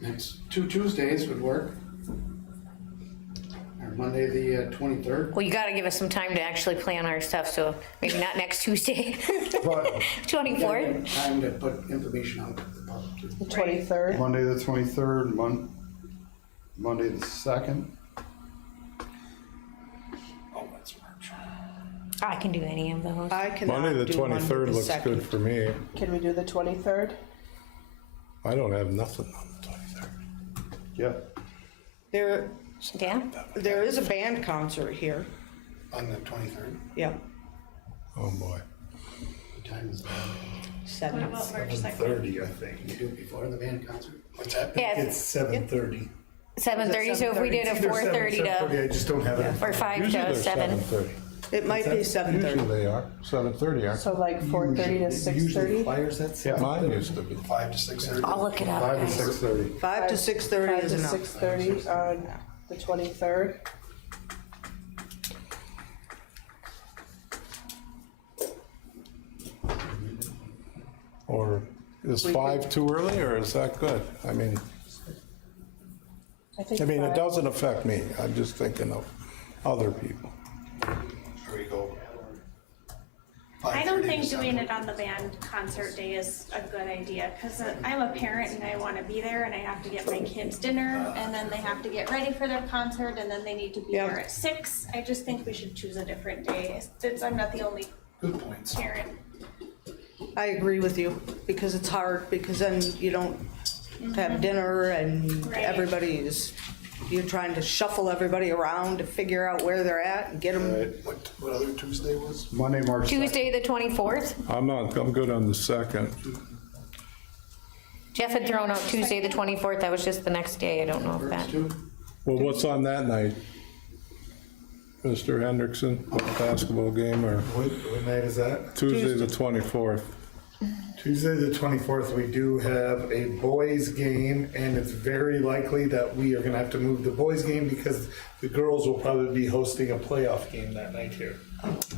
Next 2 Tuesdays would work. Or Monday, the 23rd. Well, you gotta give us some time to actually plan our stuff, so maybe not next Tuesday. 24th? Time to put information out to the public. too. The 23rd? Monday the 23rd, Monday the 2nd. Oh, that's March. I can do any of those. I cannot Monday the do Monday 23rd the looks 2nd. good for me. Can we do the 23rd? I don't have nothing on the 23rd. Yeah. There is a band concert here. On the 23rd? Yeah, Oh, boy. What time is that? 7. What about March 2nd? 7:30, I think. Can you do it before the band concert? What's that? Yeah, It's 7:30. 7:30, so if we did a 4:30 7:30, I to, just don't have it. or 5 Usually to they're 7. 7:30. It might be 7:30. Usually they are, 7:30, aren't So like 4:30 to 6:30? Flyers, that's they? Mine used to be. 5 to 6:30? I'll look it up. 5 to 6:30. 5 to 6:30 5 is to enough. 6:30 on the 23rd. Or is 5 too early, or is that good? I mean, I think it 5. doesn't affect me. I'm just thinking of other people. There you go. I don't 5:30 think to doing it on the band concert day is a good idea, because I'm a parent and I want to be there, and I have to get my kids dinner, and then they have to get ready for their concert, and then they need to be there at 6. I just think we should choose a different day, since I'm not the only Good points. parent. I agree with you, because it's hard, because then you don't have dinner and Right. everybody's, you're trying to shuffle everybody around to figure out where they're at and get them. What other Tuesday was? Monday, March 2nd. Tuesday, the 24th? I'm good on the 2nd. Jeff had thrown out Tuesday, the 24th. That was just the next day. I don't know if that. Well, what's on that night? Mr. Hendrickson, a basketball game, or What night is that? Tuesday the 24th? Tuesday the 24th, we do have a boys game, and it's very likely that we are gonna have to move the boys game because the girls will probably be hosting a playoff game that night here.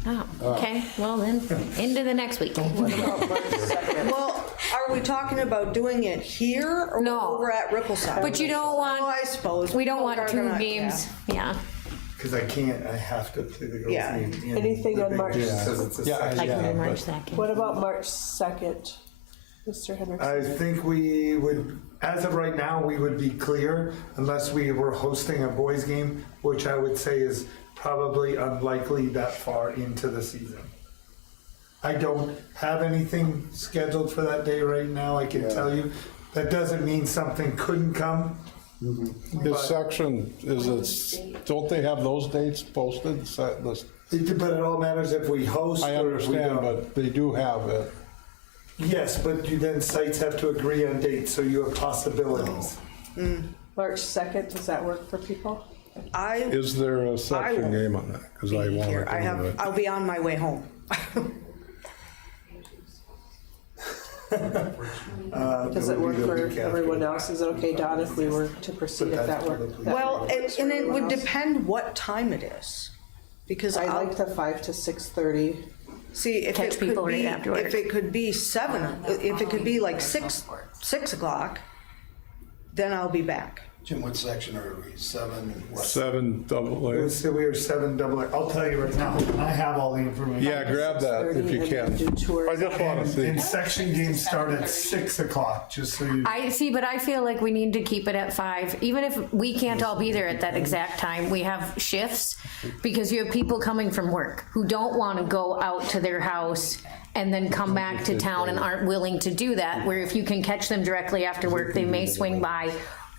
Oh, okay. Well, then, into the next week. Well, are we talking about doing it here or No. over at Rippleside? But you don't want, Oh, I suppose. we don't People want are 2 gonna- games. Yeah. Because I can't, I have to play the girls Yeah. game. in Anything the on big March game because it's a Yeah, second. Like yeah, March but- 2nd. What about March 2nd, Mr. Hendrickson? I think we would, as of right now, we would be clear unless we were hosting a boys game, which I would say is probably unlikely that far into the season. I don't have anything scheduled for that day right now, I can tell you. That doesn't mean something couldn't come. This section, don't they have those dates posted? But it all matters if we host I or if we understand, don't. but they do have it. Yes, but then sites have to agree on dates, so you have possibilities. March 2nd, does that work for people? Is there a section game on that? Because I want Here, to do it. I'll be on my way home. Does it work for everyone else? Is it okay, Don, if we were to proceed if that worked? Well, and it would depend what time it is. Because I like the 5 to 6:30. See, if Catch it could people right be, after work. if it could be 7, if it could be like 6 o'clock, then I'll be back. Jim, what section are we? 7? What? 7 double A. So we are 7 double A. I'll tell you right now, I have all the information. Yeah, grab that if you can. I just want to see. And section games start at 6 o'clock, just so you. I see, but I feel like we need to keep it at 5. Even if we can't all be there at that exact time, we have shifts because you have people coming from work who don't want to go out to their house and then come back to town and aren't willing to do that, where if you can catch them directly after work, they may swing by,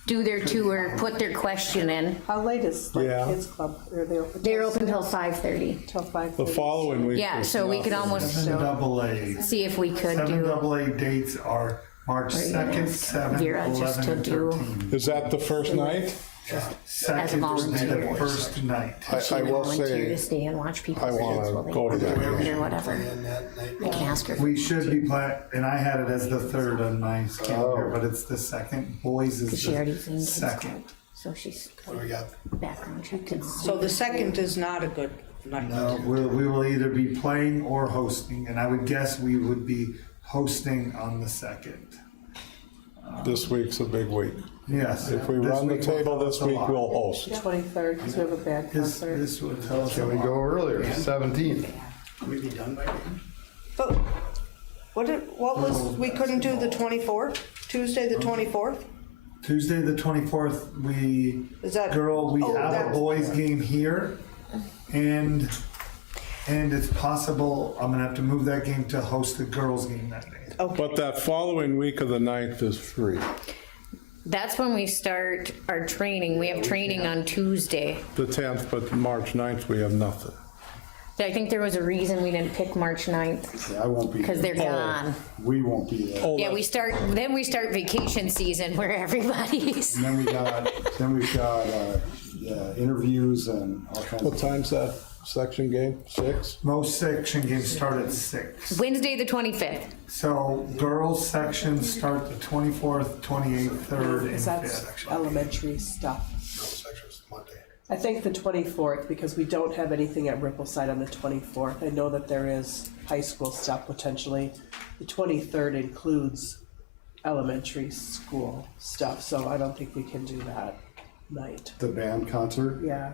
do their tour, put their question in. How late is kids club? Are they open? They're open till 5:30. Till 5:30. The following week. Yeah, is so we could almost 7 double A. see if we could 7 do. double A dates are March 2nd, 7th, Vera just 11th, to and do. 13th. Is that the first night? Second is the first night. I will Volunteer say, to stay and watch people. I want while to they go to that. bond or whatever. I can ask her. We should be playing, and I had it as the 3rd on my calendar, but it's the 2nd. Boys is She already the seen kids 2nd. So she's What do we got? background check and all. So the 2nd is not a good night. No, we will either be playing or hosting, and I would guess we would be hosting on the 2nd. This week's a big week. Yes. If we This run the week will table tell this us a week, lot. we'll host. 23rd, because we have a band concert. This would tell us a Can we lot. go earlier, 17th? Can we be done by then? But what was, we couldn't do the 24th, Tuesday the 24th? Tuesday, the 24th, we Is that? have a that's- boys game here, and it's possible I'm gonna have to move that game to host the girls game that day. But that following week of the 9th is free. That's when we start our training. We have training on Tuesday. The 10th, but March 9th, we have nothing. I think there was a reason we didn't pick March 9th. I won't be. Because they're gone. We won't be there. Yeah, we start vacation season where everybody's. And then we've got interviews and all kinds What time's that section game? 6? Most section games start at 6. Wednesday, the 25th. So girls sections start the 24th, 28th, 3rd, and That's 5th. elementary stuff. Section's Monday. I think the 24th, because we don't have anything at Rippleside on the 24th. I know that there is high school stuff potentially. The 23rd includes elementary school stuff, so I don't think we can do that night. The band concert. Yeah.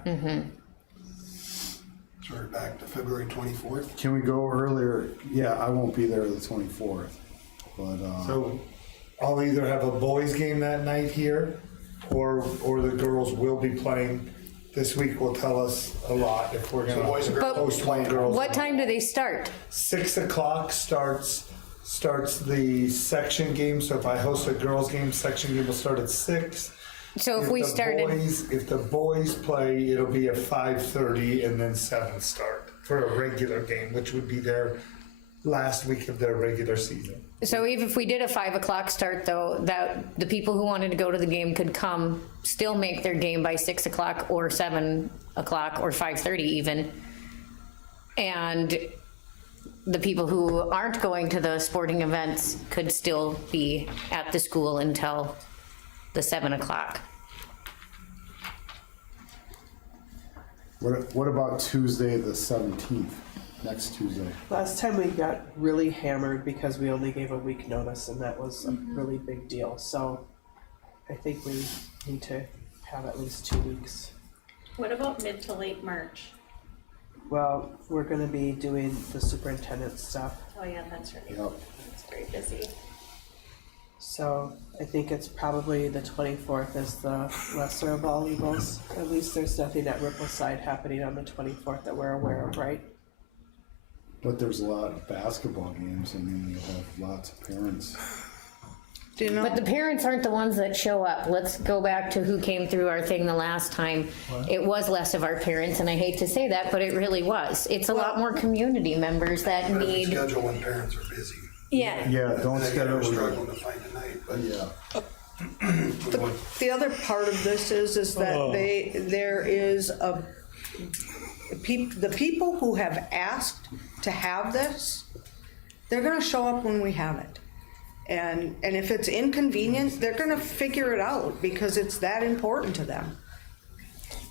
So we're back to February 24th. Can we go earlier? Yeah, I won't be there the 24th, but so I'll either have a boys game that night here, or the girls will be playing. This week will tell us a lot if we're gonna host one girls. What time do they start? 6 o'clock starts the section game. So if I host a girls game, section game will start at 6. So if we started. If the boys play, it'll be at 5:30 and then 7 start for a regular game, which would be their last week of their regular season. So even if we did a 5 o'clock start though, that the people who wanted to go to the game could come, still make their game by 6 o'clock or 7 o'clock or 5:30 even. And the people who aren't going to the sporting events could still be at the school until the 7 o'clock. What about Tuesday the 17th, next Tuesday? Last time we got really hammered because we only gave a week notice, and that was a really big deal. So I think we need to have at least 2 weeks. What about mid to late March? Well, we're gonna be doing the superintendent stuff, Oh yeah, that's right. Yep. It's very busy. so I think it's probably the 24th is the lesser of all evils. At least there's nothing at Rippleside happening on the 24th that we're aware of, right? But there's a lot of basketball games, and then you have lots of parents. Do you know? But the parents aren't the ones that show up. Let's go back to who came through our thing the last time. It was less of our parents, and I hate to say that, but it really was. It's a lot more community members that need. Schedule when parents are busy. Yeah. Yeah, don't They schedule. are struggling to find a night, but Yeah. The other part of this is that there is the people who have asked to have this, they're gonna show up when we have it. And if it's inconvenient, they're gonna figure it out because it's that important to them.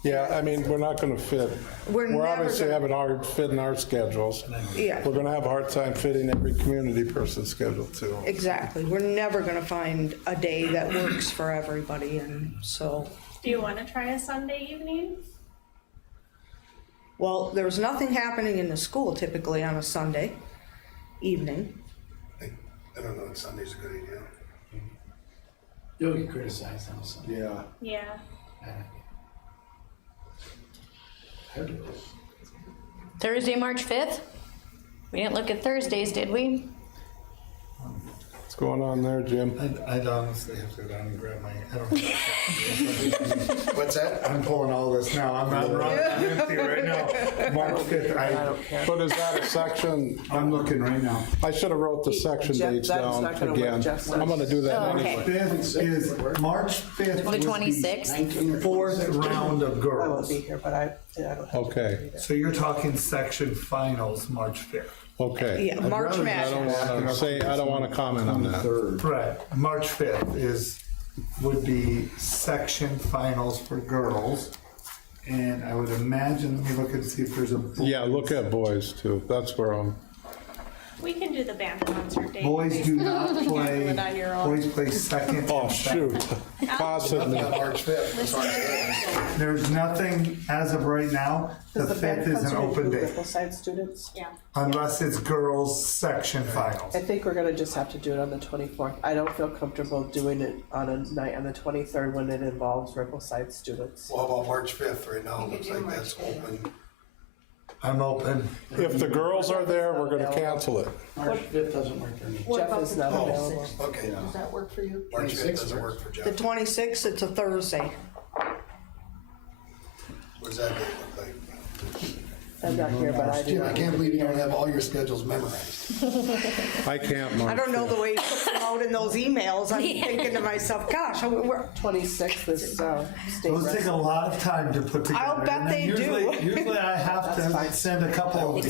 Yeah, I mean, we're not gonna fit. We're never obviously gonna- having hard fitting our schedules. Yeah. We're gonna have a hard time fitting every community person's schedule too. Exactly. We're never gonna find a day that works for everybody, and so. Do you want to try a Sunday evening? Well, there's nothing happening in the school typically on a Sunday evening. I don't know if Sunday's a good idea. You'll get criticized on Sunday. Yeah. Yeah. Thursday, March 5th? We didn't look at Thursdays, did we? What's going on there, Jim? I'd honestly have to go down and grab my, I don't know. What's that? I'm pulling all this now, I'm not running, I'm empty right now. March 5th, But is that a section? I'm looking right now. I should have wrote the section Jeff, dates that's down not gonna work, again. Jeff. I'm gonna do that Oh, okay. anyway. 5th is, March 5th The was 26th? fourth round of I won't girls. be here, but I don't have. Okay, So you're talking section finals, March 5th. okay. Yeah, March I don't Madness. wanna say, I don't wanna comment on that. Right, March 5th would be section finals for girls. And I would imagine, let me look and see if there's a. Yeah, look at boys too. That's where I'm. We can do the band concert date. Boys do not You can do play, it on your own. boys play second. Oh, and shoot. Possibly. March 5th. There's nothing as of right now. The Does the band 5th is an concert open include day, Rippleside students? Yeah. unless it's girls section finals. I think we're gonna just have to do it on the 24th. I don't feel comfortable doing it on a night on the 23rd when it involves Rippleside students. Well, how about March 5th? Right now, it looks like that's open. I'm open. If the girls are there, we're gonna cancel it. March 5th doesn't work for me. Jeff is not available. Okay. Does that work for you? March 5th doesn't work for The Jeff. 26th, it's a Thursday. What does that date look like? I'm not here, but I do. Jim, I can't believe you don't have all your schedules memorized. I can't, I Mark. don't know the way he puts them out in those emails. I'm thinking to myself, gosh, we're, 26th is state Those take a wrestling. lot of time to put together. I'll bet and then they do. Usually I have That's fine. to send a couple of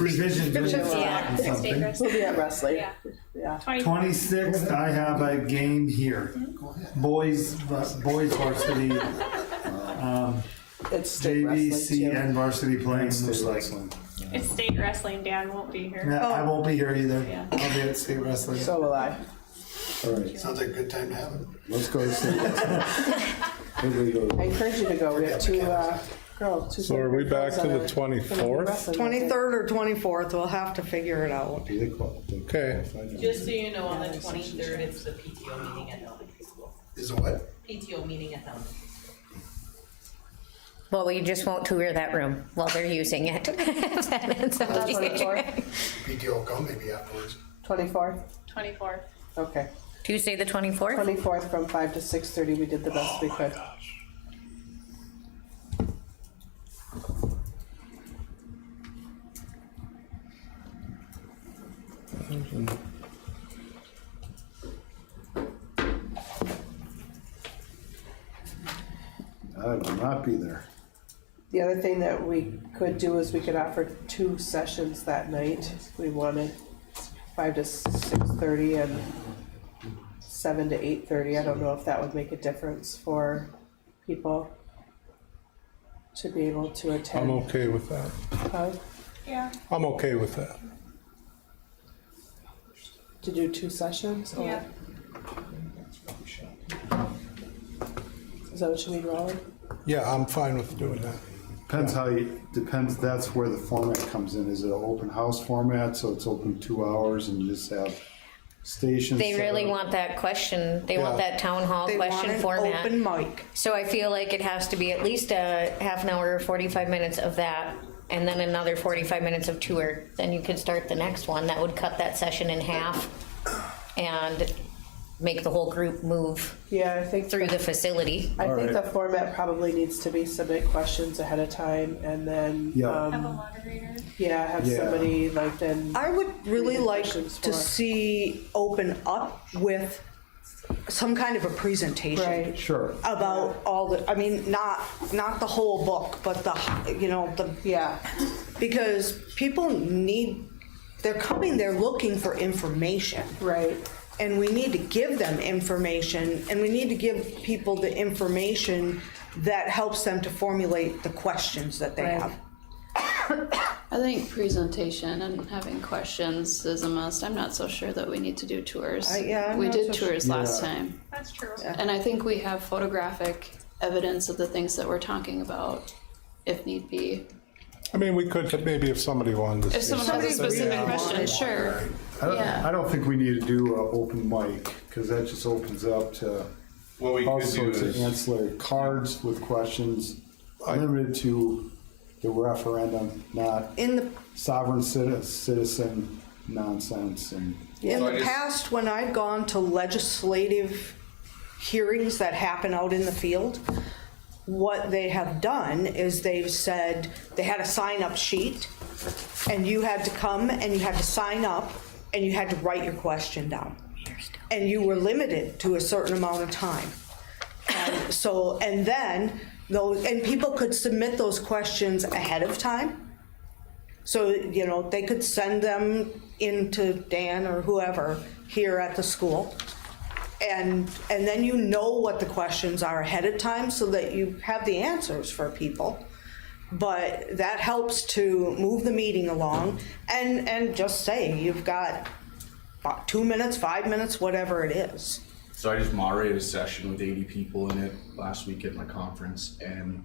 revisions or Yeah. something. We'll be at wrestling. Yeah. Yeah. 26th, I have a game here. Boys varsity, It's state wrestling JVC too. and varsity playing loose like. It's state wrestling. Dan won't be here. Yeah, I won't be here either. Yeah. I'll be at state wrestling. So will I. All right, Sounds like a good time to have it. let's go to state wrestling. Everybody go. I encourage you to go. We have two girls. Two So are we back to the girls that are gonna be 24th? wrestling. 23rd or 24th, we'll have to figure it out. Okay. Just so you know, on the 23rd, it's the PTO meeting at elementary school. Is it what? PTO meeting at elementary. Well, we just won't tour that room while they're using it. That ends up being- 24th? PTO will come maybe afterwards. 24th? 24th. Okay. Tuesday, the 24th? 24th from 5 to 6:30. We did the best we could. I will not be there. The other thing that we could do is we could offer 2 sessions that night. We wanted 5 to 6:30 and 7 to 8:30. I don't know if that would make a difference for people to be able to attend. I'm okay with that. Yeah. I'm okay with that. To do 2 sessions? or- Yeah. Is that what you mean, Roland? Yeah, I'm fine with doing that. Depends, that's where the format comes in. Is it an open house format, so it's open 2 hours and you just have stations? They set really up? want that question, they want that town hall They want question an format. open mic. So I feel like it has to be at least a half an hour or 45 minutes of that, and then another 45 minutes of tour. Then you could start the next one. That would cut that session in half and make the whole group move Yeah, I think through the facility. I think the format probably needs to be submit questions ahead of time and then, Yeah. Have a moderator. yeah, have Yeah. somebody like then. I would really like questions to for- see open up with some kind of a presentation. Right. Sure. About all the, I mean, not the whole book, but Yeah, because people they're coming there looking for information. right. and we need to give them information, and we need to give people the information that helps them to formulate the questions that they have. I think presentation and having questions is a must. I'm not so sure that we need to do tours. I'm we not did so tours sure. last Yeah. time. That's true. And I think we have photographic evidence of the things that we're talking about, if need be. I mean, we could, maybe if somebody wanted to. If say someone has a something. specific question, sure. Yeah. I don't think we need to do an open mic, because that just opens up to What we all could do sorts of is- ancillary cards with questions limited to the referendum, not In the sovereign citizen nonsense and. In the past, when I've gone to legislative hearings that happen out in the field, what they have done is they've said, they had a sign-up sheet, and you had to come and you had to sign up, and you had to write your question down. And you were limited to a certain amount of time. And then, and people could submit those questions ahead of time. So, you know, they could send them into Dan or whoever here at the school. And then you know what the questions are ahead of time so that you have the answers for people. But that helps to move the meeting along and just say, you've got about 2 minutes, 5 minutes, whatever it is. So I just moderated a session with 80 people in it last week at my conference, and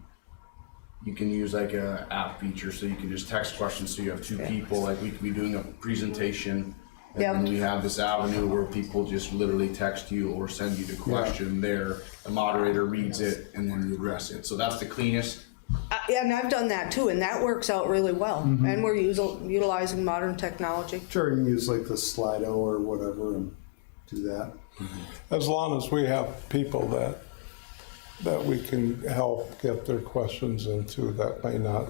you can use like a app feature, so you can just text questions, so you have two people, like we could be doing a presentation, and then we have this avenue where people just literally text you or send you the question there, the moderator reads it, and then you address it. So that's the cleanest. And I've done that too, and that works out really well. Mhm. And we're utilizing modern technology. Sure, you can use like the Slido or whatever and do that. As long as we have people that we can help get their questions into, that may not.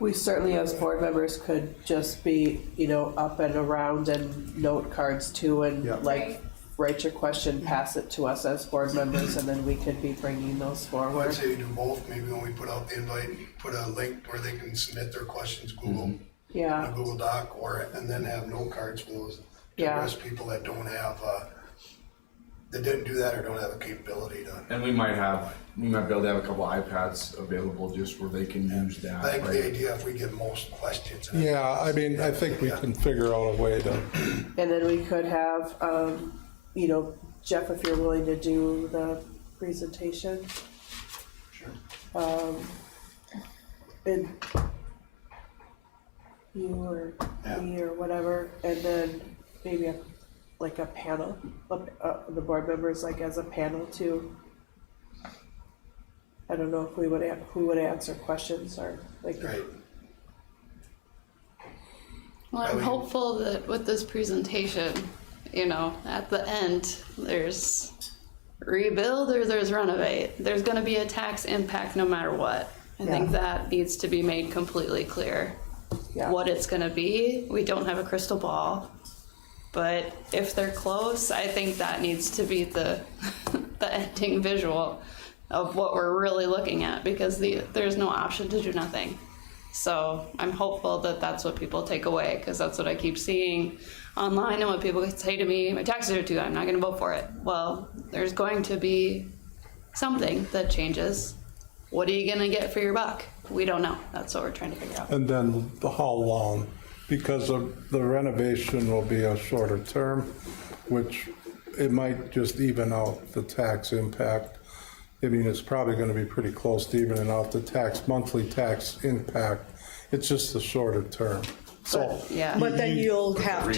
We certainly as board members could just be, you know, up and around and note cards too, and like write your question, pass it to us as board members, and then we could be bringing those forward. I'd say you do both. Maybe when we put out the invite, put a link where they can submit their questions, Google, Yeah. a Google Doc, and then have note cards for those to address people that don't have, that didn't do that or don't have the capability to. And we might be able to have a couple iPads available just where they can use that. I think right? the idea, if we get most questions. Yeah, I mean, I think we can figure out a way to. And then we could have, you know, Jeff, if you're willing to do the presentation. Sure. And you or me or whatever, and then maybe like a panel, the board members like as a panel too. I don't know if who would answer questions or like. Right. Well, I'm hopeful that with this presentation, you know, at the end, there's rebuild or there's renovate. There's gonna be a tax impact no matter what. I think that needs to be made completely clear. What it's gonna be, we don't have a crystal ball. But if they're close, I think that needs to be the the ending visual of what we're really looking at, because there's no option to do nothing. So I'm hopeful that that's what people take away, because that's what I keep seeing online and what people say to me, my taxes are due, I'm not going to vote for it. Well, there's going to be something that changes. What are you going to get for your buck? We don't know. That's what we're trying to figure out. And then how long, because of the renovation will be a shorter term, which it might just even out the tax impact. I mean, it's probably going to be pretty close to evening out the monthly tax impact. It's just a shorter term. So But then you'll have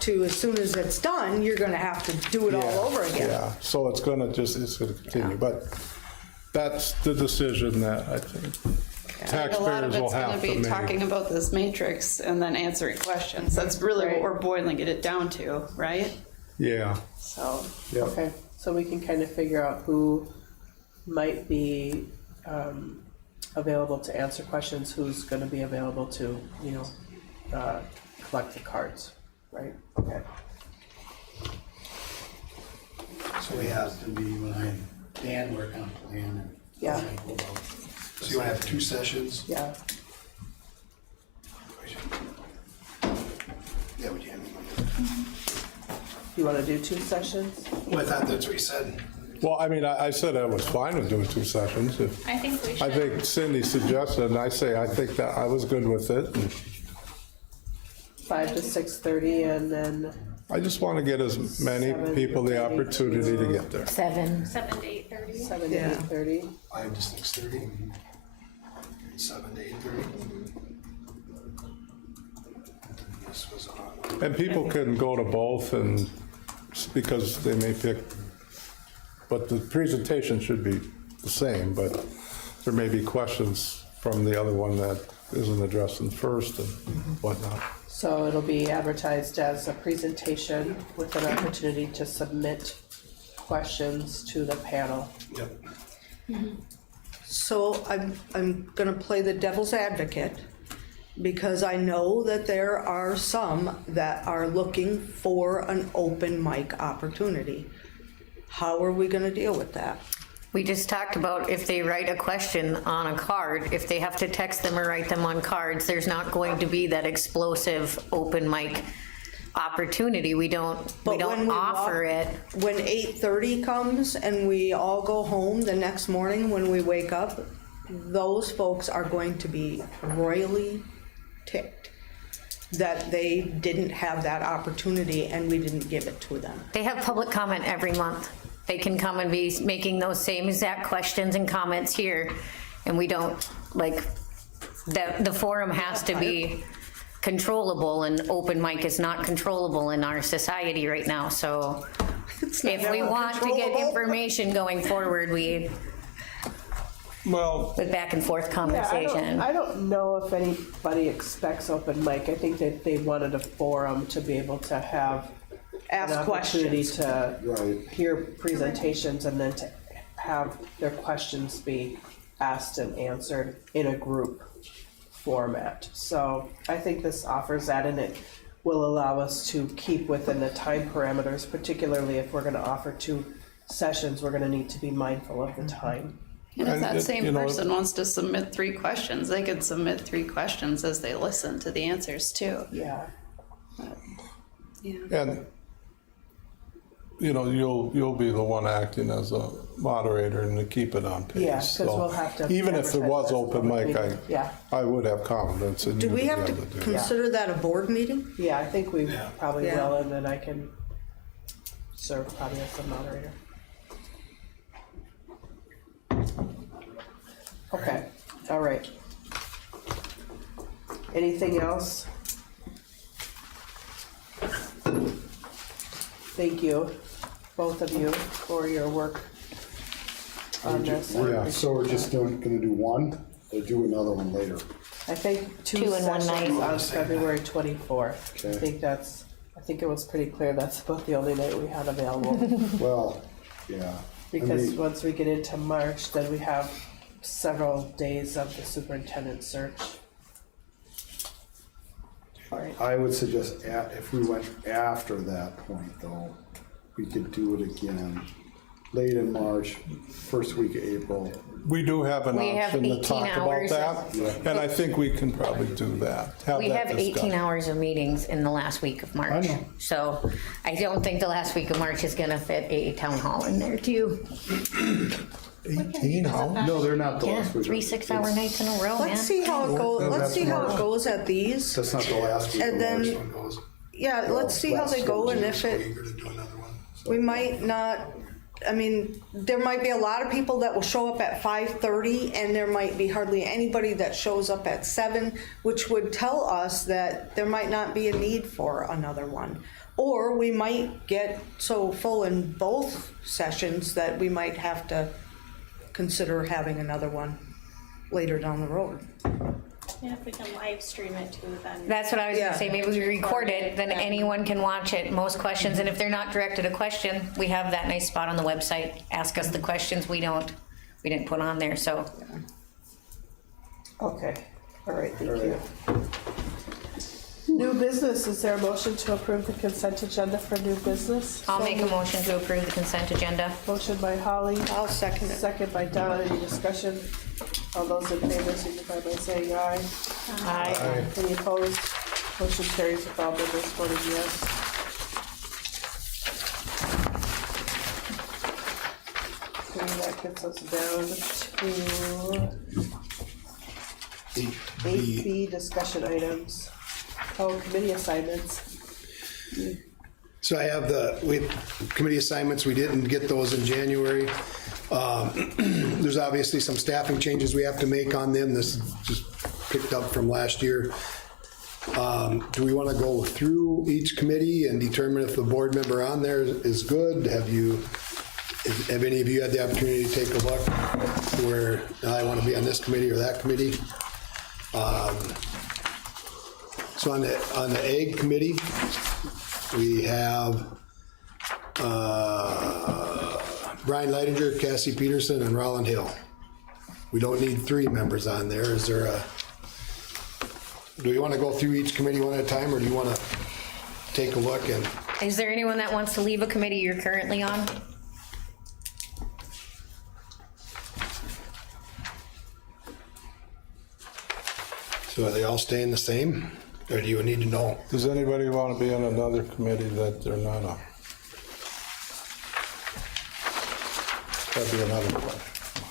to, as soon as it's done, you're gonna have to do it all over again. Yeah, so it's gonna continue, but that's the decision that I think A lot of taxpayers will it's going have to to be make. talking about this matrix and then answering questions. That's really what we're boiling it down to, right? Yeah. So. Okay, so we can kind of figure out who might be available to answer questions, who's going to be available to, you know, collect the cards, right? Okay. So we have to be behind Dan working on a plan. And Yeah. So you want to have 2 sessions? Yeah. Yeah, we You wanna do 2 sessions? Well, I thought that's what you said. Well, I mean, I said I was fine with doing 2 sessions. I think we should. I think Cindy suggested, and I think that I was good with it. And 5 to 6:30, and then I just want to get as many people the opportunity to get there. 7. 7 to 8:30. 7 to 8:30. 5 to 6:30. 7 to 8:30. This was on. And people can go to both, and because they may pick, but the presentation should be the same, but there may be questions from the other one that isn't addressed in first and whatnot. So it'll be advertised as a presentation with an opportunity to submit questions to the panel. Yep. So I'm gonna play the devil's advocate, because I know that there are some that are looking for an open mic opportunity. How are we gonna deal with that? We just talked about if they write a question on a card, if they have to text them or write them on cards, there's not going to be that explosive open mic opportunity. We don't offer it. When 8:30 comes and we all go home the next morning when we wake up, those folks are going to be royally ticked that they didn't have that opportunity and we didn't give it to them. They have public comment every month. They can come and be making those same exact questions and comments here, and we don't, like, the forum has to be controllable, and open mic is not controllable in our society right now, so if we want to get information going forward, with back and forth conversation. I don't know if anybody expects open mic. I think that they wanted a forum to be able to have an opportunity to hear presentations and then to have their questions be asked and answered in a group format. So I think this offers that, and it will allow us to keep within the time parameters, particularly if we're going to offer 2 sessions, we're going to need to be mindful of the time. And if that same person wants to submit 3 questions, they could submit 3 questions as they listen to the answers too. Yeah. And, you'll be the one acting as a moderator and to keep it on pace. Yeah, because we'll have to. Even if there was open mic, Yeah. I would have confidence in you Do to we be have able to to do that. consider that a board meeting? Yeah, I think we probably Yeah. will, and then I can serve probably as the moderator. Okay, all right. Anything else? Thank you, both of you, for your work on this. So we're just gonna do one, or do another one later? I think 2 2 in one sessions night. on On February 24th. I think it was pretty clear that's about the only night we had available. Well, yeah. Because once we get into March, then we have several days of the superintendent search. I would suggest if we went after that point though, we could do it again late in March, first week of April. We do have an We have option to 18 talk about hours that, and I think we can probably do that. We that have 18 discussion. hours of meetings in the last week of March. know. So I don't think the last week of March is gonna fit a town hall in there too. 18 hours? No, they're not the Yeah, last week. 3 6-hour nights in a row, man. Let's see how it goes, let's see how it goes at these. That's not the last week of And March. then, yeah, let's see how they go, and if we might not, I mean, there might be a lot of people that will show up at 5:30, and there might be hardly anybody that shows up at 7, which would tell us that there might not be a need for another one. Or we might get so full in both sessions that we might have to consider having another one later down the road. Yeah, if we can live stream it too, then. That's what I was gonna say, maybe we record it, then anyone can watch it, most questions, and if they're not directed a question, we have that nice spot on the website, ask us the questions we didn't put on there, so. Okay, all right, thank you. New business, is there a motion to approve the consent agenda for new business? I'll make a motion to approve the consent agenda. Motion by Holly. I'll second it. Second by Don, any discussion? All those in favor signify by saying aye. Aye. Any opposed? Motion carries with all members voting yes. that gets us down to 8B. 8B discussion items. Oh, committee assignments. So I have committee assignments, we didn't get those in January. There's obviously some staffing changes we have to make on them, this is just picked up from last year. Do we want to go through each committee and determine if the board member on there is good? Have any of you had the opportunity to take a look where I want to be on this committee or that committee? So on the Ag Committee, we have Brian Leidinger, Cassie Peterson, and Roland Hill. We don't need 3 members on there. Is there do we want to go through each committee one at a time, or do you want to take a look and? Is there anyone that wants to leave a committee you're currently on? So are they all staying the same, or do you need to know? Does anybody want to be on another committee that they're not on? That'd be another question.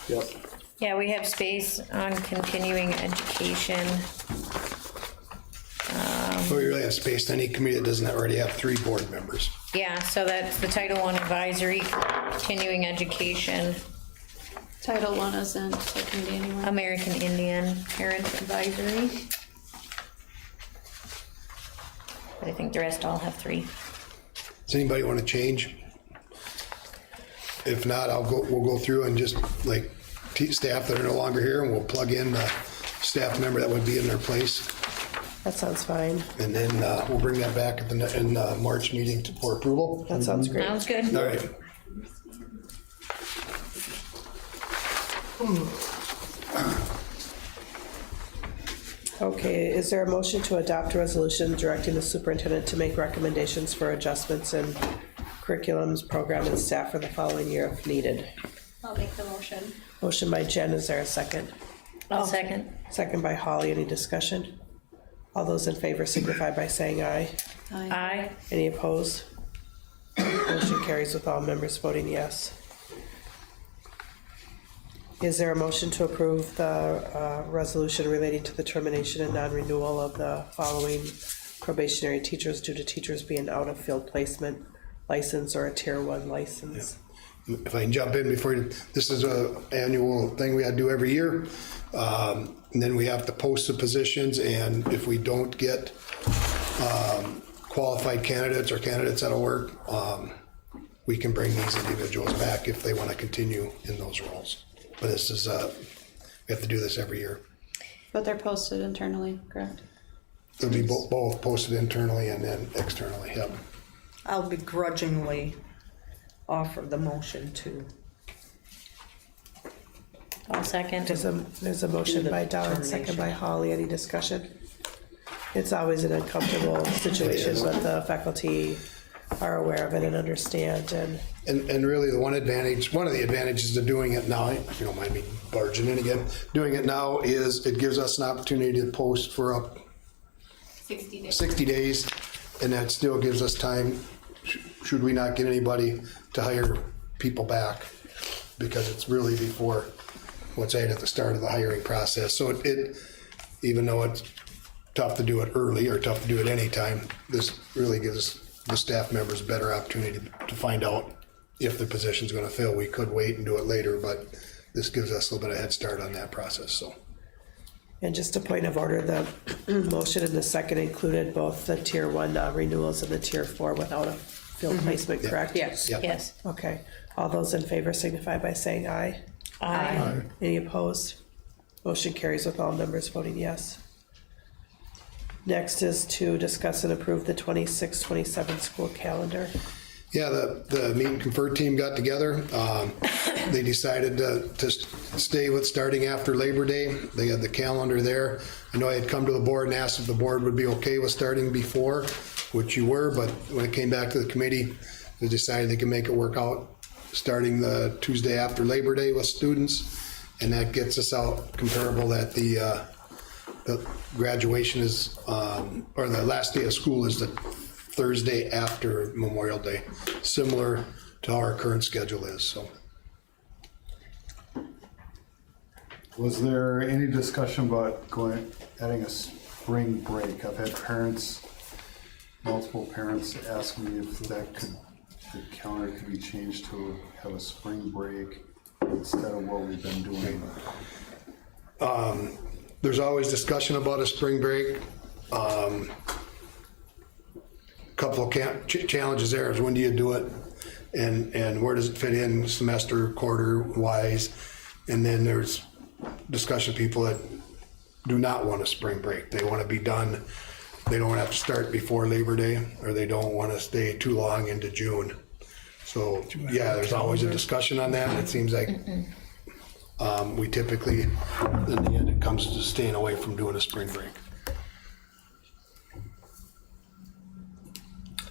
Yep. Yeah, we have space on continuing education. So we really have space to any committee that doesn't already have 3 board members. Yeah, so that's the Title I Advisory, continuing education, Title I isn't second anyway. American Indian Parent Advisory. But I think the rest all have 3. Does anybody want to change? If not, we'll go through and just like staff that are no longer here, and we'll plug in the staff member that would be in their place. That sounds fine. And then we'll bring that back at the March meeting for approval. That sounds great. Sounds good. All right. Okay, is there a motion to adopt a resolution directing the superintendent to make recommendations for adjustments in curriculums, program, and staff for the following year if needed? I'll make the motion. Motion by Jen, is there a second? I'll second. Second by Holly, any discussion? All those in favor signify by saying aye. Aye. Any opposed? Motion carries with all members voting yes. Is there a motion to approve the resolution relating to the termination and non-renewal of the following probationary teachers due to teachers being out of field placement license or a tier 1 license? If I can jump in before you, this is an annual thing we have to do every year. And then we have to post the positions, and if we don't get qualified candidates or candidates that'll work, we can bring these individuals back if they want to continue in those roles. But this is, we have to do this every year. But they're posted internally, correct? It'll be both posted internally and then externally, yep. I'll begrudgingly offer the motion to. I'll second. There's a motion by Don, second by Holly. Any discussion? It's always an uncomfortable situation, but the faculty are aware of it and understand. And really one of the advantages of doing it now, if you don't mind me barging in again, doing it now is it gives us an opportunity to post for up 60 days, and that still gives us time, should we not get anybody, to hire people back, because it's really before what's at the start of the hiring process. So it even though it's tough to do it early or tough to do it anytime, this really gives the staff members a better opportunity to find out if the position's going to fill. We could wait and do it later, but this gives us a little bit of head start on that process. So. And just a point of order, the motion and the second included both the tier 1 renewals and the tier 4 without a field placement, correct? Yes. Yep. Yes. Okay. All those in favor signify by saying aye. Aye. Any opposed? Motion carries with all members voting yes. Next is to discuss and approve the 26-27 school calendar. Yeah, the meet and confer team got together. They decided to stay with starting after Labor Day. They had the calendar there. I know I had come to the board and asked if the board would be okay with starting before, which you were, but when it came back to the committee, they decided they could make it work out starting the Tuesday after Labor Day with students, and that gets us out comparable that the graduation is, or the last day of school is the Thursday after Memorial Day, similar to how our current schedule is. So Was there any discussion about adding a spring break? I've had multiple parents ask me if the calendar could be changed to have a spring break instead of what we've been doing. There's always discussion about a spring break. Couple of challenges there is when do you do it, and where does it fit in semester, quarter wise, and then there's discussion people that do not want a spring break. They want to be done. They don't have to start before Labor Day, or they don't want to stay too long into June. So yeah, there's always a discussion on that. It seems like we typically, in the end, it comes to staying away from doing a spring break.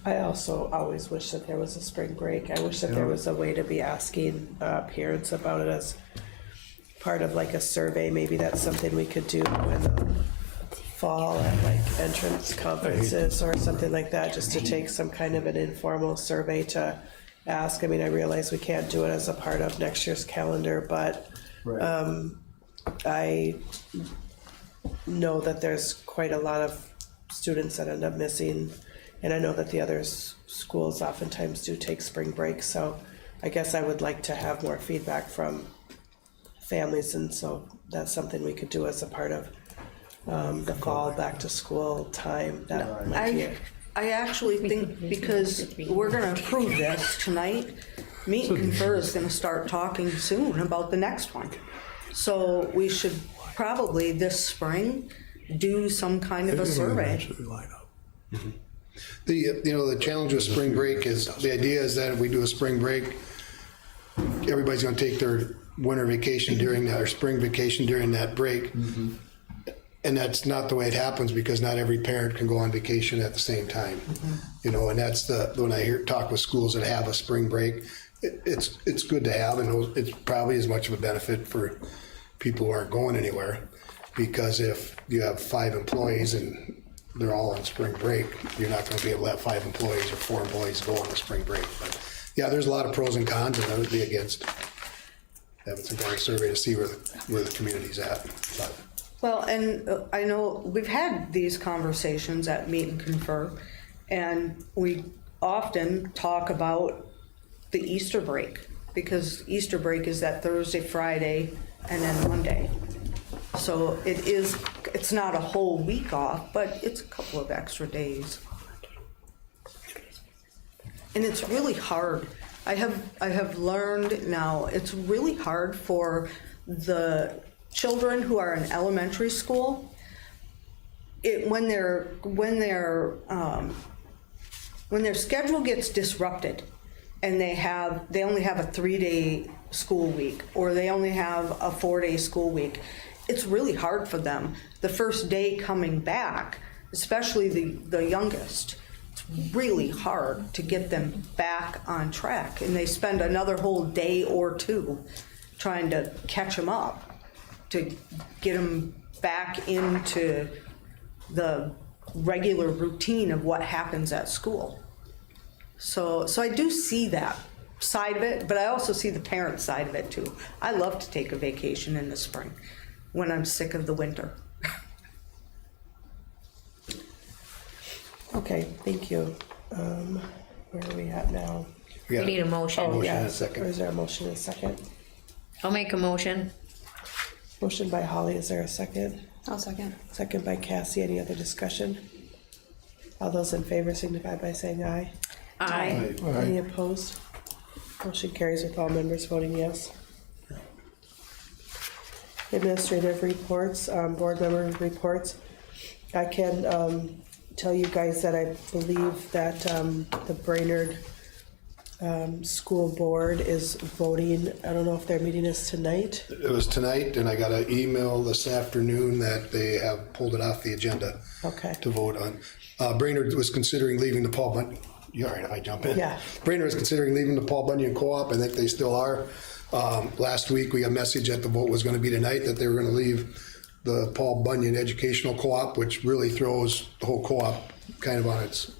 I also always wish that there was a spring break. I wish that there was a way to be asking parents about it as part of like a survey. Maybe that's something we could do in the fall at like entrance conferences or something like that, just to take some kind of an informal survey to ask. I mean, I realize we can't do it as a part of next year's calendar, but I know that there's quite a lot of students that end up missing. And I know that the other schools oftentimes do take spring breaks, so I guess I would like to have more feedback from families, and so that's something we could do as a part of the fall back to school time. That might be I actually think because we're gonna approve this tonight, Meet and Confer is gonna start talking soon about the next one. So we should probably this spring do some kind of a survey. The challenge with spring break is, the idea is that if we do a spring break, everybody's gonna take their winter vacation during that, or spring vacation during that break. And that's not the way it happens, because not every parent can go on vacation at the same time. And that's when I talk with schools that have a spring break, it's good to have, and it's probably as much of a benefit for people who aren't going anywhere, because if you have 5 employees and they're all on spring break, you're not going to be able to have 5 employees or 4 employees go on a spring break. But yeah, there's a lot of pros and cons, and I would be against having some kind of survey to see where the community's at. But Well, and I know we've had these conversations at Meet and Confer, and we often talk about the Easter break, because Easter break is that Thursday, Friday, and then Monday. So it's not a whole week off, but it's a couple of extra days. And it's really hard. I have learned now, it's really hard for the children who are in elementary school. When their schedule gets disrupted, and they only have a 3-day school week, or they only have a 4-day school week, it's really hard for them. The first day coming back, especially the youngest, it's really hard to get them back on track, and they spend another whole day or two trying to catch them up, to get them back into the regular routine of what happens at school. So I do see that side of it, but I also see the parent side of it too. I love to take a vacation in the spring when I'm sick of the winter. Okay, thank you. Where are we at now? We need a motion. Oh, yeah. and a second. Is there a motion and a second? I'll make a motion. Motion by Holly, is there a second? I'll second. Second by Cassie, any other discussion? All those in favor signify by saying aye. Aye. Any opposed? Motion carries with all members voting yes. Administrative reports, board member reports. I can tell you guys that I believe that the Brainerd school board is voting. I don't know if their meeting is tonight. it was tonight, and I got an email this afternoon that they have pulled it off the agenda to vote on. Brainerd was considering leaving the Paul Bunyan. You all right if I jump in? Yeah. Brainerd was considering leaving the Paul Bunyan Co-op. I think they still are. Last week, we got a message that the vote was going to be tonight, that they were going to leave the Paul Bunyan Educational Co-op, which really throws the whole co-op kind of on its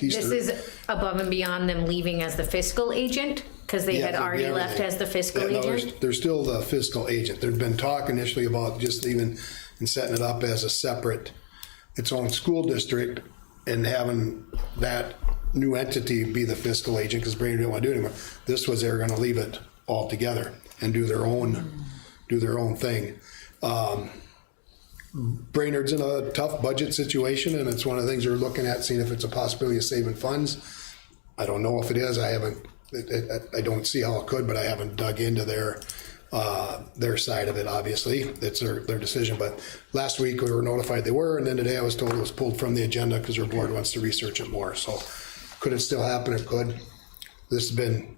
This is above and beyond them leaving as the fiscal agent? Because they had Yeah, already left everything. as the fiscal Yeah, no, agent? They're still the fiscal agent. There'd been talk initially about just even and setting it up as a separate, its own school district, and having that new entity be the fiscal agent, because Brainerd didn't want to do it anymore. This was they were going to leave it all together and do their own thing. Brainerd's in a tough budget situation, and it's one of the things we're looking at, seeing if it's a possibility of saving funds. I don't know if it is. I haven't. I don't see how it could, but I haven't dug into their side of it. Obviously, it's their decision. But last week we were notified they were, and then today I was told it was pulled from the agenda because our board wants to research it more. So, could it still happen? It could. This has been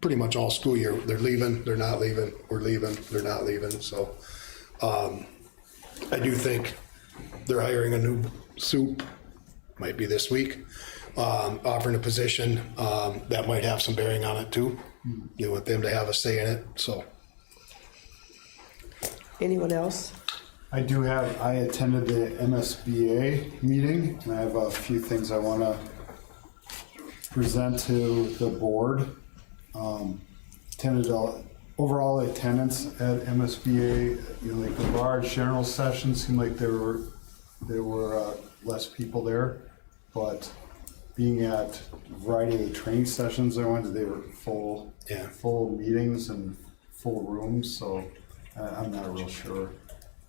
pretty much all school year. They're leaving. They're not leaving. We're leaving. They're not leaving. So, I do think they're hiring a new soup. Might be this week. Offering a position that might have some bearing on it too. You want them to have a say in it, so. Anyone else? I attended the MSBA meeting, and I have a few things I want to present to the board. Overall attendance at MSBA, like the large general session seemed like there were less people there, but being at a variety of the training sessions I went to, they were full meetings and full rooms, so I'm not real sure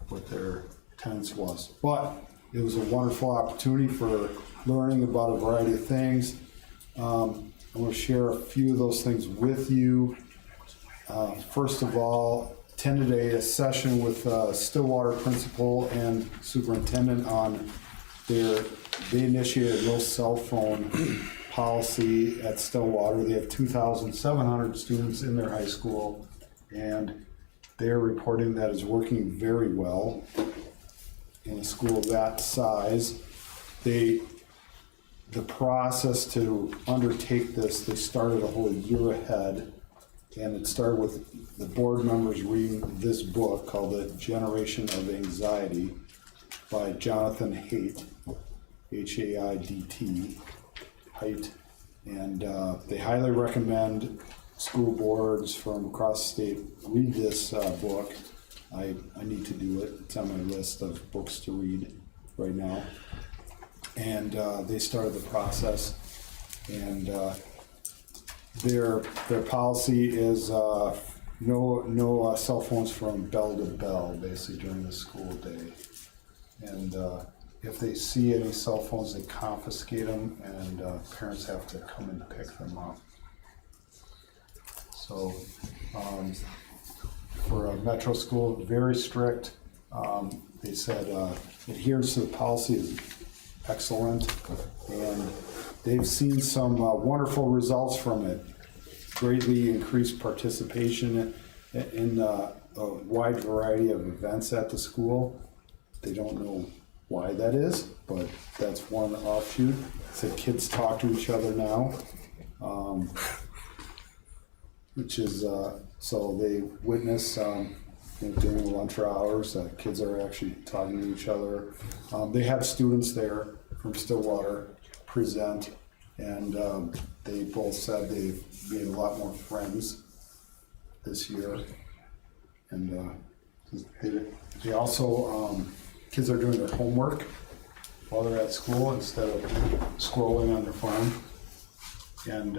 what their attendance was. But it was a wonderful opportunity for learning about a variety of things. I'm going to share a few of those things with you. First of all, attended a session with Stillwater principal and superintendent on they initiated a no cell phone policy at Stillwater. They have 2,700 students in their high school, and they're reporting that it's working very well in a school of that size. The process to undertake this, they started a whole year ahead, and it started with the board members reading this book called The Generation of Anxiety by Jonathan Haidt, H-A-I-D-T, Haidt, and they highly recommend school boards from across the state read this book. I need to do it. It's on my list of books to read right now. And they started the process, and their policy is no cell phones from bell to bell, basically during the school day. And if they see any cell phones, they confiscate them, and parents have to come and pick them up. So for a metro school, very strict. They said adherence to the policy is excellent, and they've seen some wonderful results from it. Greatly increased participation in a wide variety of events at the school. They don't know why that is, but that's one offshoot. Said kids talk to each other now, which is so they witness during the lunch hours kids are actually talking to each other. They have students there from Stillwater present, and they both said they've made a lot more friends this year, and they also kids are doing their homework while they're at school instead of scrolling on their phone, and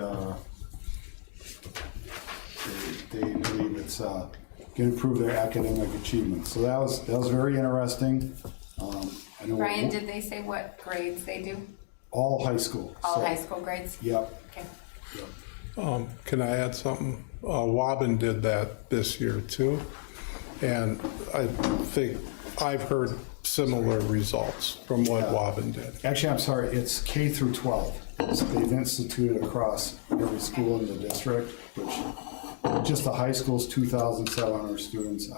they believe it's going to improve their academic achievement. So that was very interesting. I know Brian, did they say what grades they do? all high school. All high school grades? Yep. Okay. Can I add something? Woburn did that this year too, and I think I've heard similar results from what Woburn did. Actually, I'm sorry, it's K through 12. So they've instituted across every school in the district, which just the high school's 2,700 students.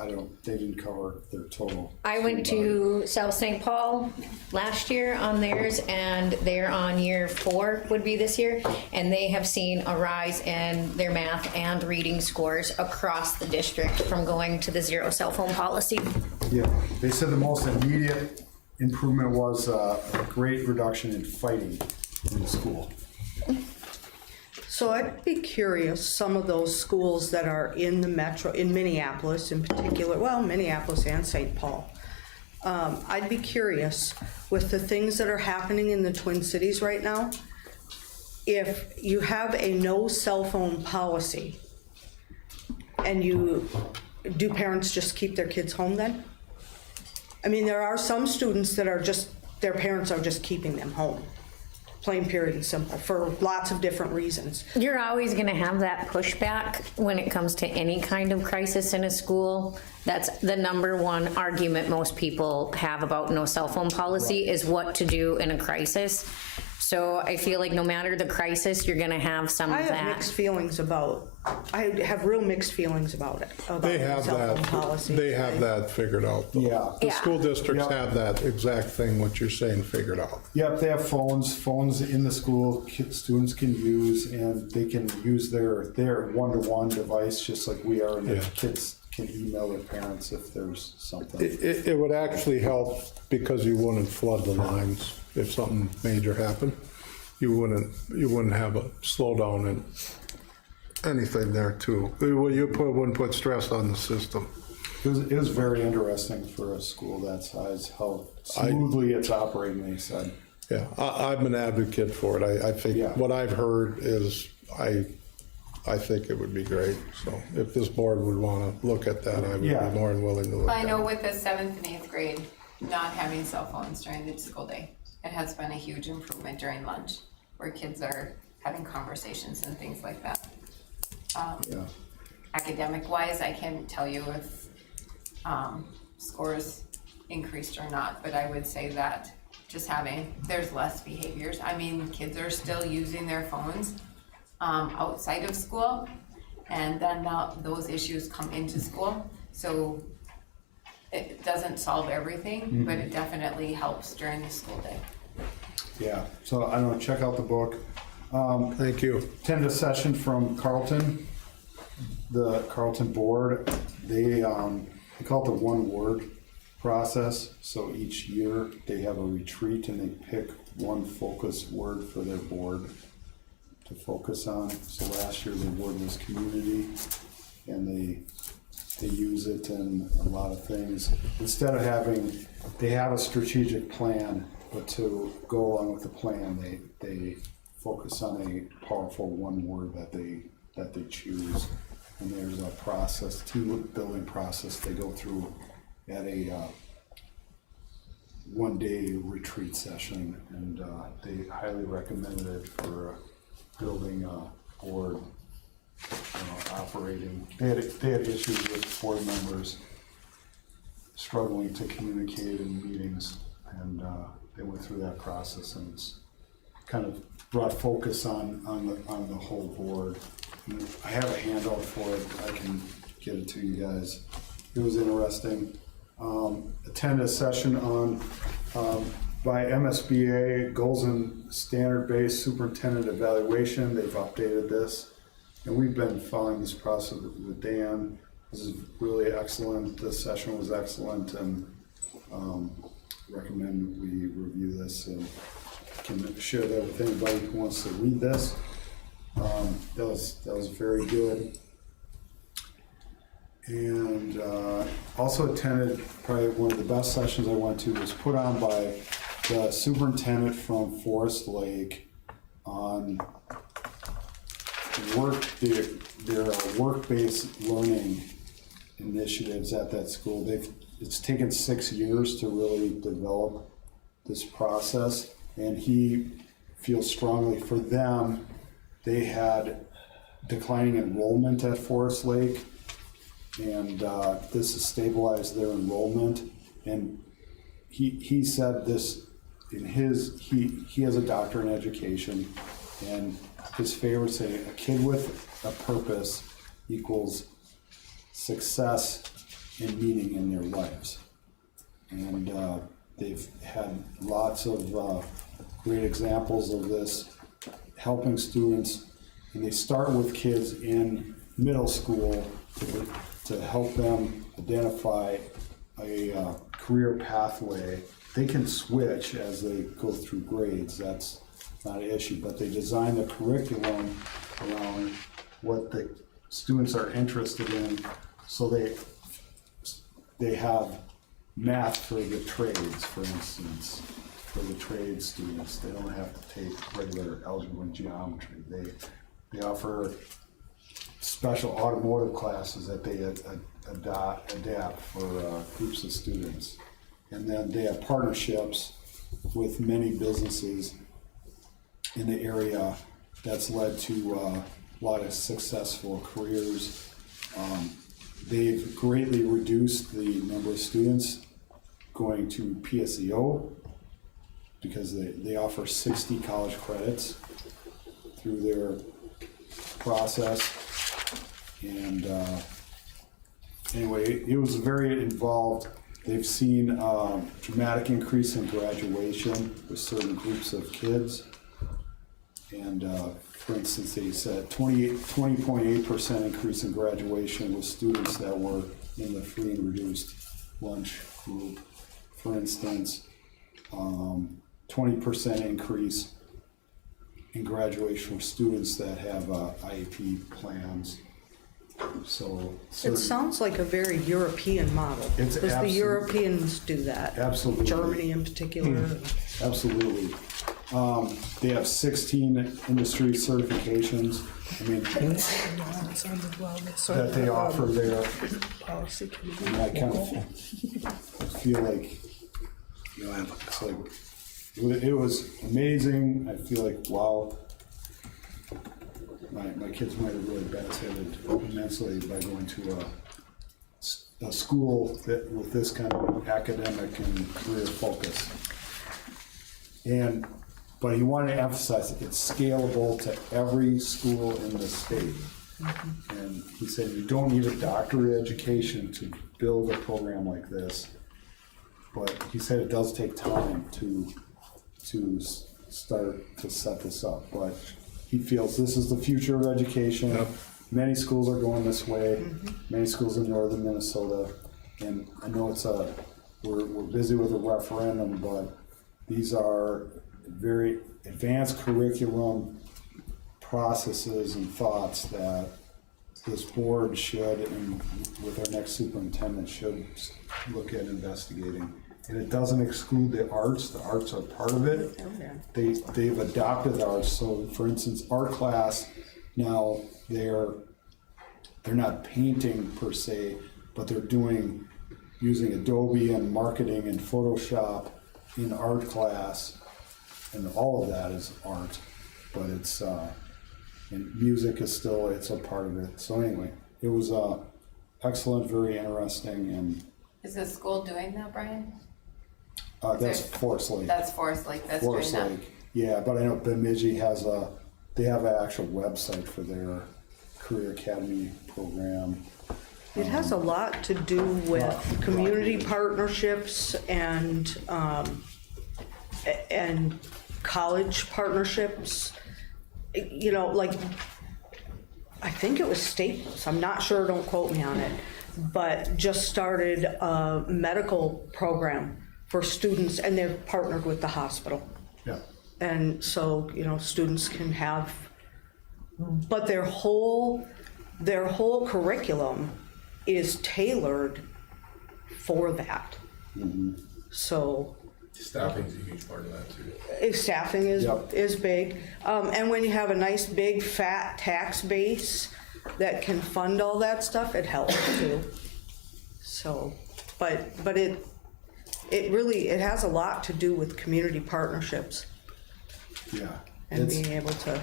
They didn't cover their total. I went to South St. Paul last year on theirs, and they're on year 4 would be this year, and they have seen a rise in their math and reading scores across the district from going to the zero cell phone policy. Yeah, they said the most immediate improvement was a great reduction in fighting in the school. So I'd be curious, some of those schools that are in the metro, in Minneapolis in particular, well, Minneapolis and St. Paul. I'd be curious with the things that are happening in the Twin Cities right now, if you have a no cell phone policy and do parents just keep their kids home then? I mean, there are some students that are just, their parents are just keeping them home. Plain, period, and simple, for lots of different reasons. You're always gonna have that pushback when it comes to any kind of crisis in a school. That's the number one argument most people have about no cell phone policy is what to do in a crisis. So I feel like no matter the crisis, you're gonna have some I of have that. mixed feelings about, I have real mixed feelings about it, about They the have cell phone that, policy. they have that figured out. though. Yeah. The Yeah. school districts Yeah. have that exact thing, what you're saying, figured out. Yep, they have phones in the school, students can use, and they can use their one-to-one device, just like we are, and the Yeah. kids can email their parents if there's something. It would actually help because you wouldn't flood the lines if something major happened. You wouldn't have a slowdown in anything there too. Wouldn't put stress on the system. It was very interesting for a school that size, how smoothly it's operating, they said. Yeah, I'm an advocate for it. I think what I've heard is, I think it would be great. So if this board would want to look at that, I would be more than willing to look I at know it. with the 7th and 8th grade, not having cell phones during the school day, it has been a huge improvement during lunch, where kids are having conversations and things like that. Academic-wise, I can't tell you if scores increased or not, but I would say that just there's less behaviors. I mean, kids are still using their phones outside of school, and then now those issues come into school. So it doesn't solve everything, but it definitely helps during the school day. Yeah, so I don't know, check out the book. Thank you. Attend a session from Carleton, the Carleton board. They call it the one word process. So each year they have a retreat and they pick one focus word for their board to focus on. So last year the word was community, and they use it in a lot of things. Instead of they have a strategic plan, but to go along with the plan, they focus on a powerful one word that they choose. And there's a process, team-building process they go through at a one-day retreat session, and they highly recommended it for building a board, operating. They had issues with board members struggling to communicate in meetings, and they went through that process, and it's kind of brought focus on the whole board. And I have a handout for it. I can get it to you guys. It was interesting. Attend a session on by MSBA goals and standard-based superintendent evaluation. They've updated this, and we've been following this process with Dan. This is really excellent. This session was excellent, and recommend we review this and can share that with anybody who wants to read this. That was very good. And also attended probably one of the best sessions I went to, was put on by the superintendent from Forest Lake on their work-based learning initiatives at that school. It's taken 6 years to really develop this process, and he feels strongly for them. They had declining enrollment at Forest Lake, and this has stabilized their enrollment. And he said this in he has a doctorate in education, and his favorite saying, a kid with a purpose equals success and meaning in their lives. And they've had lots of great examples of this, helping students, and they start with kids in middle school to help them identify a career pathway. They can switch as they go through grades. That's not an issue, but they design the curriculum around what the students are interested in, so they have math for the trades, for instance, for the trade students. They don't have to take regular algebra and geometry. They offer special automotive classes that they adapt for groups of students. And then they have partnerships with many businesses in the area that's led to a lot of successful careers. They've greatly reduced the number of students going to PSEO because they offer 60 college credits through their process. And anyway, it was very involved. They've seen a dramatic increase in graduation with certain groups of kids. And for instance, they said 20.8% increase in graduation with students that were in the free and reduced lunch group. For instance, 20% increase in graduation for students that have IEP plans. So It sounds like a very European model. It's Because the absolute- Europeans do that. Absolutely. Germany in particular. Absolutely. They have 16 industry certifications. I mean, that they offer there. And I kind of feel like, it's like, it was amazing. I feel like, wow, my kids might have really benefited immensely by going to a school that with this kind of academic and career focus. But he wanted to emphasize it's scalable to every school in the state. And he said you don't need a doctorate education to build a program like this. But he said it does take time to start to set this up. But he feels this is the future of education. Yep. Many schools are going this way. Many schools in northern Minnesota. And I know we're busy with a referendum, but these are very advanced curriculum processes and thoughts that this board should, and with our next superintendent, should look at investigating. And it doesn't exclude the arts. The arts are part of it. They've adopted the arts. So, for instance, art class now they're not painting per se, but they're using Adobe and marketing and Photoshop in art class. And all of that is art, but it's, and music is still, it's a part of it. So anyway, it was excellent, very interesting, and. Is the school doing that, Brian? That's Forest Lake. That's Forest Lake, that's Forest doing that. Lake. Yeah, but I know Bemidji they have an actual website for their Career Academy program. It has a lot to do with community partnerships and college partnerships. You know, like, I think it was Staples, I'm not sure, don't quote me on it, but just started a medical program for students, and they're partnered with the hospital. Yeah. And so, you know, students can have, but their whole curriculum is tailored for that. So. Staffing's a huge part of that too. Staffing is big. And when you have a nice big fat tax base that can fund all that stuff, it helps too. So, but it really has a lot to do with community partnerships. Yeah. And being able to.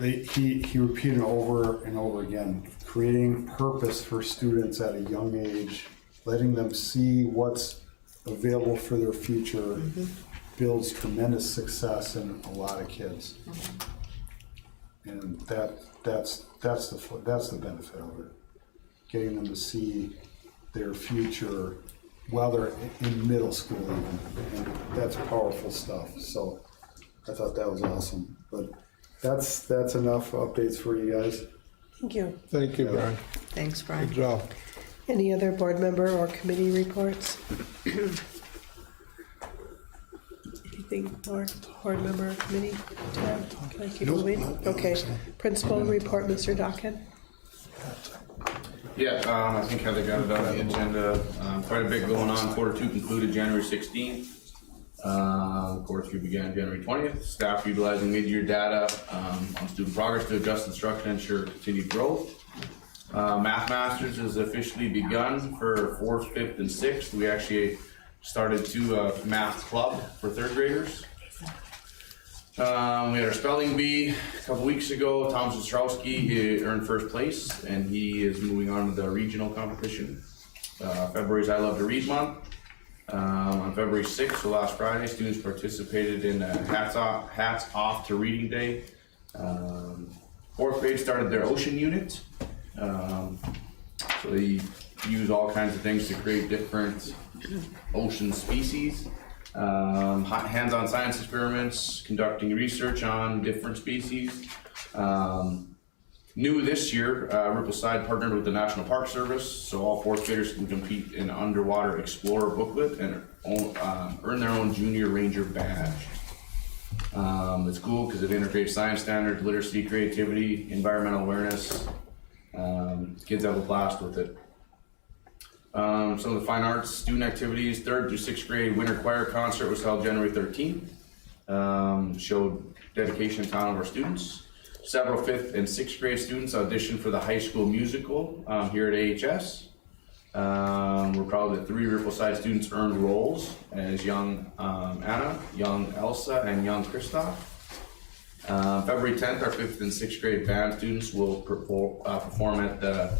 He repeated over and over again, creating purpose for students at a young age, letting them see what's available for their future, builds tremendous success in a lot of kids. And that's the benefit of it. Getting them to see their future while they're in middle school even. And that's powerful stuff. So I thought that was awesome. But that's enough updates for you guys. Thank you. Thank you, Brian. Thanks, Brian. Good job. Any other board member or committee reports? Anything more, board member, committee, tab? Can I keep Nope, moving? nope, Okay, so. principal report, Mr. Docken. Yeah, I think Heather got it on the agenda. Quite a bit going on. Quarter 2 concluded January 16th. Quarter 3 began January 20th. Staff utilizing mid-year data on student progress to adjust instruction and ensure continued growth. Math Masters has officially begun for 4th, 5th, and 6th. We actually started 2 math club for 3rd graders. We had our spelling bee a couple weeks ago. Tom Zastrowski, he earned 1st place, and he is moving on to the regional competition. February's I Love to Read month. On February 6th, so last Friday, students participated in Hats Off to Reading Day. 4th grade started their ocean unit. So they use all kinds of things to create different ocean species. Hands-on science experiments, conducting research on different species. New this year, Rippleside partnered with the National Park Service, so all 4th graders can compete in Underwater Explorer booklet and earn their own Junior Ranger badge. It's cool because it integrates science standards, literacy, creativity, environmental awareness. Kids have a blast with it. Some of the fine arts student activities, 3rd through 6th grade winter choir concert was held January 13th. Showed dedication and talent of our students. Several 5th and 6th grade students auditioned for the high school musical here at AHS. We're proud that 3 Rippleside students earned roles as young Anna, young Elsa, and young Kristoff. February 10th, our 5th and 6th grade band students will perform at the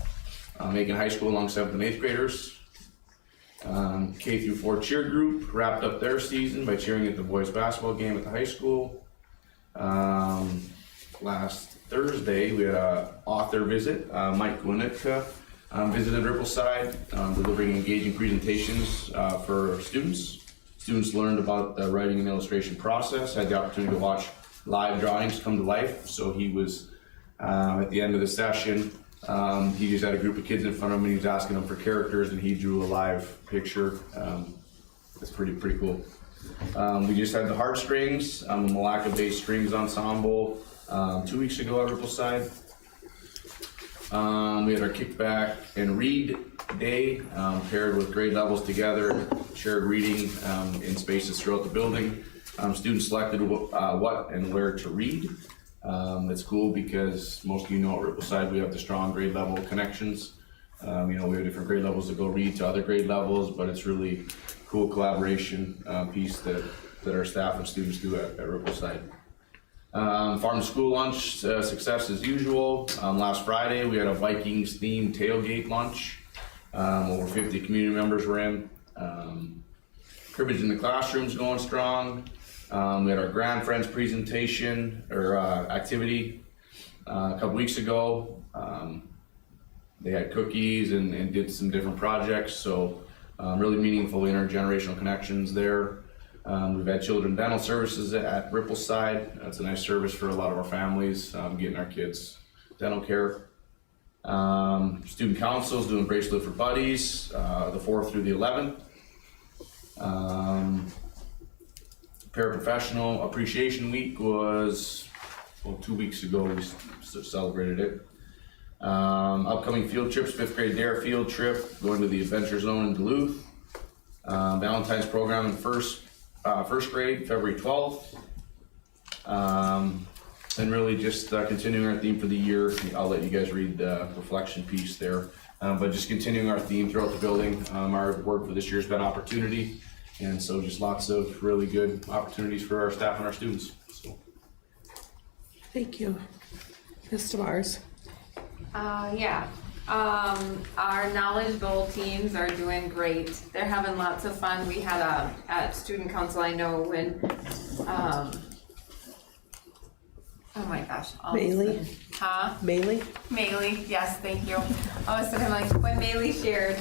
Macon High School along 7th and 8th graders. K through 4 cheer group wrapped up their season by cheering at the boys basketball game at the high school. Last Thursday, we had an author visit. Mike Winnitka visited Rippleside, delivering engaging presentations for students. Students learned about the writing and illustration process, had the opportunity to watch live drawings come to life. So he was, at the end of the session, he just had a group of kids in front of him and he was asking them for characters and he drew a live picture. It's pretty cool. We just had the Heartstrings, a Malacca-based strings ensemble 2 weeks ago at Rippleside. We had our kickback and read day, paired with grade levels together, shared reading in spaces throughout the building. Students selected what and where to read. It's cool because most of you know at Rippleside we have the strong grade level connections. We have different grade levels that go read to other grade levels, but it's really cool collaboration piece that our staff and students do at Rippleside. Farm to school lunch success as usual. Last Friday we had a Vikings themed tailgate lunch. Over 50 community members were in. Cribbage in the classroom's going strong. We had our Grand Friends presentation or activity a couple weeks ago. They had cookies and did some different projects, so really meaningful intergenerational connections there. We've had children dental services at Rippleside. That's a nice service for a lot of our families, getting our kids dental care. Student council is doing Bracelet for Buddies, the 4th through the 11th. Paraprofessional Appreciation Week was 2 weeks ago. We celebrated it. Upcoming field trips: 5th grade dare field trip, going to the Adventure Zone in Duluth. Valentine's program in first grade, February 12th. And really just continuing our theme for the year. I'll let you guys read the reflection piece there. But just continuing our theme throughout the building. Our word for this year has been opportunity. And so just lots of really good opportunities for our staff and our students. So. Thank you. Ms. Mars. Our Knowledge Bowl teams are doing great. They're having lots of fun. We had at student council, I know when, oh my gosh. Maylee? Huh? Maylee? Maylee, yes, thank you. All of a sudden, like, when Maylee shared,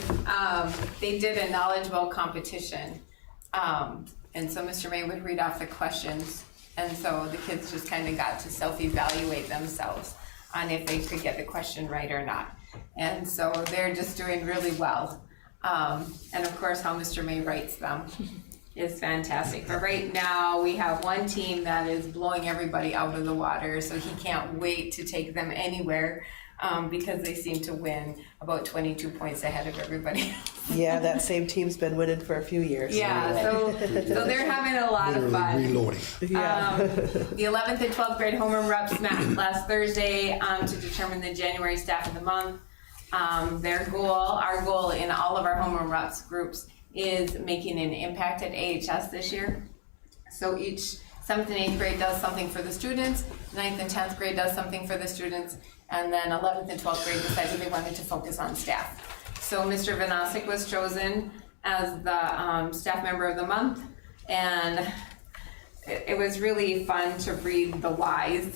they did a Knowledge Bowl competition. And so Mr. May would read off the questions, and so the kids just kind of got to self-evaluate themselves on if they could get the question right or not. And so they're just doing really well. And of course, how Mr. May writes them is fantastic. But right now, we have one team that is blowing everybody out of the water, so he can't wait to take them anywhere, because they seem to win about 22 points ahead of everybody. Yeah, that same team's been winning for a few years. Yeah, so they're having a lot of fun. Reloading. The 11th and 12th grade homeroom reps met last Thursday to determine the January staff of the month. Our goal in all of our homeroom reps groups is making an impact at AHS this year. So each 7th and 8th grade does something for the students, 9th and 10th grade does something for the students, and then 11th and 12th grade decided they wanted to focus on staff. So Mr. Vanasek was chosen as the staff member of the month, and it was really fun to read the whys.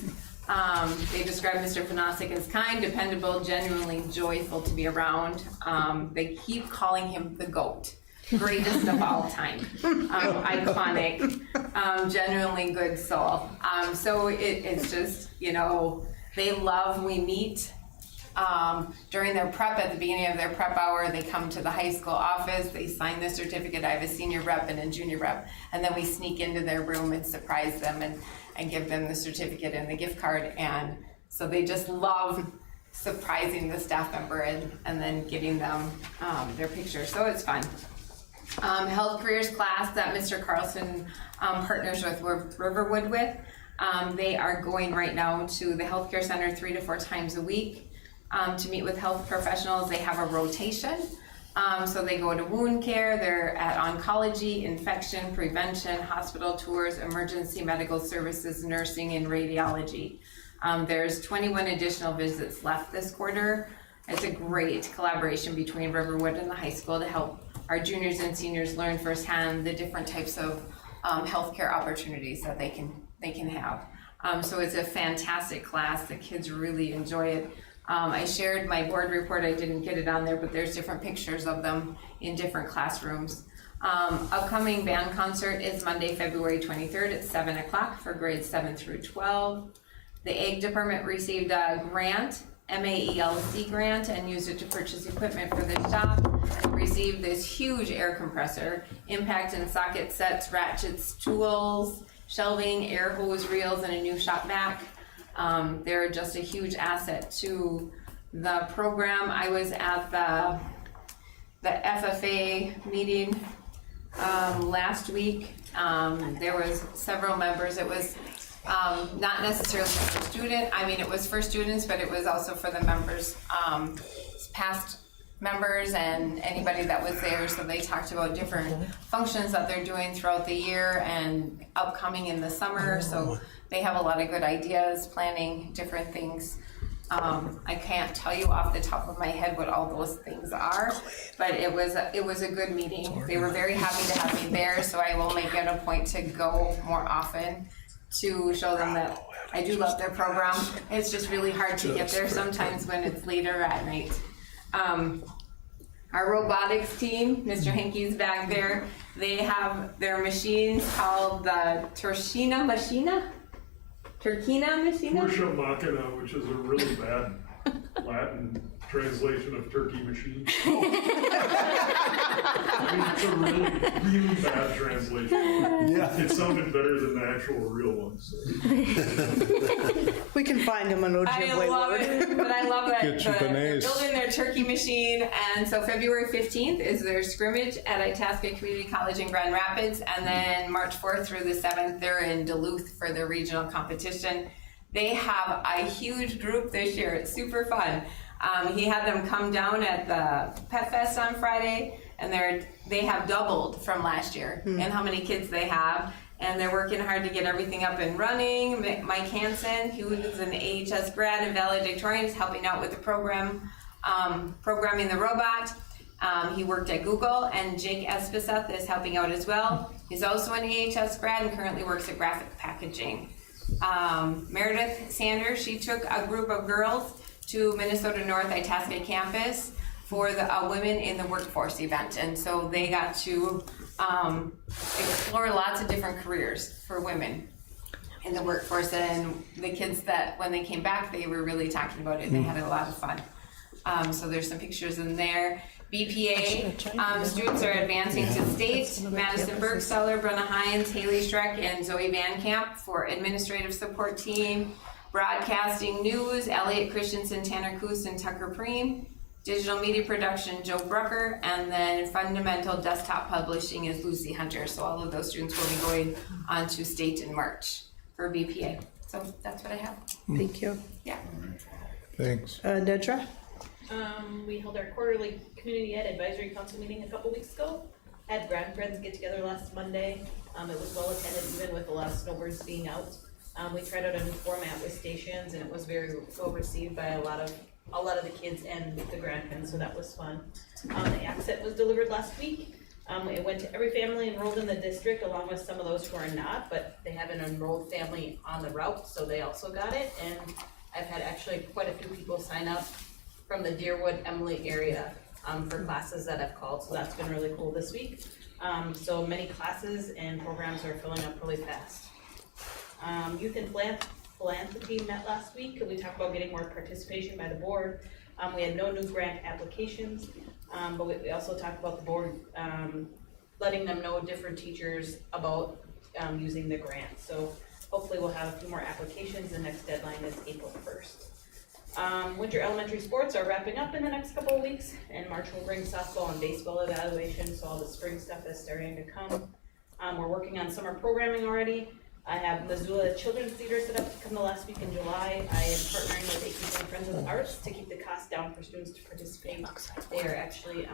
They described Mr. Vanasek as kind, dependable, genuinely joyful to be around. They keep calling him the GOAT, greatest of all time, iconic, genuinely good soul. So it's just, they love, we meet. During their prep, at the beginning of their prep hour, they come to the high school office, they sign the certificate. I have a senior rep and a junior rep, and then we sneak into their room and surprise them and give them the certificate and the gift card. And so they just love surprising the staff member and then giving them their picture. So it's fun. Health careers class that Mr. Carlson partners with Riverwood with. They are going right now to the healthcare center 3 to 4 times a week to meet with health professionals. They have a rotation. So they go to wound care, they're at oncology, infection, prevention, hospital tours, emergency medical services, nursing, and radiology. There's 21 additional visits left this quarter. It's a great collaboration between Riverwood and the high school to help our juniors and seniors learn firsthand the different types of healthcare opportunities that they can have. So it's a fantastic class. The kids really enjoy it. I shared my board report. I didn't get it on there, but there's different pictures of them in different classrooms. Upcoming band concert is Monday, February 23rd at 7 o'clock for grades 7 through 12. The Ag department received a grant, MAELC grant, and used it to purchase equipment for the shop. And received this huge air compressor, impact and socket sets, ratchets, tools, shelving, air hose reels, and a new shop vac. They're just a huge asset to the program. I was at the FFA meeting last week. There was several members. It was not necessarily for student. I mean, it was for students, but it was also for the members, past members and anybody that was there. So they talked about different functions that they're doing throughout the year and upcoming in the summer. So they have a lot of good ideas, planning different things. I can't tell you off the top of my head what all those things are, but it was a good meeting. They were very happy to have me there, so I will make it a point to go more often to show them that I do love their program. It's just really hard to get there sometimes when it's later at night. Our robotics team, Mr. Henke's back there, they have their machines called the Turkina Machina? Turcia Machina, which is a really bad Latin translation of turkey machine. I mean, it's a really, really bad translation. Yeah. It sounded better than the actual real one. So. We can find them on Ojibwe I love word. it, but I love that Get your they're beignets. building their turkey machine, and so February 15th is their scrimmage at Itasca Community College in Grand Rapids, and then March 4th through the 7th, they're in Duluth for their regional competition. They have a huge group this year. It's super fun. He had them come down at the Pet Fest on Friday, and they have doubled from last year in how many kids they have, and they're working hard to get everything up and running. Mike Hansen, who is an AHS grad and valedictorian, is helping out with the program, programming the robot. He worked at Google, and Jake Espeseth is helping out as well. He's also an AHS grad and currently works at Graphic Packaging. Meredith Sanders, she took a group of girls to Minnesota North Itasca campus for the Women in the Workforce event, and so they got to explore lots of different careers for women in the workforce, and the kids that when they came back they were really talking about it and they had a lot of fun. So there's some pictures in there. BPA students are advancing to state. Madison Bergsteller, Brenna Hines, Haley Streck, and Zoe Van Camp for administrative support team. Broadcasting news, Elliot Christensen, Tanner Koos, and Tucker Preem. Digital media production, Joe Brucker. And then fundamental desktop publishing is Lucy Hunter. So all of those students will be going on to state in March for BPA. So that's what I have. Thank you. Yeah. Thanks. Nedra? We held our quarterly Community Ed Advisory Council meeting a couple weeks ago. Had Grad Friends get together last Monday. It was well attended, even with a lot of snowbirds being out. We tried out a new format with stations, and it was very well received by a lot of the kids and the grandparents, so that was fun. The accent was delivered last week. It went to every family enrolled in the district, along with some of those who are not, but they have an enrolled family on the route, so they also got it. And I've had actually quite a few people sign up from the Deerwood, Emily area for classes that I've called, so that's been really cool this week. So many classes and programs are filling up really fast. Youth and Philanthropy met last week, and we talked about getting more participation by the board. We had no new grant applications, but we also talked about the board letting them know, different teachers, about using the grant. So hopefully we'll have a few more applications. The next deadline is April 1st. Winter elementary sports are wrapping up in the next couple of weeks, and March will bring softball and baseball evaluation, so all the spring stuff is starting to come. We're working on summer programming already. I have Missoula Children's Theater set up to come the last week in July. I am partnering with AKC and Friends of the Arts to keep the cost down for students to participate. They are actually,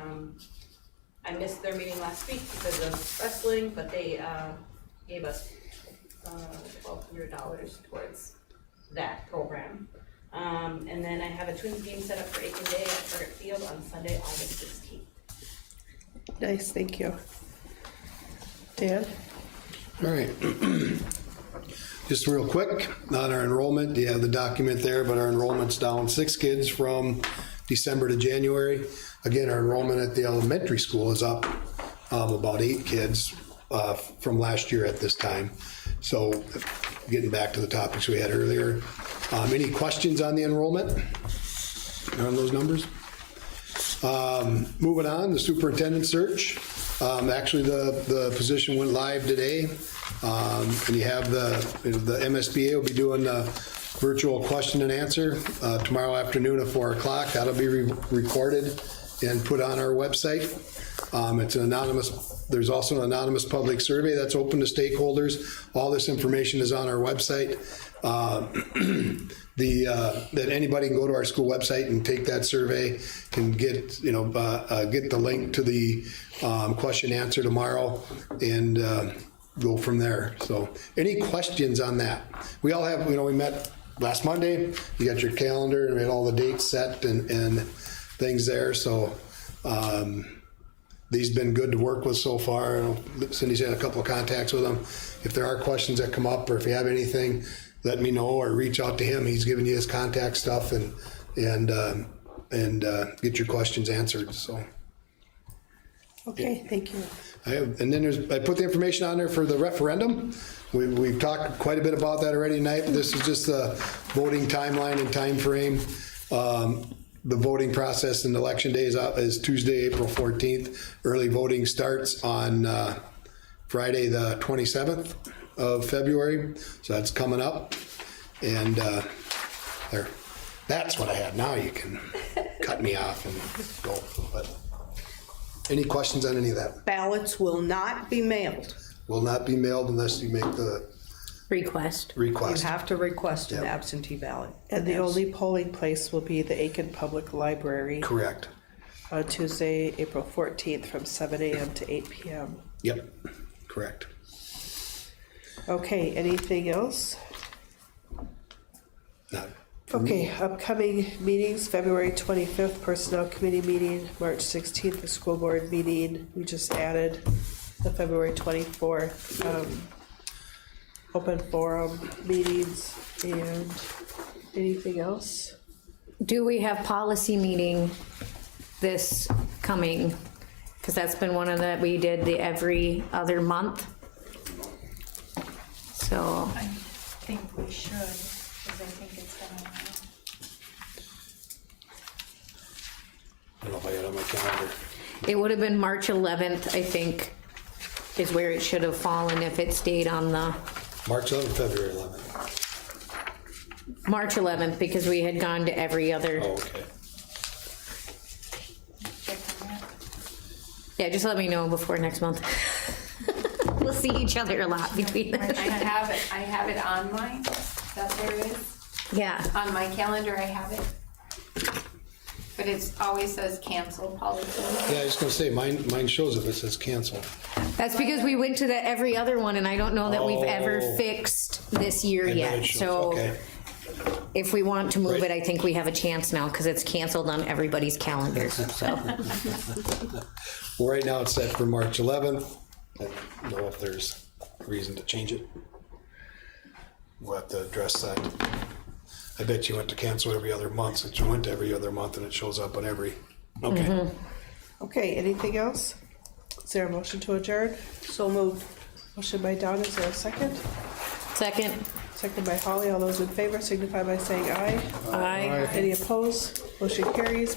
I missed their meeting last week because of wrestling, but they gave us $1,200 towards that program. And then I have a Twins game set up for Aiken Day at Target Field on Sunday, August 16th. Nice, thank you. Dan? All right. Just real quick, on our enrollment, you have the document there, but our enrollment's down 6 kids from December to January. Again, our enrollment at the elementary school is up about 8 kids from last year at this time. So getting back to the topics we had earlier. Any questions on the enrollment? On those numbers? Moving on, the superintendent search. Actually, the position went live today. And you have the MSBA will be doing the virtual question and answer tomorrow afternoon at 4 o'clock. That'll be recorded and put on our website. It's an anonymous. There's also an anonymous public survey that's open to stakeholders. All this information is on our website. That anybody can go to our school website and take that survey, can get get the link to the question answer tomorrow, and go from there. So any questions on that? We all have, we met last Monday. You got your calendar, and we had all the dates set and things there. So these have been good to work with so far. Cindy's had a couple of contacts with them. If there are questions that come up, or if you have anything, let me know, or reach out to him. He's giving you his contact stuff and get your questions answered. So. Okay, thank you. And then I put the information on there for the referendum. We've talked quite a bit about that already tonight. This is just the voting timeline and time frame. The voting process and election day is Tuesday, April 14th. Early voting starts on Friday, the 27th of February. So that's coming up. And there, that's what I had. Now you can cut me off and go. But any questions on any of that? Ballots will not be mailed. Will not be mailed unless you make the request. You have to request an absentee ballot. And the only polling place will be the Aiken Public Library. Correct. On Tuesday, April 14th from 7 a.m. to 8 p.m. Yep, correct. Okay, anything else? No. Okay, upcoming meetings, February 25th, Personnel Committee meeting, March 16th, the school board meeting. We just added the February 24th open forum meetings, and anything else? Do we have policy meeting this coming? Because that's been one of the, we did the every other month. So. I think we should, because I think it's been a while. I don't know if I got on my calendar. It would have been March 11th, I think, is where it should have fallen if it stayed on the March 11th, February 11th. March 11th, because we had gone to every other. Oh, okay. Yeah, just let me know before next month. We'll see each other a lot between I have it on mine, that there is. Yeah. On my calendar, I have it. But it's always says cancel policy. Yeah, I was gonna say, mine shows if it says cancel. That's because we went to the every other one, and I don't know that we've ever Oh. fixed this year And then yet. it shows, So okay. if we want to move Right. it, I think we have a chance now, because it's canceled on everybody's calendars, so. Well, right now it's set for March 11th. I don't know if there's a reason to change it. We'll have to address that. I bet you went to cancel every other month, since you went to every other month and it shows up on every, okay. Okay, anything else? Is there a motion to adjourn? So moved. Motion by Dawn, is there a second? Second. Second by Holly, all those in favor signify by saying aye. Aye. Any opposed? Motion carries.